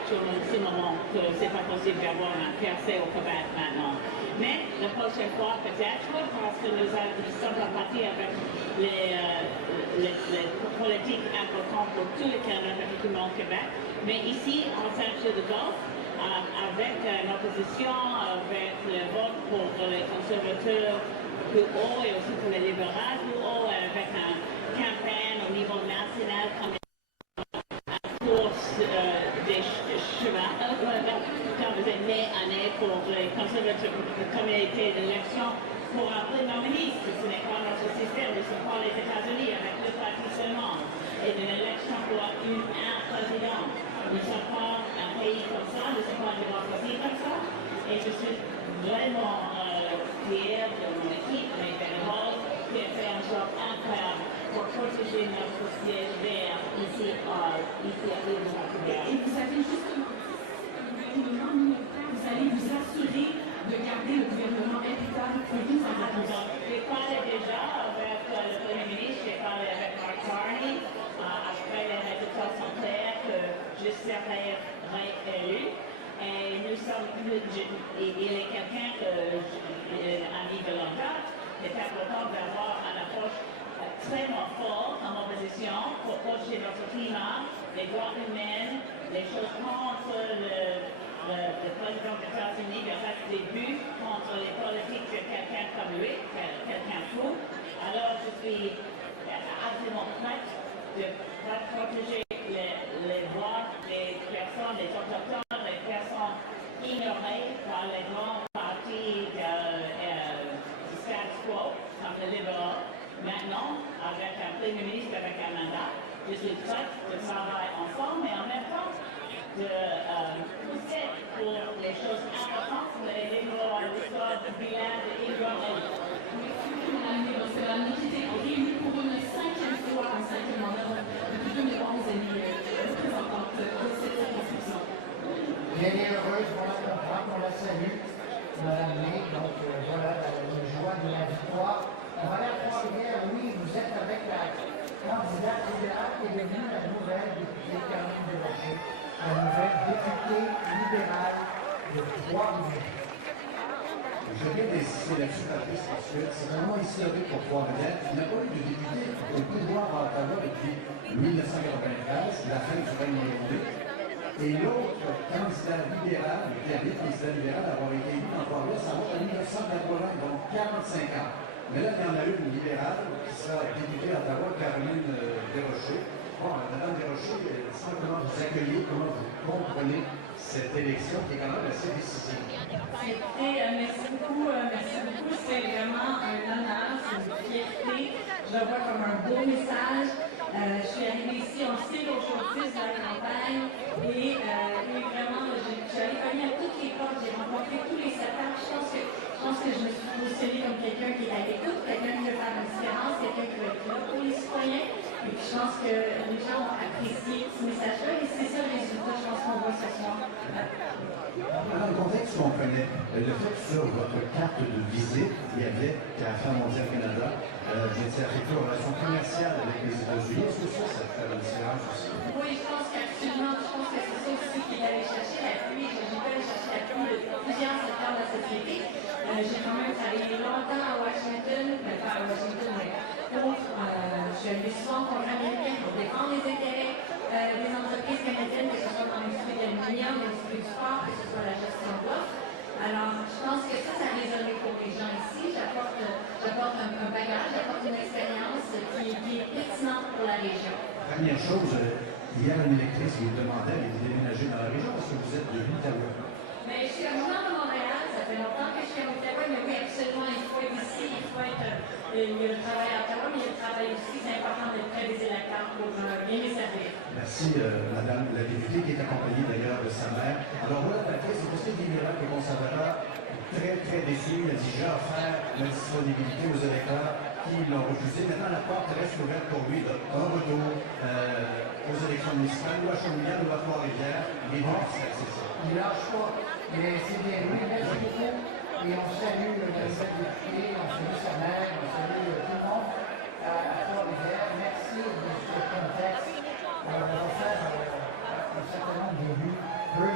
tout ce moment que c'est pas possible d'avoir un percé au Québec maintenant. Mais la prochaine fois, peut-être, parce que nous sommes en partie avec les politiques importantes pour tout le Canada, particulièrement au Québec. Mais ici, en Centre-de-Golfe, avec l'opposition, avec le vote pour les conservateurs plus haut et aussi pour les libéraux plus haut, avec une campagne au niveau national comme course des chevaux, quand vous êtes année pour les conservateurs, le comité d'élection pour un premier ministre. Ce n'est pas notre système, nous ne sommes pas les États-Unis avec deux partis seulement. Et une élection pour un président. Nous ne sommes pas un pays comme ça, nous ne sommes pas une démocratie comme ça. Et je suis vraiment fière de mon équipe, mes bénévoles, qui a fait un job incroyable pour protéger notre siège vert ici à l'île de Montréal. Et vous avez justement, vous allez vous assurer de garder le gouvernement imputable pour vous en attendant. J'ai parlé déjà avec le Premier ministre, j'ai parlé avec Mark Carney. Après les résultats sont clairs que je serai réélu. Et nous sommes, il est quelqu'un que, ami de longue date, est important d'avoir une approche très forte en opposition pour protéger notre climat, les droits humains, les choses contre le président des États-Unis, il reste des buts contre les politiques de quelqu'un comme lui, quelqu'un fou. Alors je suis absolument prête de protéger les droits des personnes, des autochtones, les personnes ignorées par les grands partis du status quo, comme les libéraux. Maintenant, avec un Premier ministre, avec un mandat, je suis prête de travailler ensemble, mais en même temps, de pousser pour les choses importantes, les libéraux à l'histoire du bilan de Ingram. C'est la qui était réunie pour une 5e fois en 5e mandat depuis 2011 et représentante de cette circonscription. Elle est heureuse, on la salue, Madame May, donc voilà, la joie de la victoire. Madame Poilievre, oui, vous êtes avec la candidate libérale qui est devenue la nouvelle députée Caroline Desrochers, la nouvelle députée libérale de Trois-Rivières. Je viens d'insister là-dessus, Patrice, parce que c'est vraiment historique pour Trois-Rivières. Il n'y a pas eu de député au pouvoir à Ottawa depuis 1993, la fin du règne irlandais. Et l'autre candidat libéral, le dernier candidat libéral à avoir été élu dans Trois-Rivières, ça va en 1980, donc 45 ans. Mais là, il y en a eu une libérale qui sera députée à Ottawa, Caroline Desrochers. Bon, Madame Desrochers, sans comment vous accueillez, comment vous comprenez cette élection qui est quand même assez décisive. Merci beaucoup. C'est vraiment un honneur, c'est une fierté. Je le vois comme un beau message. Je suis arrivée ici, on sait qu'aujourd'hui, c'est la campagne. Et vraiment, j'ai allé cogner à toutes les portes, j'ai rencontré tous les secteurs. Je pense que je me suis positionnée comme quelqu'un qui est à l'écoute, quelqu'un qui veut faire une différence, quelqu'un qui veut être là pour les citoyens. Et puis je pense que les gens ont apprécié ce message-là et c'est ça le résultat, je pense qu'on voit ce soir. Dans le contexte qu'on connaît, le fait que sur votre carte de visite, il y avait Affaires mondiales Canada, vous étiez affecté aux relations commerciales avec les États-Unis. Est-ce que ça fait la différence aussi? Oui, je pense qu'absolument, je pense que c'est ça aussi qui est allé chercher l'appui. J'ai pas allé chercher l'appui de plusieurs secteurs de la société. J'ai quand même travaillé longtemps à Washington, pas à Washington, mais pour, je suis allée souvent au Congrès américain pour défendre les intérêts des entreprises canadiennes, que ce soit dans l'industrie de l'aluminium, l'industrie du sport, que ce soit la gestion de l'offre. Alors, je pense que ça résonne pour les gens ici. J'apporte un bagage, j'apporte une expérience qui est pertinente pour la région. Première chose, hier, une électrice vous demandait de déménager dans la région parce que vous êtes de l'Ottawa. Mais je suis originaire de Montréal, ça fait longtemps que je suis à Ottawa, mais oui, absolument, il faut être ici, il faut être. Il y a le travail à Ottawa, mais il y a le travail aussi, c'est important d'être près des électeurs pour bien les servir. Merci, Madame la députée, qui est accompagnée d'ailleurs de sa mère. Alors voilà, Patrice, c'est parce que des libéraux et conservateurs très, très déçus. Il a déjà offert la disponibilité aux électeurs qui l'ont refusé. Maintenant, la porte reste ouverte pour lui d'un retour aux élections municipales, ou à Chaudière, ou à Trois-Rivières. Les deux, c'est ça. Il ne lâche pas. Mais c'est bien lui. Merci beaucoup. Et on salue le président député, on salue sa mère, on salue tout le monde à Trois-Rivières. Merci de ce contexte. On va faire un certain nombre d'élus.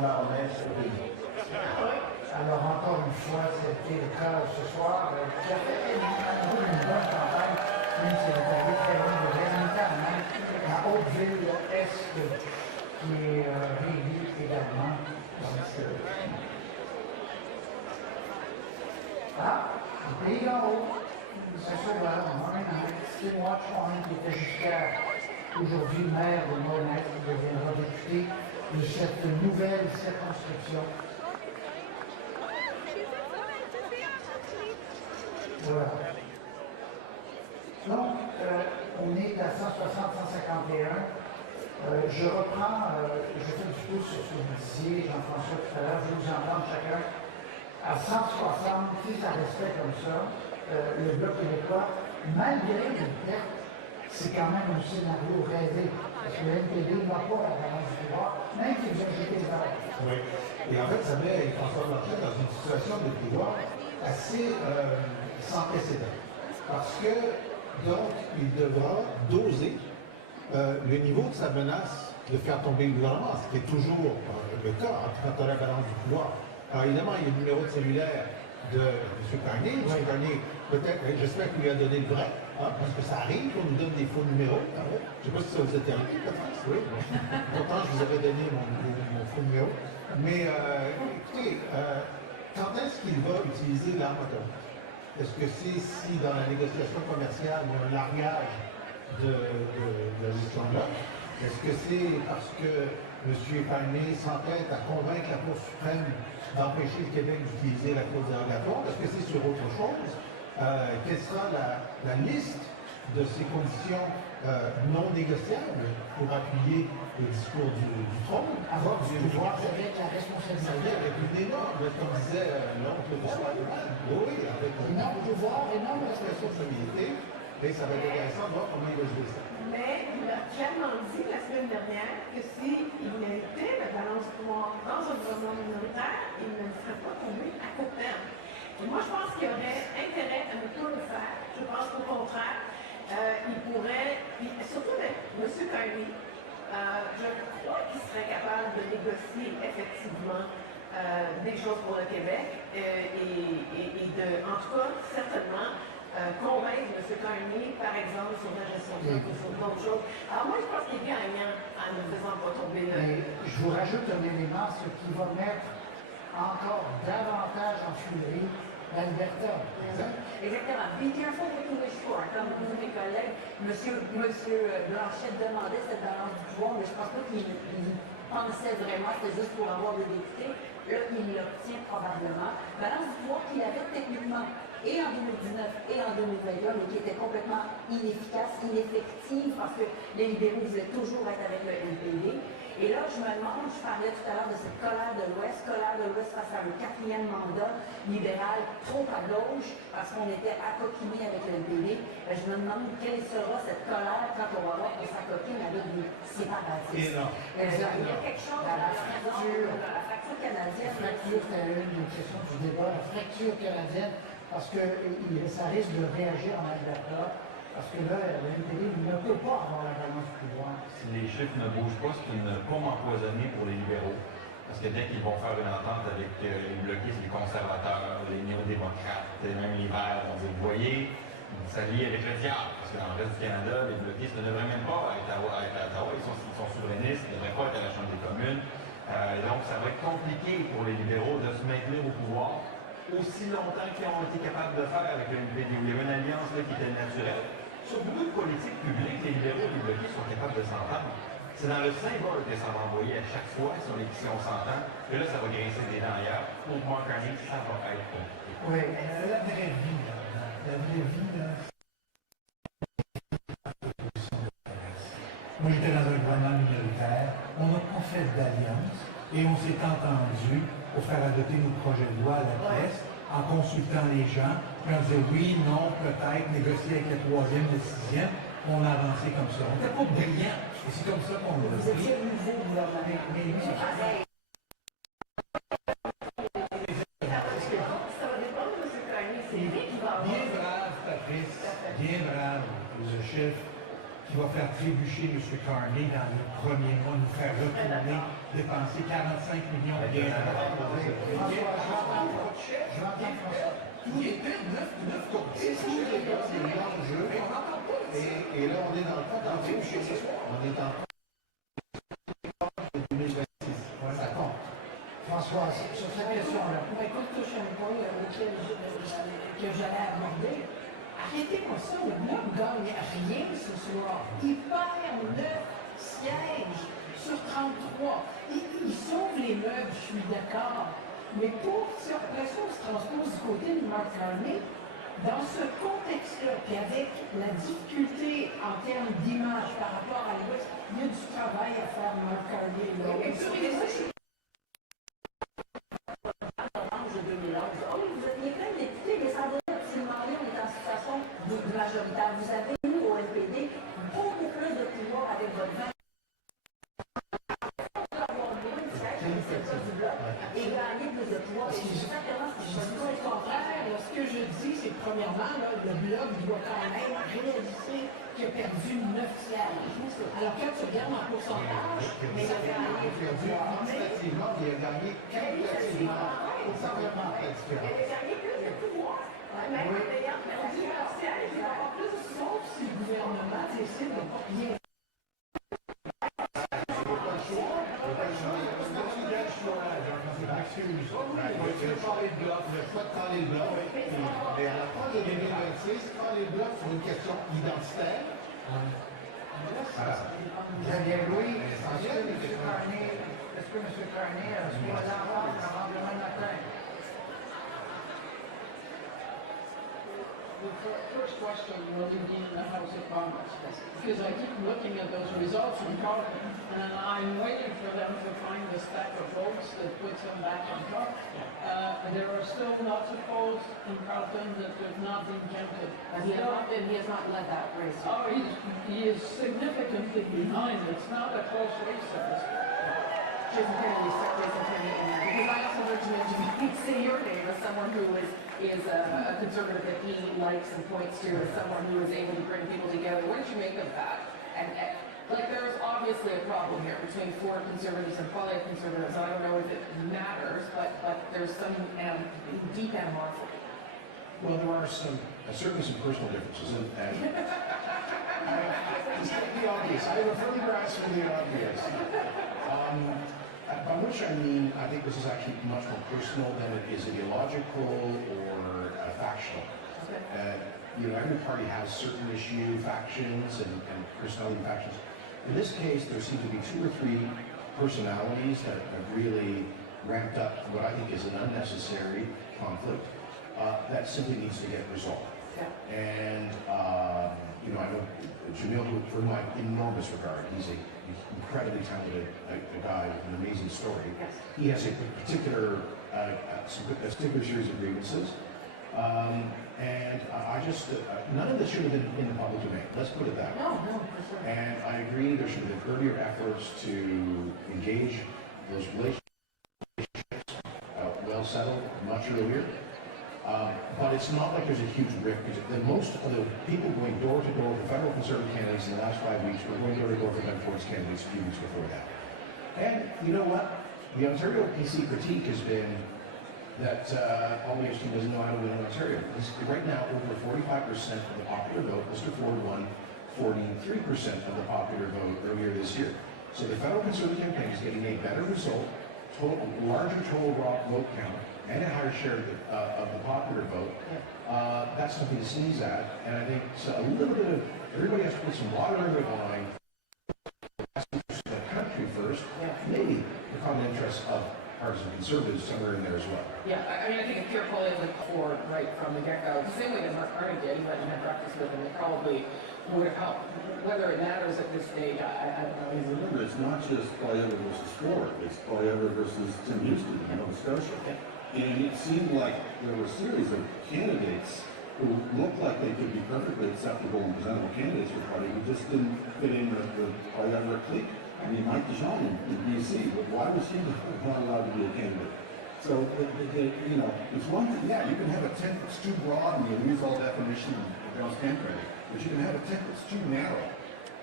malhonnête au pays. Alors encore une fois, c'était le cas ce soir. Qui a fait une bonne campagne, même si elle est arrivée très loin de résultat, même la Haute-Ville-Est qui est réélue également. Donc, le pays en haut, c'est ça, voilà, Tim Watchorn, qui était jusqu'à aujourd'hui maire de Mornay, qui deviendra député de cette nouvelle circonscription. Voilà. Donc, on est à 160-151. Je reprends, je fais du pouce sur ce que vous disiez, Jean-François, tout à l'heure, je vous entends chacun. À 160, si ça restait comme ça, le Bloc québécois, malgré les pertes, c'est quand même un scénario rêvé. Parce que le NPD n'a pas la balance du pouvoir, même si vous ajoutez les arts. Oui. Et en fait, ça met François Blanchet dans une situation de pouvoir assez sans précédent. Parce que, donc, il devra doser le niveau de sa menace de faire tomber le gouvernement, ce qui est toujours le cas quand on a la balance du pouvoir. Alors évidemment, il y a le numéro de cellulaire de M. Carney. M. Carney, peut-être, j'espère qu'il lui a donné le vrai, parce que ça arrive qu'on nous donne des faux numéros. Je ne sais pas si ça vous était arrivé, peut-être. Oui. Pourtant, je vous avais donné mon faux numéro. Mais écoutez, quand est-ce qu'il va utiliser l'arme atomique? Est-ce que c'est si dans la négociation commerciale, il y a un largage de la gestion de l'homme? Est-ce que c'est parce que M. Carney s'entête à convaincre la Cour suprême d'empêcher le Québec d'utiliser la clause dérogatoire? Est-ce que c'est sur autre chose? Quelle sera la liste de ces conditions non négociables pour appuyer le discours du trône? Avoir du pouvoir, ça vient avec la responsabilité. Ça vient avec une énorme, comme disait l'oncle de soi, oui, avec une énorme pouvoir, énorme responsabilité. Et ça va être intéressant de voir comment il va jouer ça. Mais il a clairement dit la semaine dernière que s'il méritait la balance du pouvoir dans un gouvernement minoritaire, il ne serait pas tombé à court terme. Et moi, je pense qu'il aurait intérêt à ne pas le faire. Je pense qu'au contraire, il pourrait, puis surtout avec M. Carney, je crois qu'il serait capable de négocier effectivement des choses pour le Québec et de, en tout cas, certainement, convaincre M. Carney, par exemple, sur la gestion de l'eau ou sur d'autres choses. Alors moi, je pense qu'il est gagnant en ne faisant pas tomber le... Je vous rajoute un élément, ce qui va mettre encore davantage en furie l'Alberta. Exactement. Be careful what you wish for. Comme vous, mes collègues, M. Blanchet demandait cette balance du pouvoir, mais je pense pas qu'il pensait vraiment que c'était juste pour avoir des députés. Là, il l'obtient probablement. Balance du pouvoir qu'il avait techniquement et en 2019 et en 2021, mais qui était complètement inefficace, ineffective, parce que les libéraux voulaient toujours être avec le NPD. Et là, je me demande, je parlais tout à l'heure de cette colère de l'Ouest face à un 4e mandat libéral trop à gauche, parce qu'on était accoquinés avec le NPD. Je me demande quelle sera cette colère quand on va voir qu'on s'accoquine avec des séparatistes. Il y a quelque chose à la fracture canadienne. La fracture, c'est une des questions du débat, la fracture canadienne, parce que ça risque de réagir en Alberta. Parce que là, le NPD ne peut pas avoir la balance du pouvoir. Si les chiffres ne bougent pas, c'est une pomme empoisonnée pour les libéraux. Parce que dès qu'ils vont faire une entente avec les bloquistes, les conservateurs, les néo-démocrates, même les Verts, vont dire, vous voyez, ça lie avec le diable. Parce que dans le reste du Canada, les bloquistes ne devraient même pas être à Ottawa. Ils sont souverainistes, ils ne devraient pas être à la Chambre des communes. Donc, ça va être compliqué pour les libéraux de se maintenir au pouvoir aussi longtemps qu'ils ont été capables de faire avec le NPD. Il y avait une alliance là, qui était naturelle. Sur beaucoup de politiques publiques, les libéraux et les bloquistes sont capables de s'entendre. C'est dans le symbole que ça va envoyer à chaque fois si on s'entend, que là, ça va grincer des dents ailleurs. Pour Mark Carney, ça va être compliqué. Oui, la vraie vie, là. La vraie vie, là. Moi, j'étais dans un gouvernement minoritaire. On n'a pas fait d'alliance et on s'est entendu pour faire adopter nos projets de loi à la presse, en consultant les gens, puis on disait oui, non, peut-être, négocier avec le 3e, le 6e, on a avancé comme ça. On n'était pas brillants, et c'est comme ça qu'on l'a fait. Vous étiez le nouveau gouvernement. Mais oui, c'est pareil. Bien brave, Patrice, bien brave, le chef, qui va faire trébucher M. Carney dans les premiers mois, nous faire retourner dépenser 45 millions de gains. Il est perdre 9 contre 10. C'est milliards de jeux. Et là, on est dans le cas d'en on est dans le cas de 2026. Ça compte. François, sur cette question-là, écoute, touche un point que j'allais aborder. Arrêtez-moi ça, le Bloc gagne rien ce soir. Il perd 9 sièges sur 33. Il sauve les meubles, je suis d'accord. Mais si après ça, on se transpose du côté de Mark Carney, dans ce contexte-là, puis avec la difficulté en termes d'image par rapport à l'Ouest, il y a du travail à faire, Mark Carney. Il est plein de députés, mais ça veut absolument rien, on est en situation de majoritaire. Vous avez, nous, au NPD, beaucoup plus de pouvoir avec votre vin. Et gagner plus de pouvoir. Ce que je dis, c'est que premièrement, là, le Bloc doit quand même réaliser qu'il a perdu 9 sièges. Alors quand tu regardes en pourcentage, mais il a gagné quantitativement, il a gagné qualitativement. Ça vraiment très différent. Il a gagné plus de pouvoir. Même en ayant perdu leur siège, il va avoir plus de pouvoir. sauf si le gouvernement décide de ne pas rien. Je vais parler de bloc, je vais pas te parler de bloc, mais à la fin de 2026, quand les blocs sont une question identitaire, Louis, est-ce que M. Carney a avoir un rendement matin? The first question will be in the House of Commons, because I keep looking at those results from Carlton, and I'm waiting for them to find the stack of votes that puts them back on top. There are still lots of polls in Carlton that have not been counted. And he has not led that race. Oh, he is significantly behind. It's not a close race at this point. Jason Kennedy, because I also heard you mention say your name as someone who is a conservative that he likes and points to as someone who is able to bring people together. What did you make of that? And like there's obviously a problem here between Ford conservatives and Poilievre conservatives. I don't know if it matters, but there's some deep animosity. Well, there are certainly some personal differences, and to state the obvious, I refer to grass for the obvious. By which I mean, I think this is actually much more personal than it is ideological or factional. Every party has certain issue factions and personality factions. In this case, there seem to be 2 or 3 personalities that have really ramped up what I think is an unnecessary conflict that simply needs to get resolved. And I know Jamil, for my enormous regard, he's an incredibly talented guy with an amazing story. He has a particular series of grievances. And I just, none of this should have been in the public domain. Let's put it that way. No, for sure. And I agree there should have been earlier efforts to engage those relationships well settled much earlier. But it's not like there's a huge rift, because most of the people going door to door for federal Conservative candidates in the last 5 weeks were going door to door for Ben Ford's candidates a few weeks before that. And you know what? The Ontario PC critique has been that all the team doesn't know how to win in Ontario. Right now, over 45% of the popular vote, Mr. Ford won 43% of the popular vote earlier this year. So the federal Conservative campaign is getting a better result, larger total vote count, and a higher share of the popular vote. That's something to sneeze at, and I think so a little bit of, everybody has to put some water in their wine, the country first, maybe the common interests of partisan conservatives somewhere in there as well. Yeah, I mean, I think if Pierre Poilievre went forward right from the get-go, the same way that Mark Carney did, he went and had breakfast with him, it probably would have helped. Whether it matters at this stage, I don't know. Remember, it's not just Poilievre versus Ford, it's Poilievre versus Tim Houston in Nova Scotia. And it seemed like there were a series of candidates who looked like they could be perfectly acceptable and presentable candidates for the party, who just didn't fit in with the Poilievre clique. I mean, Mike DeJong in BC, but why was he not allowed to be a candidate? So, it's one thing, yeah, you can have a tent that's too broad and you lose all definition of John's campaign, but you can have a tent that's too narrow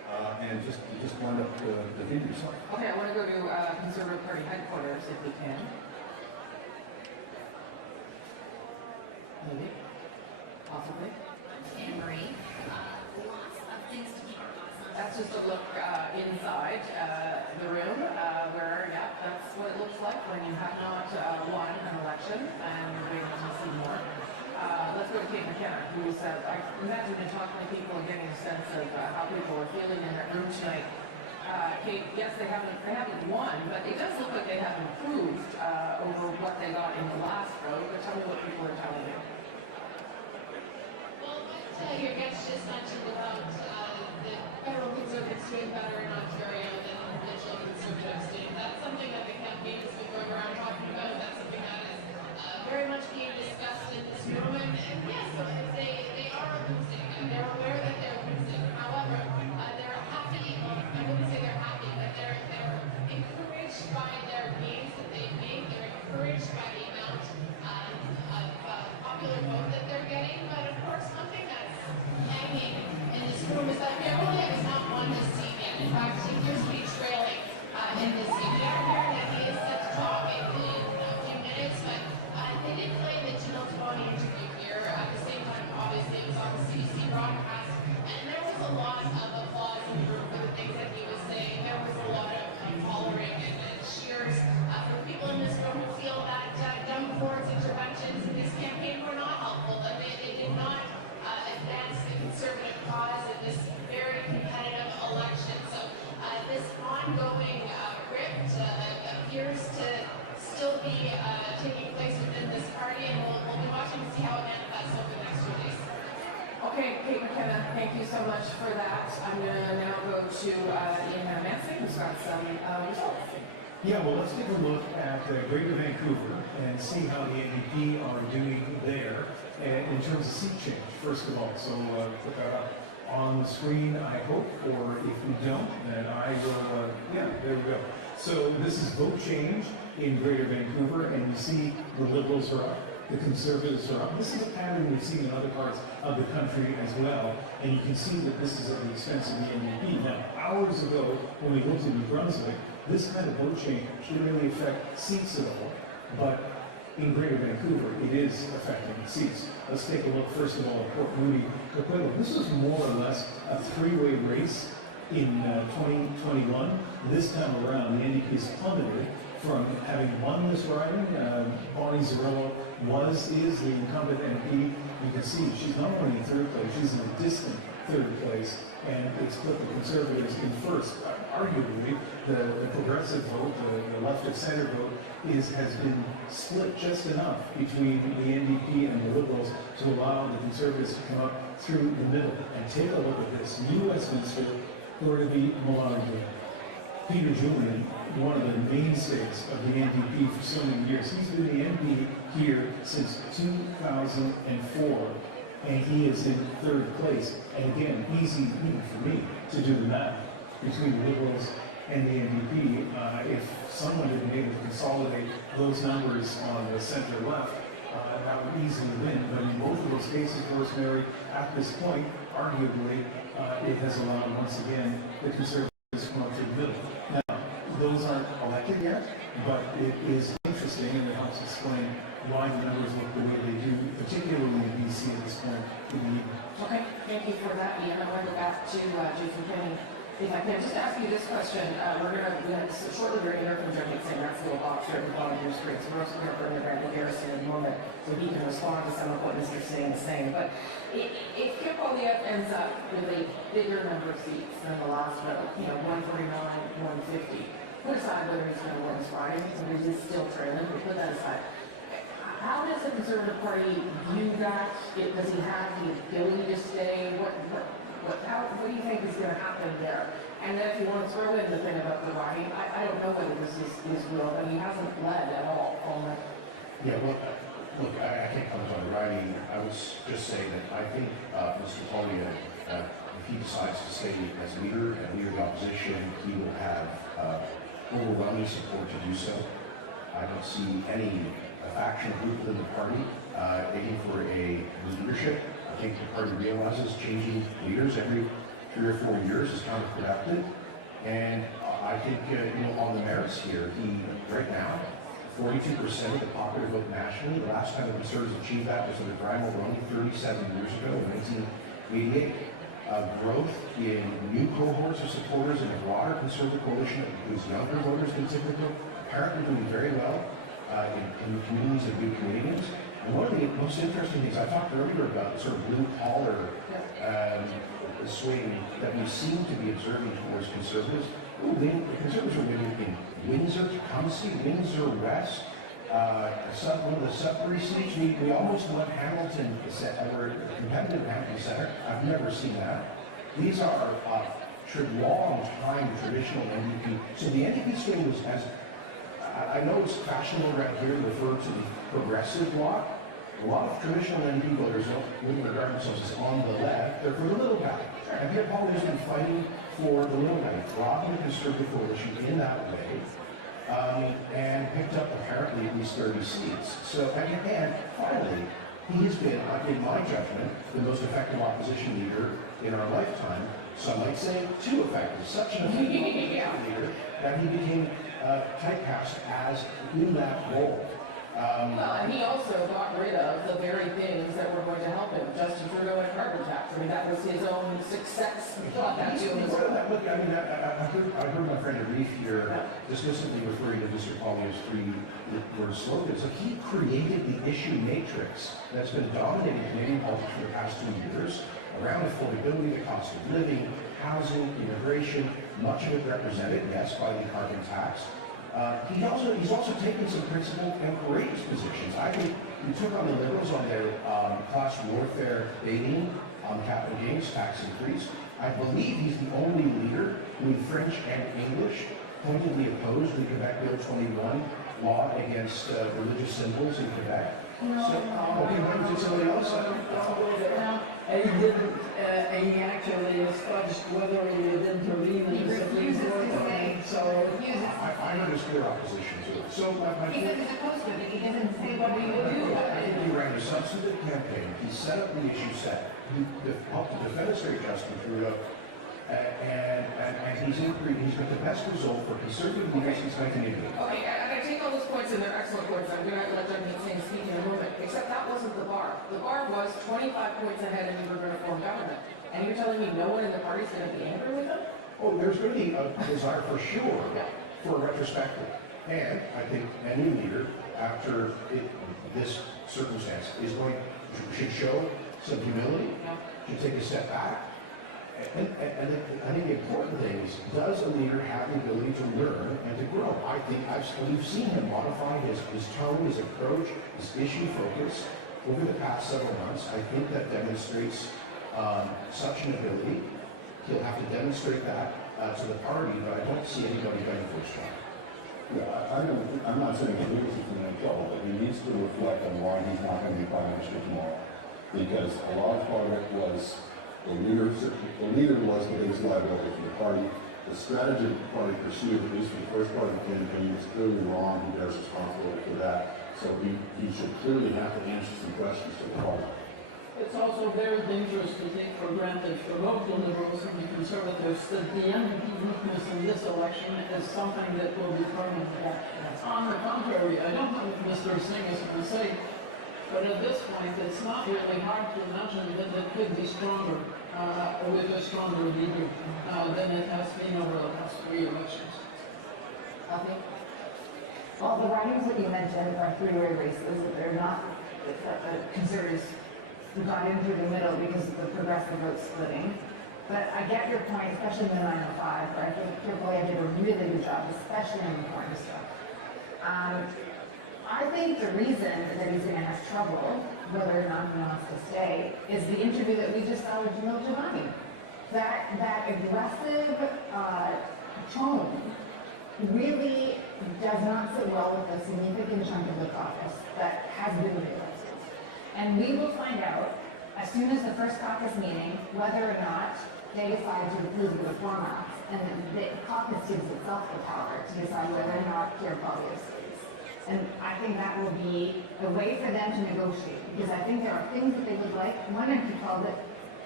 and just wind up defeating yourself. Okay, I want to go to Conservative Party headquarters if we can. Maybe. Possibly. Anne-Marie, lots of things to keep our eyes on. That's just a look inside the room where, yeah, that's what it looks like when you have not won an election and you're waiting to see more. Let's go to Kate McKenna, who said, I imagine you've been talking to people and getting a sense of how people are feeling in that room tonight. Kate, yes, they haven't won, but it does look like they have improved over what they got in the last vote. But tell me what people are telling you. Your guest just mentioned about the federal Conservatives doing better in Ontario than provincial Conservatives doing. That's something that the campaign has been going around talking about. That's something that is very much being discussed in this room. And yes, they are losing, and they're aware that they're losing. However, they're happy. Well, I wouldn't say they're happy, but they're encouraged by their gains that they've made. They're encouraged by the amount of popular vote that they're getting. But of course, one thing that's hanging in this room is that Pierre Poilievre has not won this seat yet. In fact, he appears to be trailing in this seat. We are hearing that he is set to talk in a few minutes, but they did play the Janelle Tavani interview here. At the same time, obviously, it was on the CBC broadcast, and there was a lot of applause in the room for the things that he was saying. There was a lot of hollering and cheers from people in this room who feel that Doug Ford's interventions in this campaign were not helpful, that they did not advance the Conservative cause in this very competitive election. So this ongoing rift appears to still be taking place within this party, and we'll be watching to see how it manifests over the next few days. Okay, Kate McKenna, thank you so much for that. I'm going to now go to Ian Mansing, who's got some results. Yeah, well, let's take a look at Greater Vancouver and see how the NDP are doing there in terms of seat change, first of all. So put that up on the screen, I hope, or if we don't, then I will, yeah, there we go. So this is vote change in Greater Vancouver, and you see the Liberals are up, the Conservatives are up. This is a pattern we've seen in other parts of the country as well, and you can see that this is at the expense of the NDP. Now, hours ago, when we looked at New Brunswick, this kind of vote change didn't really affect seats at all, but in Greater Vancouver, it is affecting seats. Let's take a look, first of all, at Port Moody. This was more or less a three-way race in 2021. This time around, the NDP has plummeted from having won this riding. Bonnie Zarrillo is the incumbent MP. You can see she's not only in third place, she's in a distant third place, and it's put the Conservatives in first. Arguably, the progressive vote, the left of center vote, has been split just enough between the NDP and the Liberals to allow the Conservatives to come up through the middle. And take a look at this. New Westminster, who are to be maligned. Peter Julian, one of the mainstays of the NDP for so many years. He's been the MP here since 2004, and he is in third place. And again, easy even for me to do the math between the Liberals and the NDP. If someone had been able to consolidate those numbers on the center-left, that would easily win. But in both of those cases, Rosemary, at this point, arguably, it has allowed, once again, the Conservatives to come up to the middle. Now, those aren't elected yet, but it is interesting, and it helps explain why the numbers look the way they do, particularly in BC at this point in the evening. Okay, thank you for that, Ian. I want to go back to Jason Kennedy. If I can just ask you this question, we're going to shortly hear from Jagmeet Singh. That's the little box here at the bottom of your screen. So we're also going to bring Randall Garrison in a moment so he can respond to some of what Mr. Singh is saying. But if Pierre Poilievre ends up with a bigger number of seats than the last vote, 149, 150, put aside whether he's going to win this riding, or he's still trailing, but put that aside. How does the Conservative Party view that? Does he have the ability to stay? What do you think is going to happen there? And then if you want to throw in the thing about the riding, I don't know whether this is real, but he hasn't led at all night. Yeah, well, look, I can't comment on the riding. I was just saying that I think Mr. Poilievre, if he decides to stay as leader and leader of the opposition, he will have overwhelming support to do so. I don't see any faction group within the party aiming for a leadership. I think the party realizes changing leaders every 3 or 4 years is counterproductive. And I think, on the merits here, right now, 42% of the popular vote nationally. The last time the Conservatives achieved that was under Prime Minister 37 years ago, in 1988. Growth in new cohorts of supporters in a broader Conservative coalition that includes younger voters than typical, apparently doing very well in the communities of new Canadians. And one of the most interesting things, I talked earlier about the sort of blue-collar swing that we seem to be observing towards Conservatives. The Conservatives are winning in Windsor, Tecumseh, Windsor West, one of the Sudbury seats. We almost won Hamilton, we're competitive in Hamilton Centre. I've never seen that. These are long-time traditional NDP. So the NDP swing was, as I know it's fashionable around here to refer to the progressive bloc. A lot of traditional NDP voters wouldn't regard themselves as on the left. They're for the little guy. And Pierre Poilievre has been fighting for the little guy, dropping the Conservative coalition in that way, and picked up apparently at least 30 seats. So, and finally, he has been, in my judgment, the most effective opposition leader in our lifetime. Some might say too effective. Such an effective opposition leader that he became typecast as in that role. Well, and he also got rid of the very things that were going to help him, Justin Trudeau and carbon tax. I mean, that was his own success. Look, I heard my friend Arif here dismissively referring to Mr. Poilievre's 3-word slogans. So he created the issue matrix that's been dominating Canadian politics for the past 2 years around affordability, the cost of living, housing, immigration, much of it represented, yes, by the carbon tax. He's also taken some principled and courageous positions. I think he took on the Liberals on their class warfare baiting on capital gains tax increase. I believe he's the only leader who in French and English pointedly opposed the Quebec Bill 21 law against religious symbols in Quebec. Okay, did somebody else? And he didn't, and he actually fudged whether he would intervene in the Supreme Court. So I understood opposition to it. So he said he's opposed to it, he doesn't say what we will do. He ran a substantive campaign. He set up the issue set. He helped to defenestrate Justin Trudeau. And he's got the best result for Conservative leaders since 1988. Okay, I'm going to take all those points, and they're excellent points. I'm going to let Jagmeet Singh speak in a moment. Except that wasn't the bar. The bar was 25 points ahead, and we were going to form government. And you're telling me no one in the party is going to be angry with them? Oh, there's going to be a desire for sure for a retrospective. And I think any leader, after this circumstance, should show some humility, should take a step back. And I think the important thing is, does a leader have the ability to learn and to grow? I think we've seen him modify his tone, his approach, his issue focus over the past several months. I think that demonstrates such an ability. He'll have to demonstrate that to the party, but I don't see anybody going for his job. Yeah, I'm not saying he needs to be in trouble, but he needs to reflect on why he's not going to be Prime Minister tomorrow. Because a large part of it was the leader was the biggest liability for the party. The strategy the party pursued, at least for the first part of the campaign, was clearly wrong. He bears responsibility for that. So he should clearly have to answer some questions to the party. it's also very dangerous to take for granted for both the Liberals and the Conservatives that the NDP weakness in this election is something that will be permanent. On the contrary, I don't know what Mr. Singh is going to say, but at this point, it's not really hard to imagine that it could be stronger, with a stronger leader than it has been over the past 3 elections. Okay. Well, the ridings that you mentioned are three-way races. They're not Conservatives who got in through the middle because of the progressive vote splitting. But I get your point, especially in the 905, where I think Pierre Poilievre did a really good job, especially on the important stuff. I think the reason that he's going to have trouble, whether or not he wants to stay, is the interview that we just saw with Jagmeet. That aggressive tone really does not sit well with a significant chunk of the caucus that has been reelected. And we will find out as soon as the first caucus meeting whether or not they decide to approve the Reform Act, and the caucus gives itself the power to decide whether or not Pierre Poilievre stays. And I think that will be a way for them to negotiate, because I think there are things that they would like. One, he called it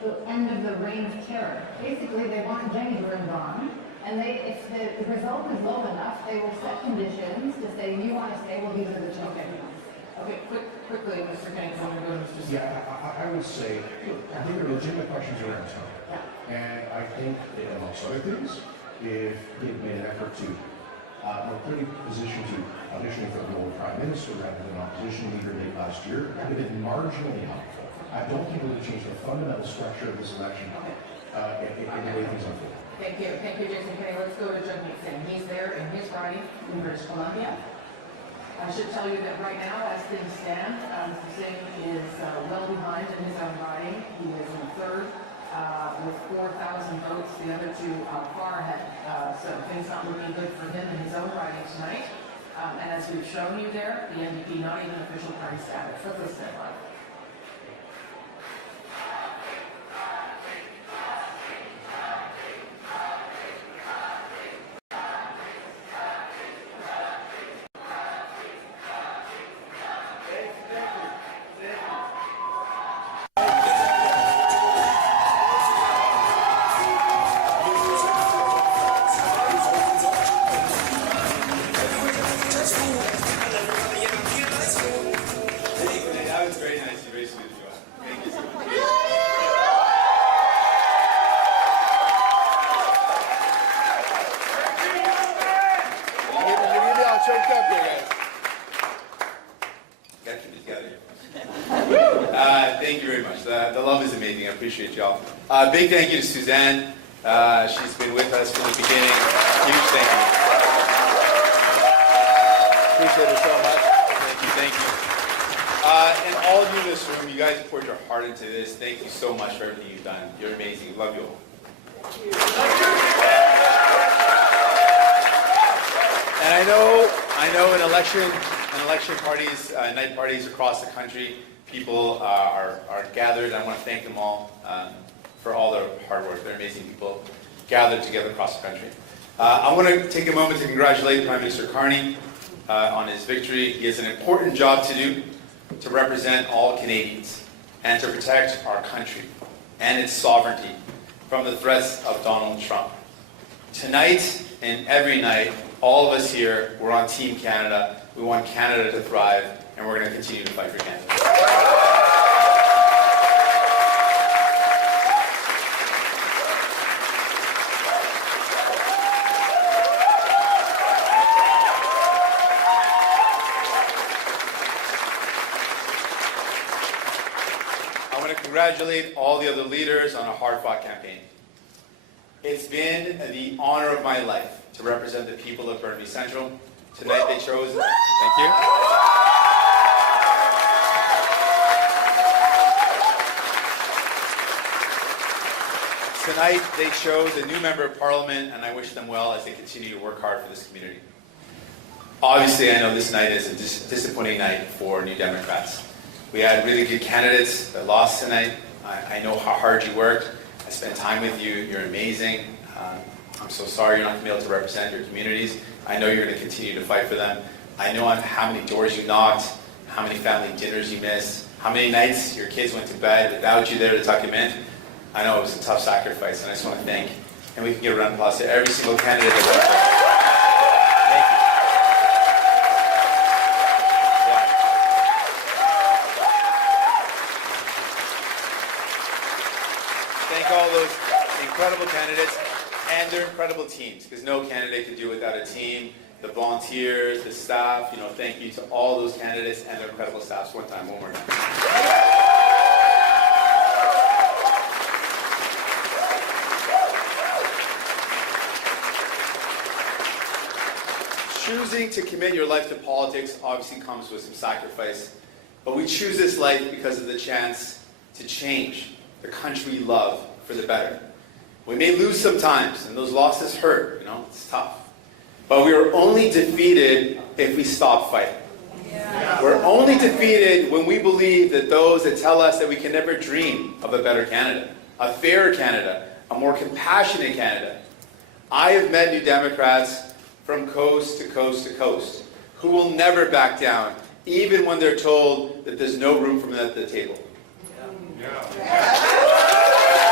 the end of the reign of terror. Basically, they want Jenny to run gone, and if the result is low enough, they will set conditions to say, you want to stay, well, these are the two conditions. Okay, quickly, Mr. Kennedy, I'm going to go to Mr. Yeah, I would say, I think there are legitimate questions around time. And I think, amongst other things, if they've made an effort to more clearly position to auditioning for the role of Prime Minister rather than opposition leader late last year, it would have been marginally helpful. I don't think it would have changed the fundamental structure of this election in the way things unfold. Thank you, Jason Kennedy. Let's go to Jagmeet Singh. He's there in his riding in British Columbia. I should tell you that right now, as things stand, Mr. Singh is well behind in his own riding. He is in third with 4,000 votes. The other two are far ahead. So things not looking good for him in his own riding tonight. And as we've shown you there, the NDP not even official party status. Let's listen live. Thank you very much. The love is amazing. I appreciate y'all. Big thank you to Suzanne. She's been with us from the beginning. Huge thank you. Appreciate it so much. Thank you. And all of you in this room, you guys poured your heart into this. Thank you so much for everything you've done. You're amazing. Love you all. And I know in election parties, night parties across the country, people are gathered. I want to thank them all for all their hard work. They're amazing people gathered together across the country. I want to take a moment to congratulate Prime Minister Carney on his victory. He has an important job to do to represent all Canadians and to protect our country and its sovereignty from the threats of Donald Trump. Tonight and every night, all of us here, we're on Team Canada. We want Canada to thrive, and we're going to continue to fight for Canada. I want to congratulate all the other leaders on a hard-fought campaign. It's been the honor of my life to represent the people of Burnaby Central. Tonight they chose, thank you. Tonight they chose a new member of Parliament, and I wish them well as they continue to work hard for this community. Obviously, I know this night is a disappointing night for New Democrats. We had really good candidates that lost tonight. I know how hard you worked. I spent time with you. You're amazing. I'm so sorry you're not going to be able to represent your communities. I know you're going to continue to fight for them. I know how many doors you knocked, how many family dinners you missed, how many nights your kids went to bed without you there to tuck them in. I know it was a tough sacrifice, and I just want to thank, and we can give a round of applause to every single candidate that worked there. Thank you. Thank all those incredible candidates and their incredible teams, because no candidate could do it without a team. The volunteers, the staff, thank you to all those candidates and their incredible staffs. One more time. Choosing to commit your life to politics obviously comes with some sacrifice, but we choose this life because of the chance to change the country we love for the better. We may lose sometimes, and those losses hurt, it's tough. But we are only defeated if we stop fighting. Yeah. We're only defeated when we believe that those that tell us that we can never dream of a better Canada, a fairer Canada, a more compassionate Canada. I have met New Democrats from coast to coast to coast who will never back down, even when they're told that there's no room for them at the table. Yeah. Yeah.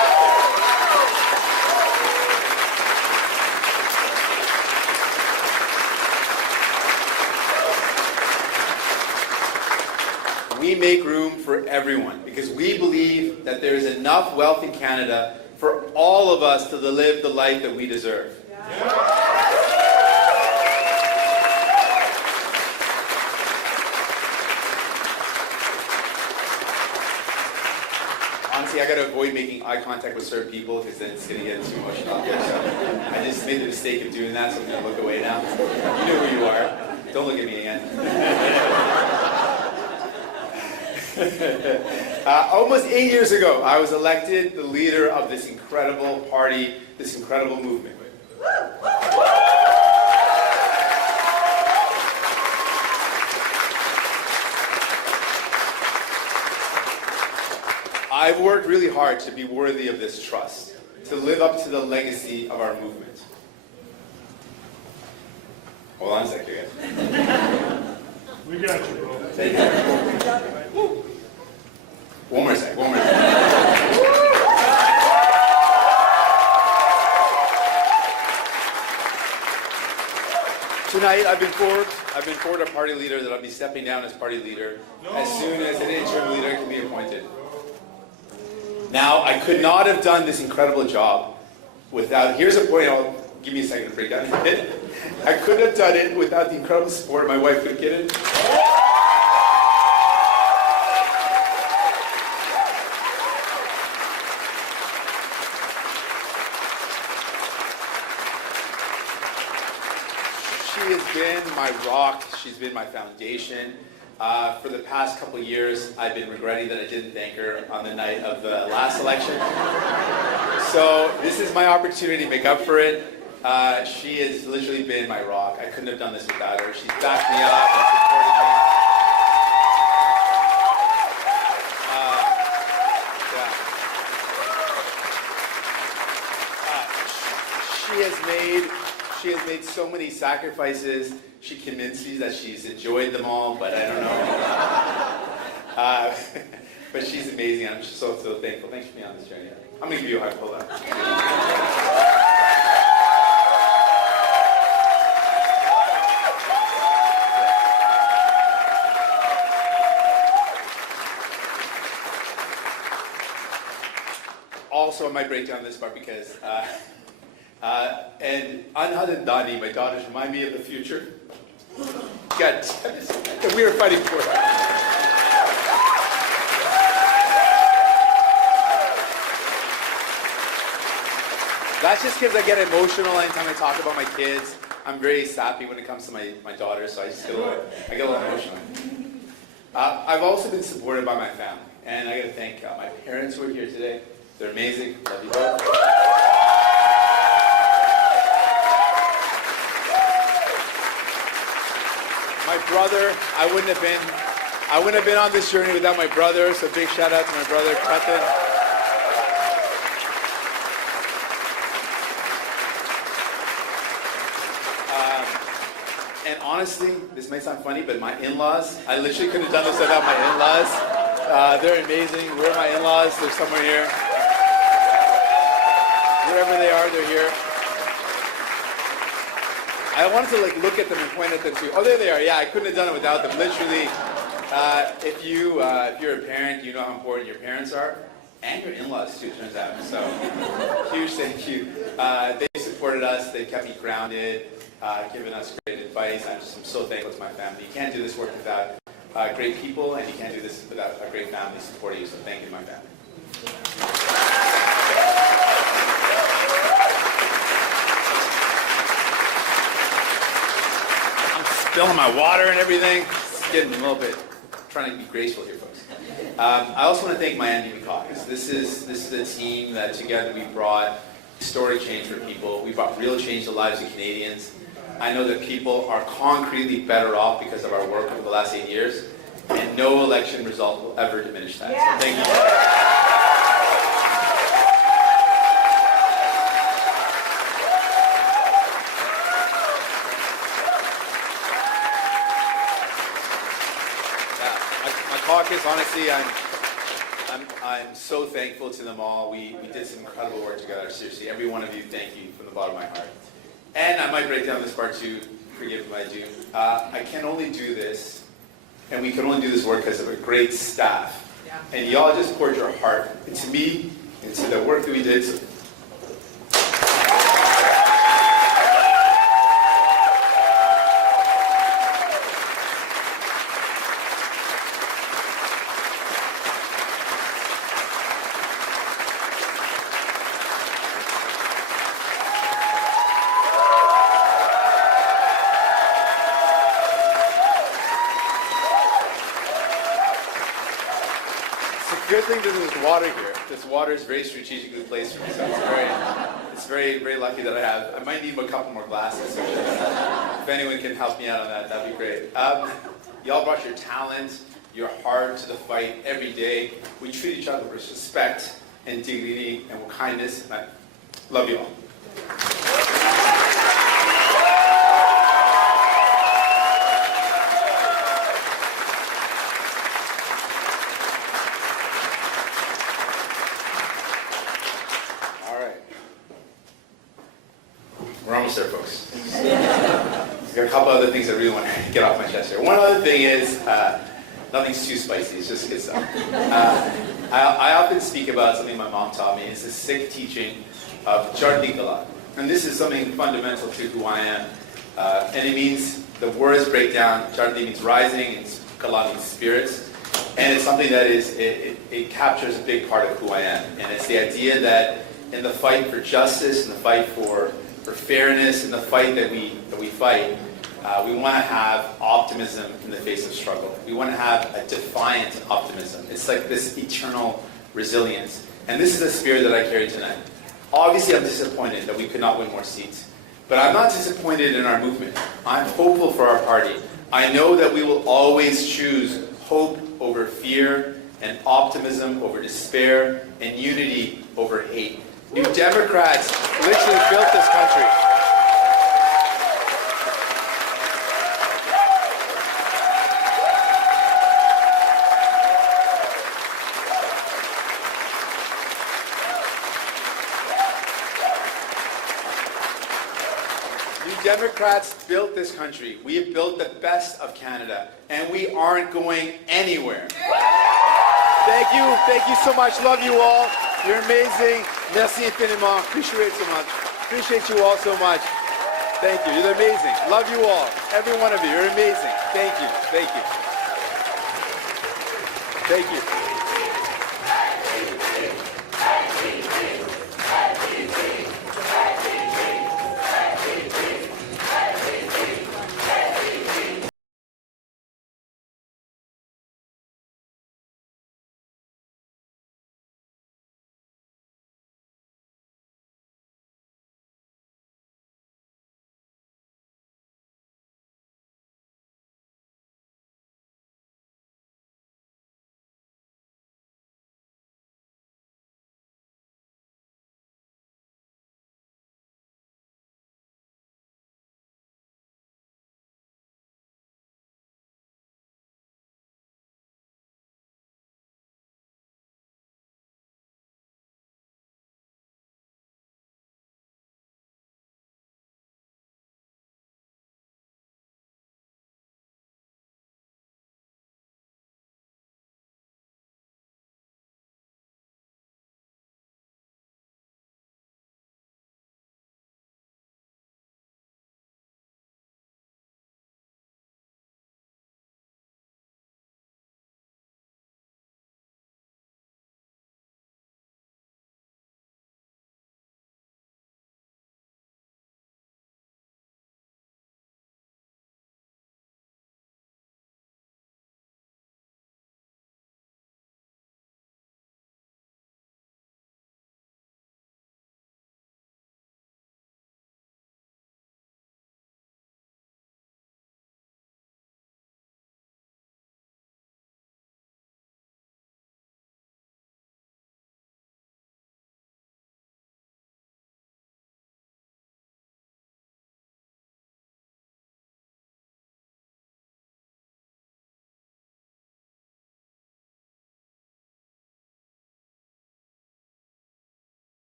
we make room for everyone because we believe that there is enough wealth in Canada for all of us to live the life that we deserve. Honestly, I got to avoid making eye contact with certain people because then it's going to get too emotional out there. So I just made the mistake of doing that, so I'm going to look away now. You know who you are. Don't look at me again. Almost 8 years ago, I was elected the leader of this incredible party, this incredible movement. I've worked really hard to be worthy of this trust, to live up to the legacy of our movement. Hold on a second, guys. We got you, bro. Thank you. One more sec. Tonight, I've been forward a party leader that I'll be stepping down as party leader as soon as an interim leader can be appointed. Now, I could not have done this incredible job without, here's a point, give me a second to break down it. I couldn't have done it without the incredible support of my wife, Kid. She has been my rock, she's been my foundation. For the past couple of years, I've been regretting that I didn't thank her on the night of the last election. So this is my opportunity to make up for it. She has literally been my rock. I couldn't have done this without her. She's backed me up and supported me. She has made so many sacrifices. She convinced me that she's enjoyed them all, but I don't know. But she's amazing. I'm just so thankful. Thanks for being on this journey. I'm going to give you a hug. Hold on. Also, I might break down this part because, and Anha and Dani, my daughters, remind me of the future. God, that we were fighting for. That's just because I get emotional anytime I talk about my kids. I'm very sappy when it comes to my daughters, so I get a little emotional. I've also been supported by my family, and I got to thank my parents who are here today. They're amazing. Love you both. My brother, I wouldn't have been on this journey without my brother, so big shout out to my brother, Ketan. And honestly, this may sound funny, but my in-laws, I literally couldn't have done this without my in-laws. They're amazing. Where are my in-laws? They're somewhere here. Wherever they are, they're here. I wanted to look at them and point at them too. Oh, there they are. Yeah, I couldn't have done it without them. Literally, if you're a parent, you know how important your parents are, and your in-laws too, it turns out. So, huge thank you. They supported us. They kept me grounded, given us great advice. I'm so thankful to my family. You can't do this work without great people, and you can't do this without a great family supporting you. So, thank you, my family. Spilling my water and everything. It's getting a little bit, trying to be graceful here, folks. I also want to thank my NDP caucus. This is a team that together we brought historic change for people. We brought real change to the lives of Canadians. I know that people are concretely better off because of our work over the last 8 years, and no election result will ever diminish that. Yeah. So thank you. Caucus, honestly, I'm so thankful to them all. We did some incredible work together. Seriously, every one of you, thank you from the bottom of my heart. And I might break down this part too. Forgive if I do. I can only do this and we can only do this work because of a great staff. And y'all just poured your heart into me, into the work that we did. So good thing that there's water here. This water is very strategically placed for me, so it's very lucky that I have. I might need a couple more glasses. So if anyone can help me out on that, that'd be great. Y'all brought your talent, your heart to the fight every day. We treat each other with respect and dignity and with kindness, and I love you all. We're almost there, folks. I've got a couple other things I really want to get off my chest here. One other thing is, nothing's too spicy, it's just good stuff. I often speak about something my mom taught me. It's the Sikh teaching of Chardni Kala. And this is something fundamental to who I am. And it means, the words break down, Chardni means rising, and Kala means spirits. And it's something that it captures a big part of who I am. And it's the idea that in the fight for justice, in the fight for fairness, in the fight that we fight, we want to have optimism in the face of struggle. We want to have a defiant optimism. It's like this eternal resilience. And this is the spirit that I carry tonight. Obviously, I'm disappointed that we could not win more seats. But I'm not disappointed in our movement. I'm hopeful for our party. I know that we will always choose hope over fear, and optimism over despair, and unity over hate. New Democrats literally built this country. New Democrats built this country. We have built the best of Canada, and we aren't going anywhere. Thank you so much. Love you all. You're amazing. Merci infiniment. Appreciate it so much. Appreciate you all so much. Thank you. You're amazing. Love you all. Every one of you. You're amazing. Thank you. Thank you. Thank you.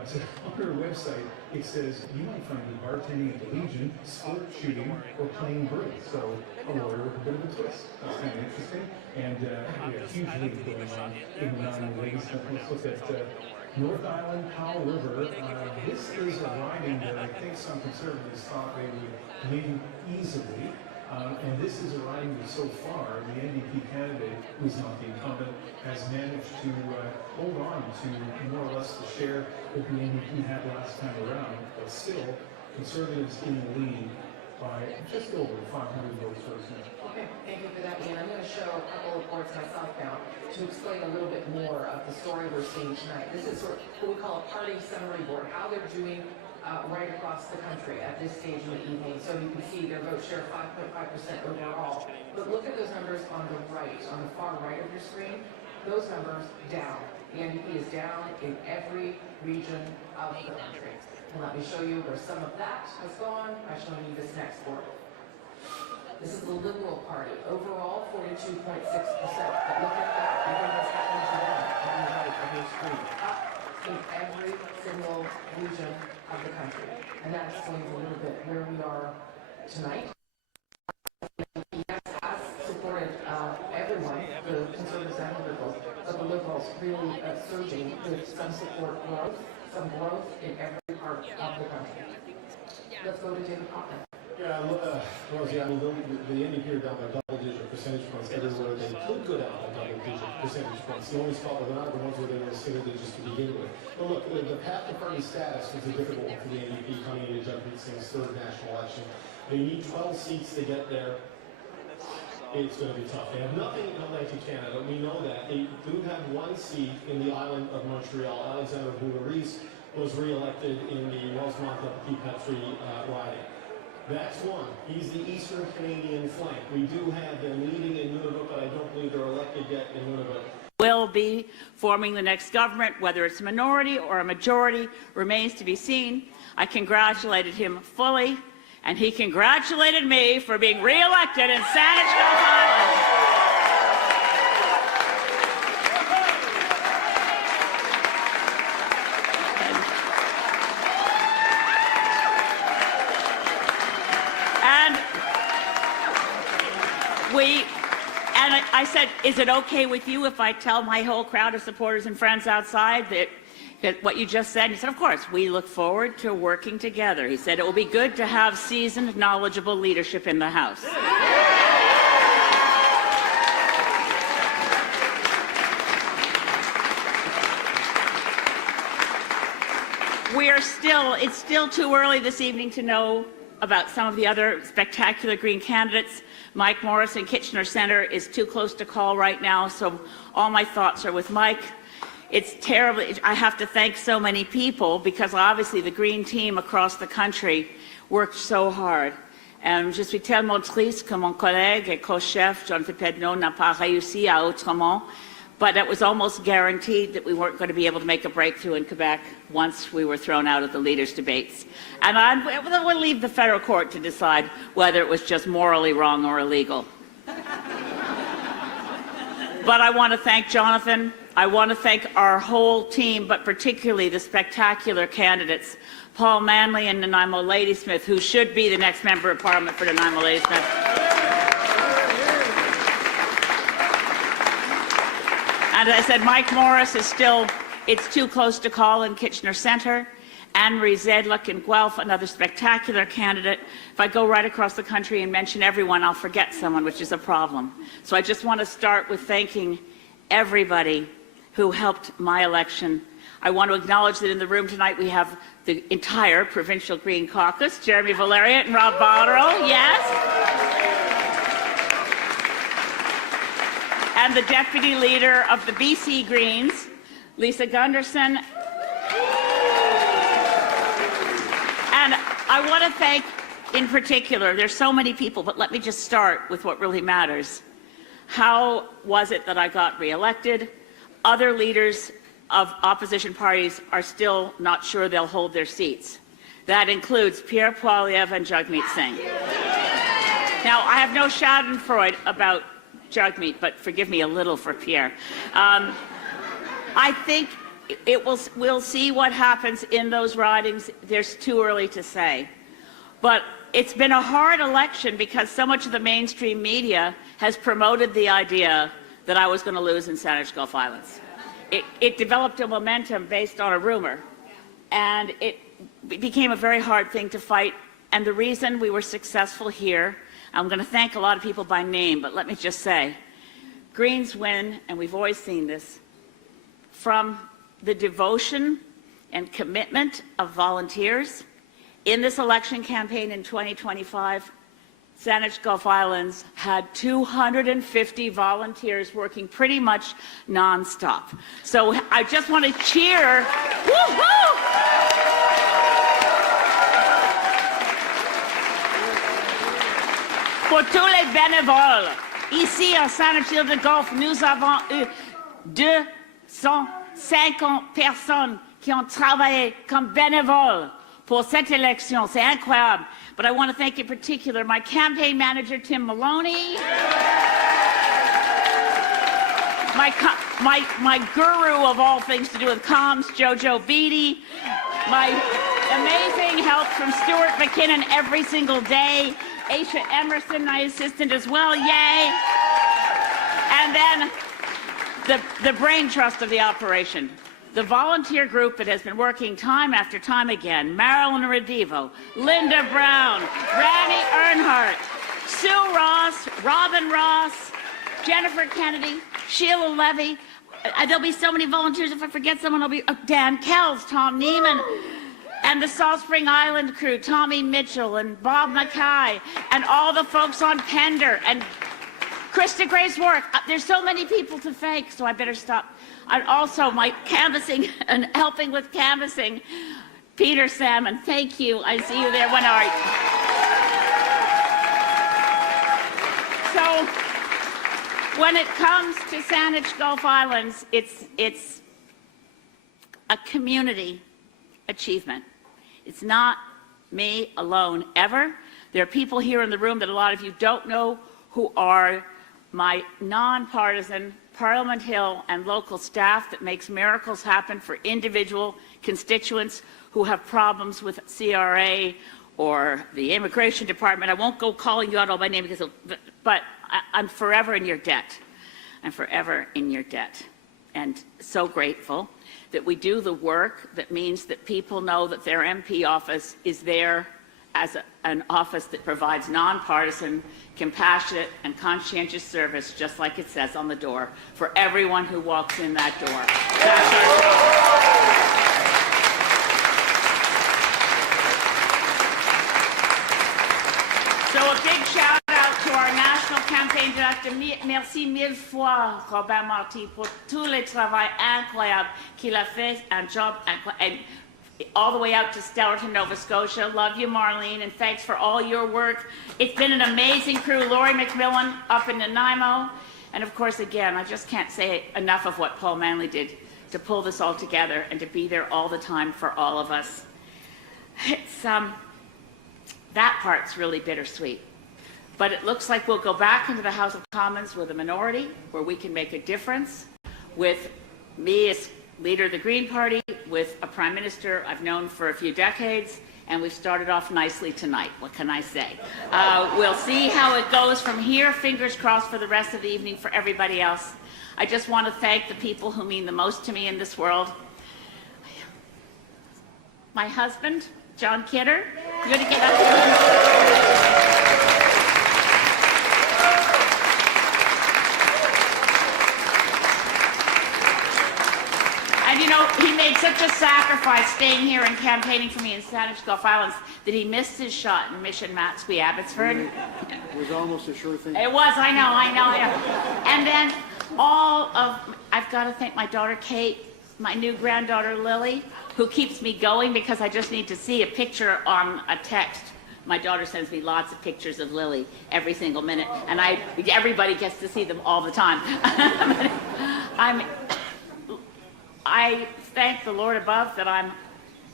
But on her website, it says you might find me bartending at the Legion, sport shooting, or playing bridge. So a lawyer with a bit of a twist. That's kind of interesting. And we have a huge league going on in the non-ladies. Let's look at North Island, Powell River. This is a riding that I think some conservatives thought they would win easily. And this is a riding that so far, the NDP candidate, who is not the incumbent, has managed to hold on to more or less the share that the NDP had last time around. But still, conservatives in the lead by just over 500 votes for example. Okay, thank you for that, Ian. I'm going to show a couple of reports myself now to explain a little bit more of the story we're seeing tonight. This is sort of what we call a party summary board, how they're doing right across the country at this stage in the evening. So you can see their vote share 5.5% overall. But look at those numbers on the right, on the far right of your screen. Those numbers down. The NDP is down in every region of the country. And let me show you where some of that has gone by showing you this next board. This is the Liberal Party. Overall, 42.6%. But look at that. Look at what's happening to them on the right of your screen. Up in every single region of the country. And that explains a little bit where we are tonight. Yes, has supported everyone, the Conservatives and the Liberals, but the Liberals really surging with some support growth, some growth in every part of the country. Let's go to David Coffin. Yeah, Rosie, I mean, the NDP are down by double-digit percentage points everywhere they could go down by double-digit percentage points. The only spot where they're not the ones where they were single digits to begin with. But look, the path to party status was a difficult one for the NDP coming into Jagmeet Singh's third national election. They need 12 seats to get there. It's going to be tough. They have nothing in Atlantic Canada. We know that. They do have one seat in the island of Montreal. Alexander Boularice was re-elected in the Rosemont-Petit-Patrie riding. That's one. He's the Eastern Canadian flank. We do have them leading in Nunavut, but I don't believe they're elected yet in Nunavut. Will be forming the next government, whether it's a minority or a majority, remains to be seen. I congratulated him fully, and he congratulated me for being re-elected in Saanich Gulf Island. And I said, is it okay with you if I tell my whole crowd of supporters and friends outside that what you just said? And he said, of course, we look forward to working together. He said, it will be good to have seasoned, knowledgeable leadership in the House. It's still too early this evening to know about some of the other spectacular Green candidates. Mike Morris in Kitchener Centre is too close to call right now, so all my thoughts are with Mike. It's terrible. I have to thank so many people because obviously the Green team across the country worked so hard. Je suis tellement triste que mon collègue et co-chef, Jonathan Pedneau, n'a pas réussi à Outremont, but it was almost guaranteed that we weren't going to be able to make a breakthrough in Quebec once we were thrown out of the leaders' debates. And we'll leave the federal court to decide whether it was just morally wrong or illegal. But I want to thank Jonathan. I want to thank our whole team, but particularly the spectacular candidates, Paul Manley and Nanaimo Ladysmith, who should be the next member of Parliament for Nanaimo Ladysmith. And as I said, Mike Morris is still, it's too close to call in Kitchener Centre. Anne-Marie Zedluck in Guelph, another spectacular candidate. If I go right across the country and mention everyone, I'll forget someone, which is a problem. So I just want to start with thanking everybody who helped my election. I want to acknowledge that in the room tonight we have the entire Provincial Green Caucus, Jeremy Valerian and Rob Botterill, yes. And the Deputy Leader of the BC Greens, Lisa Gunderson. And I want to thank, in particular, there's so many people, but let me just start with what really matters. How was it that I got re-elected? Other leaders of opposition parties are still not sure they'll hold their seats. That includes Pierre Poilievre and Jagmeet Singh. Now, I have no schadenfreude about Jagmeet, but forgive me a little for Pierre. I think we'll see what happens in those ridings. There's too early to say. But it's been a hard election because so much of the mainstream media has promoted the idea that I was going to lose in Saanich Gulf Islands. It developed a momentum based on a rumor, and it became a very hard thing to fight. And the reason we were successful here, I'm going to thank a lot of people by name, but let me just say, Greens win, and we've always seen this, from the devotion and commitment of volunteers. In this election campaign in 2025, Saanich Gulf Islands had 250 volunteers working pretty much nonstop. So I just want to cheer. Woo-hoo! Pour tous les bénévoles. Ici, à Saanich-Île-de-Golfe, nous avons eu 250 personnes qui ont travaillé comme bénévoles for cette election. C'est incroyable. But I want to thank in particular my campaign manager, Tim Maloney, my guru of all things to do with comms, Jojo Beatty, my amazing help from Stuart McKinnon every single day, Aisha Emerson, my assistant as well, yay! And then the brain trust of the operation. The volunteer group that has been working time after time again, Marilyn Redivo, Linda Brown, Randy Earnhardt, Sue Ross, Robin Ross, Jennifer Kennedy, Sheila Levy. There'll be so many volunteers. If I forget someone, I'll be Dan Kells, Tom Neiman, and the Salt Spring Island crew, Tommy Mitchell and Bob Mackay, and all the folks on Pender, and Krista Grace Warwick. There's so many people to thank, so I better stop. And also my canvassing and helping with canvassing, Peter Salmon. Thank you. I see you there. When are you? So when it comes to Saanich Gulf Islands, it's a community achievement. It's not me alone ever. There are people here in the room that a lot of you don't know who are my nonpartisan Parliament Hill and local staff that makes miracles happen for individual constituents who have problems with CRA or the Immigration Department. I won't go calling you out all by name, but I'm forever in your debt. I'm forever in your debt. And so grateful that we do the work that means that people know that their MP office is there as an office that provides nonpartisan, compassionate, and conscientious service, just like it says on the door, for everyone who walks in that door. That's our job. So a big shout out to our national campaign director. Merci mille fois, Robert Marty, pour tout le travail incroyable qu'il a fait, un job incroyable. All the way out to Stellarton, Nova Scotia. Love you, Marlene, and thanks for all your work. It's been an amazing crew. Laurie McMillan up in Nanaimo. And of course, again, I just can't say enough of what Paul Manley did to pull this all together and to be there all the time for all of us. It's, that part's really bittersweet. But it looks like we'll go back into the House of Commons with a minority where we can make a difference, with me as leader of the Green Party, with a Prime Minister I've known for a few decades, and we've started off nicely tonight. What can I say? We'll see how it goes from here. Fingers crossed for the rest of the evening for everybody else. I just want to thank the people who mean the most to me in this world. My husband, John Kidder. You're going to get up here. And you know, he made such a sacrifice staying here and campaigning for me in Saanich Gulf Islands that he missed his shot in Mission Matsqui, Abbotsford. It was almost a sure thing. It was, I know. And then I've got to thank my daughter Kate, my new granddaughter Lily, who keeps me going because I just need to see a picture on a text. My daughter sends me lots of pictures of Lily every single minute, and everybody gets to see them all the time. I thank the Lord above that I'm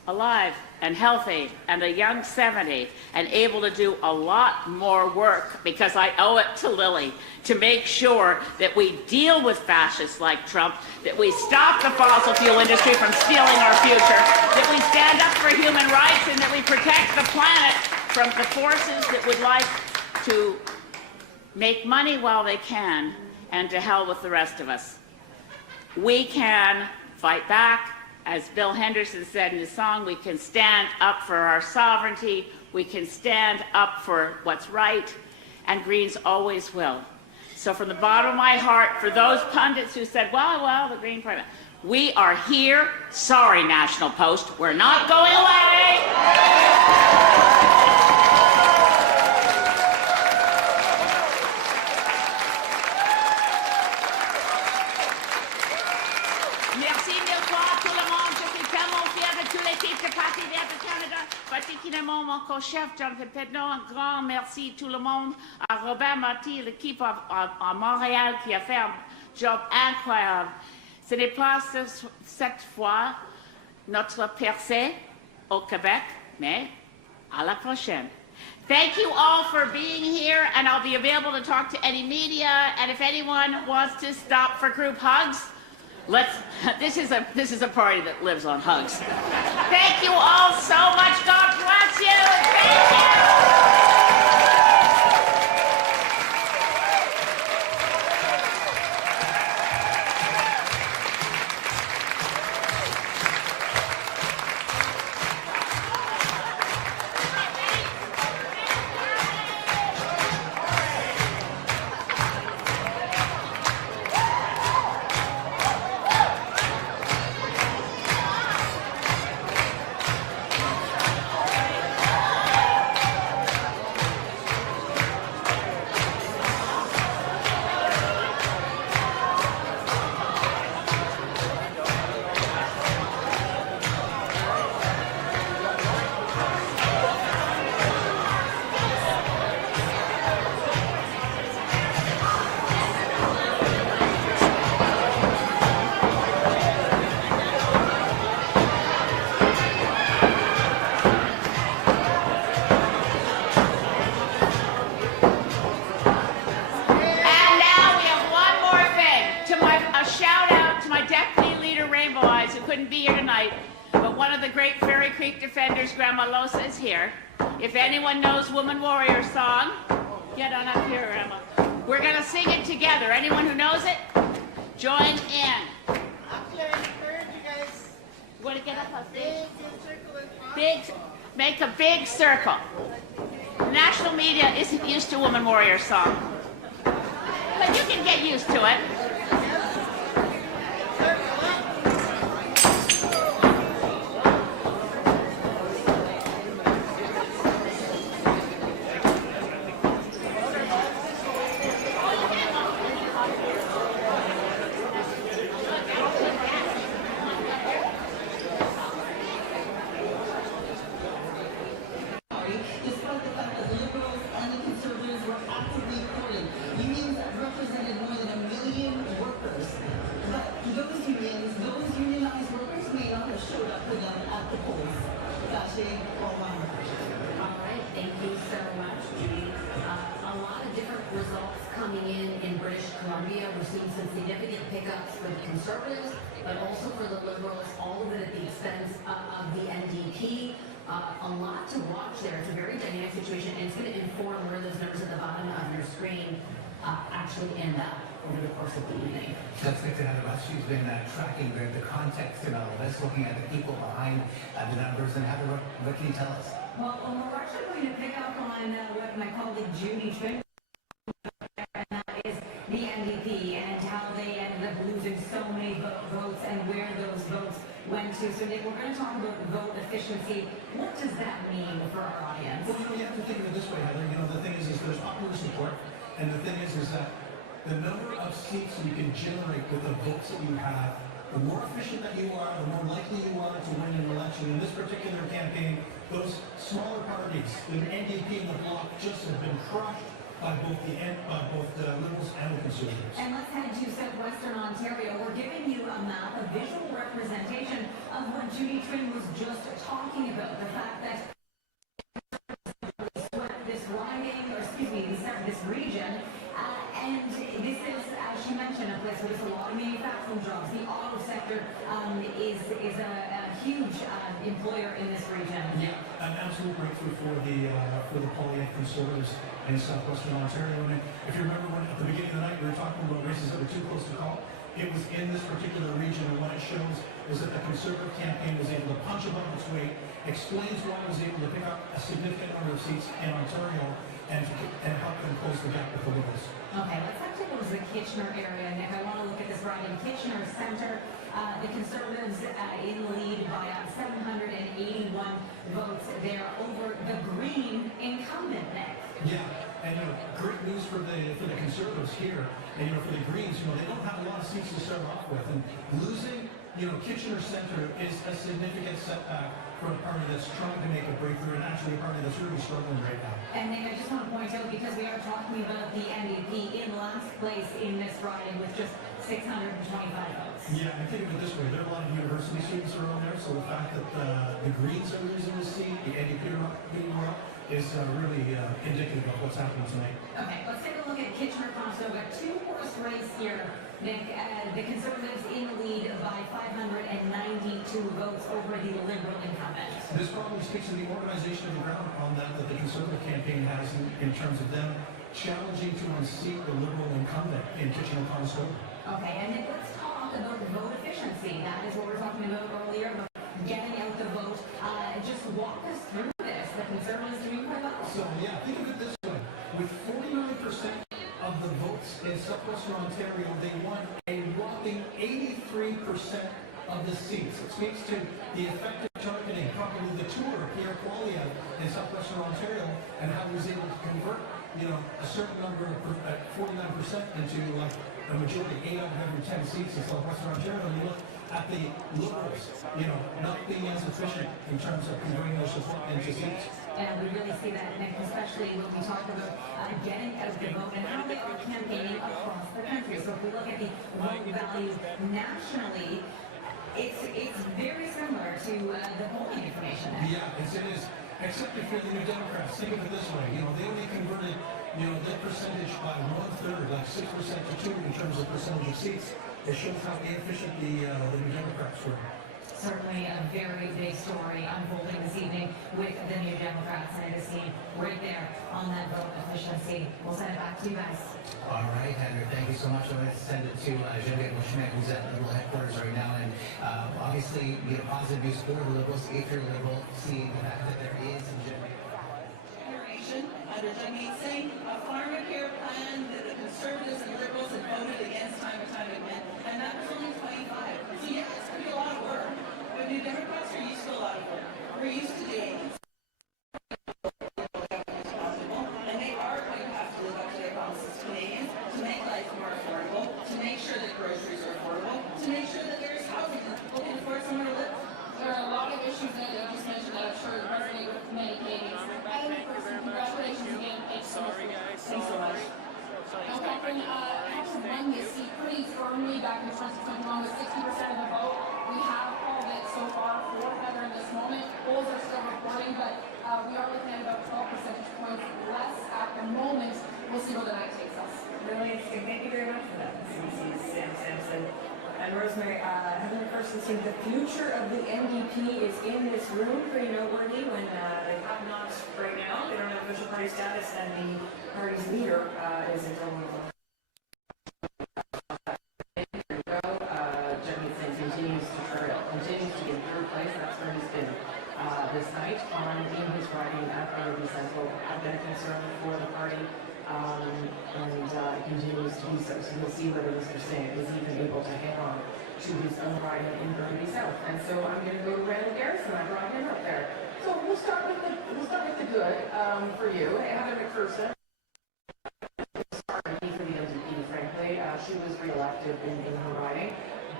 alive and healthy and a young 70 and able to do a lot more work, because I owe it to Lily to make sure that we deal with fascists like Trump, that we stop the fossil fuel industry from stealing our future, that we stand up for human rights, and that we protect the planet from the forces that would like to make money while they can, and to hell with the rest of us. We can fight back. As Bill Henderson said in his song, we can stand up for our sovereignty, we can stand up for what's right, and Greens always will. So from the bottom of my heart, for those pundits who said, well, the Green Party, we are here. Sorry, National Post, we're not going away. Particulièrement mon co-chef Jonathan Pedneau, un grand merci tout le monde, à Robert Marty, l'équipe à Montréal qui a fait un job incroyable. Ce n'est pas cette fois notre percée au Québec, mais à la prochaine. Thank you all for being here, and I'll be available to talk to any media, and if anyone wants to stop for group hugs, this is a party that lives on hugs. Thank you all so much. God bless you. Thank you. If anyone knows Woman Warrior song, get on up here, Emma. We're going to sing it together. Anyone who knows it, join in. Actually, I encourage you guys. You want to get up on stage? Make a big circle. The national media isn't used to Woman Warrior song, but you can get used to it. Let's get to another about. She's been tracking the context in all of this, looking at the people behind the numbers, and what can you tell us? Well, we're actually going to pick up on what my colleague Judy Twin, and that is the NDP and how they ended up losing so many votes and where those votes went to. So Nick, we're going to talk about vote efficiency. What does that mean for our audience? Well, you have to think of it this way, Heather. The thing is there's popular support, and the thing is that the number of seats you can generate with the votes that you have, the more efficient that you are, the more likely you are to win an election. In this particular campaign, those smaller parties, the NDP and the Bloc, just have been crushed by both the Liberals and the Conservatives. And let's head to southwestern Ontario. We're giving you a map, a visual representation of what Judy Twin was just talking about. The fact that this riding, or excuse me, this region, and this is, as she mentioned, a place where there's a lot of manufacturing jobs. The auto sector is a huge employer in this region. Yeah, an absolute breakthrough for the Poilievre Conservatives in southwestern Ontario. And if you remember when at the beginning of the night we were talking about races that were too close to call, it was in this particular region, and what it shows is that the Conservative campaign was able to punch above its weight, explains why it was able to pick up a significant number of seats in Ontario and help them close the gap with the Liberals. Okay, let's head towards the Kitchener area. Nick, I want to look at this riding. Kitchener Centre, the Conservatives in the lead by 781 votes there over the Green incumbent, Nick. Yeah, and great news for the Conservatives here, and for the Greens, they don't have a lot of seats to start off with, and losing, Kitchener Centre is a significant setback for a party that's trying to make a breakthrough, and actually a party that's really struggling right now. And Nick, I just want to point out, because we are talking about the NDP in last place in this riding with just 625 votes. Yeah, and think of it this way, there are a lot of university students around there, so the fact that the Greens are losing this seat, the NDP are not being well, is really indicative of what's happening tonight. Okay, let's take a look at Kitchener-Conestoga. Two-horse race here, Nick. The Conservatives in the lead by 592 votes over the Liberal incumbent. This probably speaks to the organization of the ground on that the Conservative campaign has in terms of them challenging to unseat the Liberal incumbent in Kitchener-Conestoga. Okay, and then let's talk about vote efficiency. That is what we were talking about earlier, about getting out the vote. Just walk us through this. The Conservatives doing quite well. So, yeah, think of it this way. With 49% of the votes in southwestern Ontario, they won a whopping 83% of the seats. It speaks to the effective targeting, probably the tour of Pierre Poilievre in southwestern Ontario, and how he was able to convert, a certain number of 49% into a majority, 8 out of every 10 seats in southwestern Ontario. And you look at the Liberals, not being as efficient in terms of converting their support into seats. And we really see that, Nick, especially when we talk about getting out the vote and how they are campaigning across the country. So if we look at the vote value nationally, it's very similar to the polling information. Yeah, it is. Except if you're the New Democrats, think of it this way. They only converted, their percentage by 1/3, like 6% to 2 in terms of percentage of seats. It shows how inefficient the New Democrats were. Certainly a very big story unfolding this evening with the New Democrats, and it is seen right there on that vote efficiency. We'll send it back to you guys. All right, Henry, thank you so much. I'm going to send it to Jagmeet Singh, who's at Liberal headquarters right now. And obviously, we get positive news for the Liberals. If you're Liberal, seeing the fact that there is a Generation under Jagmeet Singh, a pharmacare plan that the Conservatives and Liberals had voted against time and time again, and that was only 25. So yeah, it's going to be a lot of work. But New Democrats are used to a lot of work. We're used to doing it. And they are going to have to live up to their promises to Canadians, to make life more affordable, to make sure that groceries are affordable, to make sure that there's housing that people can afford somewhere to live. There are a lot of issues that you just mentioned that I'm sure resonate with many Canadians. And congratulations again. Sorry, guys. Thanks so much. Now, Catherine, having won this seat pretty firmly back in 2021 with 60% of the vote, we have called it so far for Heather in this moment. Polls are still reporting, but we are looking at about 12 percentage points less at the moment. We'll see where the night takes us. Really interesting. Thank you very much for that, CBC's Sam Sampson. And Rosemary, having the first listening, the future of the NDP is in this room, pretty noteworthy when they have not right now. They don't have official party status, and the party's leader is in trouble. Jagmeet Singh continues to be in third place. That's where he's been this night in his riding at Prime Central. Have been a concern for the party. And continues to be so. So we'll see whether Mr. Singh is even able to hang on to his own riding in Burnaby South. And so I'm going to go to Randall Garrison. I brought him up there. So we'll start with the good for you, Heather McPherson. For the NDP, frankly, she was re-elected in her riding.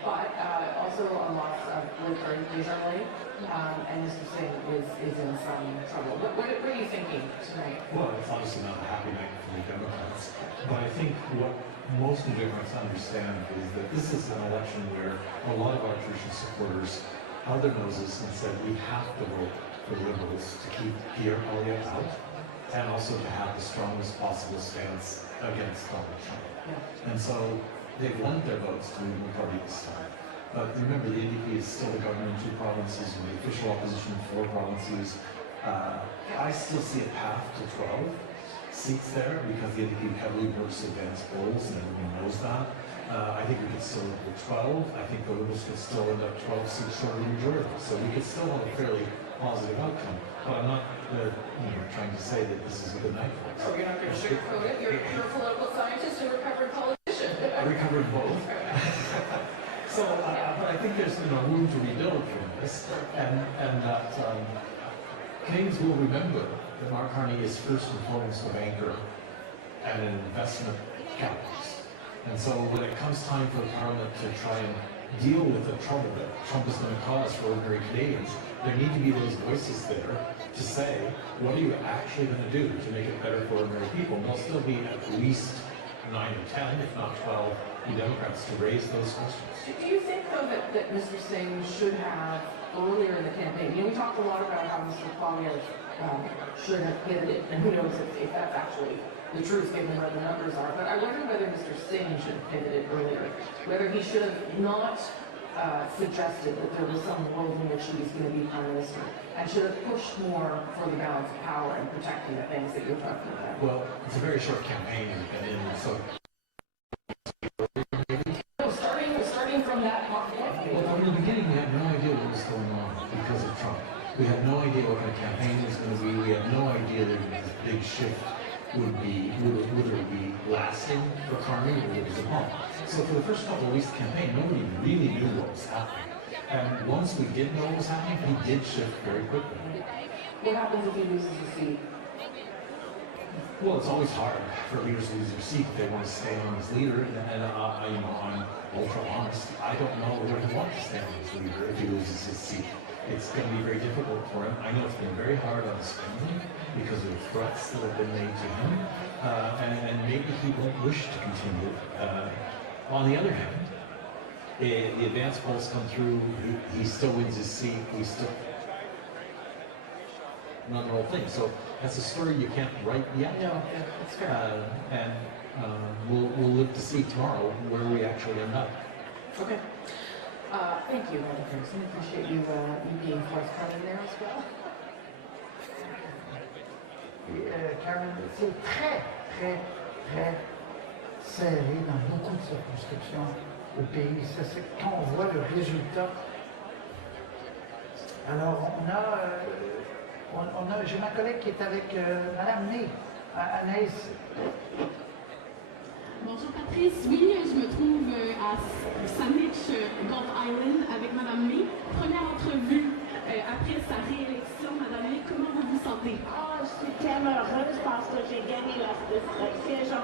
but also a loss of Liberty Desjardins, and Mr. Singh is in some trouble. What are you thinking tonight? Well, it's obviously not a happy night for the Democrats, but I think what most New Democrats understand is that this is an election where a lot of our traditional supporters held their noses and said we have to vote for Liberals to keep Pierre Poilievre out, and also to have the strongest possible stance against Donald Trump. Yeah. And so they've lent their votes to the Liberal Party this time. But remember, the NDP is still the government in 2 provinces, with the official opposition in 4 provinces. I still see a path to 12 seats there, because the NDP heavily works advanced polls, and everyone knows that. I think we could still end up with 12. I think the Liberals could still end up 12 seats short of the majority. So we could still have a fairly positive outcome. But I'm not trying to say that this is a good night for us. Oh, you're not going to sugarcoat it? You're a political scientist and a recovered politician. I recovered both. So, but I think there's room to rebuild from this, and that Canadians will remember that Mark Carney is first and foremost a banker and an investment capitalist. And so when it comes time for the Parliament to try and deal with the trouble that Trump is going to cause for ordinary Canadians, there need to be those voices there to say, what are you actually going to do to make it better for ordinary people? And there'll still be at least 9 or 10, if not 12, New Democrats to raise those questions. Do you think, though, that Mr. Singh should have, earlier in the campaign, we talked a lot about how Mr. Poilievre should have pivoted, and who knows if that's actually the truth given what the numbers are, but I wonder whether Mr. Singh should have pivoted earlier, whether he should have not suggested that there was some world in which he was going to be Prime Minister, and should have pushed more for the balance of power and protecting the things that you're talking about. Well, it's a very short campaign, and so starting from that point. Well, from the beginning, we had no idea what was going on because of Trump. We had no idea what kind of campaign it was going to be. We had no idea that this big shift would it be lasting for Carney, or it was a bump. So for the first couple of weeks of the campaign, nobody really knew what was happening. And once we did know what was happening, he did shift very quickly. What happens if he loses the seat? Well, it's always hard for leaders to lose their seat if they want to stay on as leader. And I'm ultra honest. I don't know whether he wants to stay on as leader if he loses his seat. It's going to be very difficult for him. I know it's been very hard on spending because of the threats that have been made to him, and maybe he won't wish to continue. On the other hand, the advance polls come through. He still wins his seat. We still another whole thing. So that's a story you can't write yet. No, that's fair. And we'll live to see tomorrow where we actually end up. Okay. Thank you, Madam President. I appreciate you being forthcoming there as well. Karen, c'est très, très, très serré dans beaucoup de circonscriptions au pays. C'est quand on voit le résultat. Alors, j'ai ma collègue qui est avec Madame May, Anaïs. Bonjour Patrice, oui, je me trouve à Sandwich Gulf Island avec Madame May. Première entrevue après sa réélection, Madame May, comment vous vous sentez? Je suis tellement heureuse parce que j'ai gagné le siège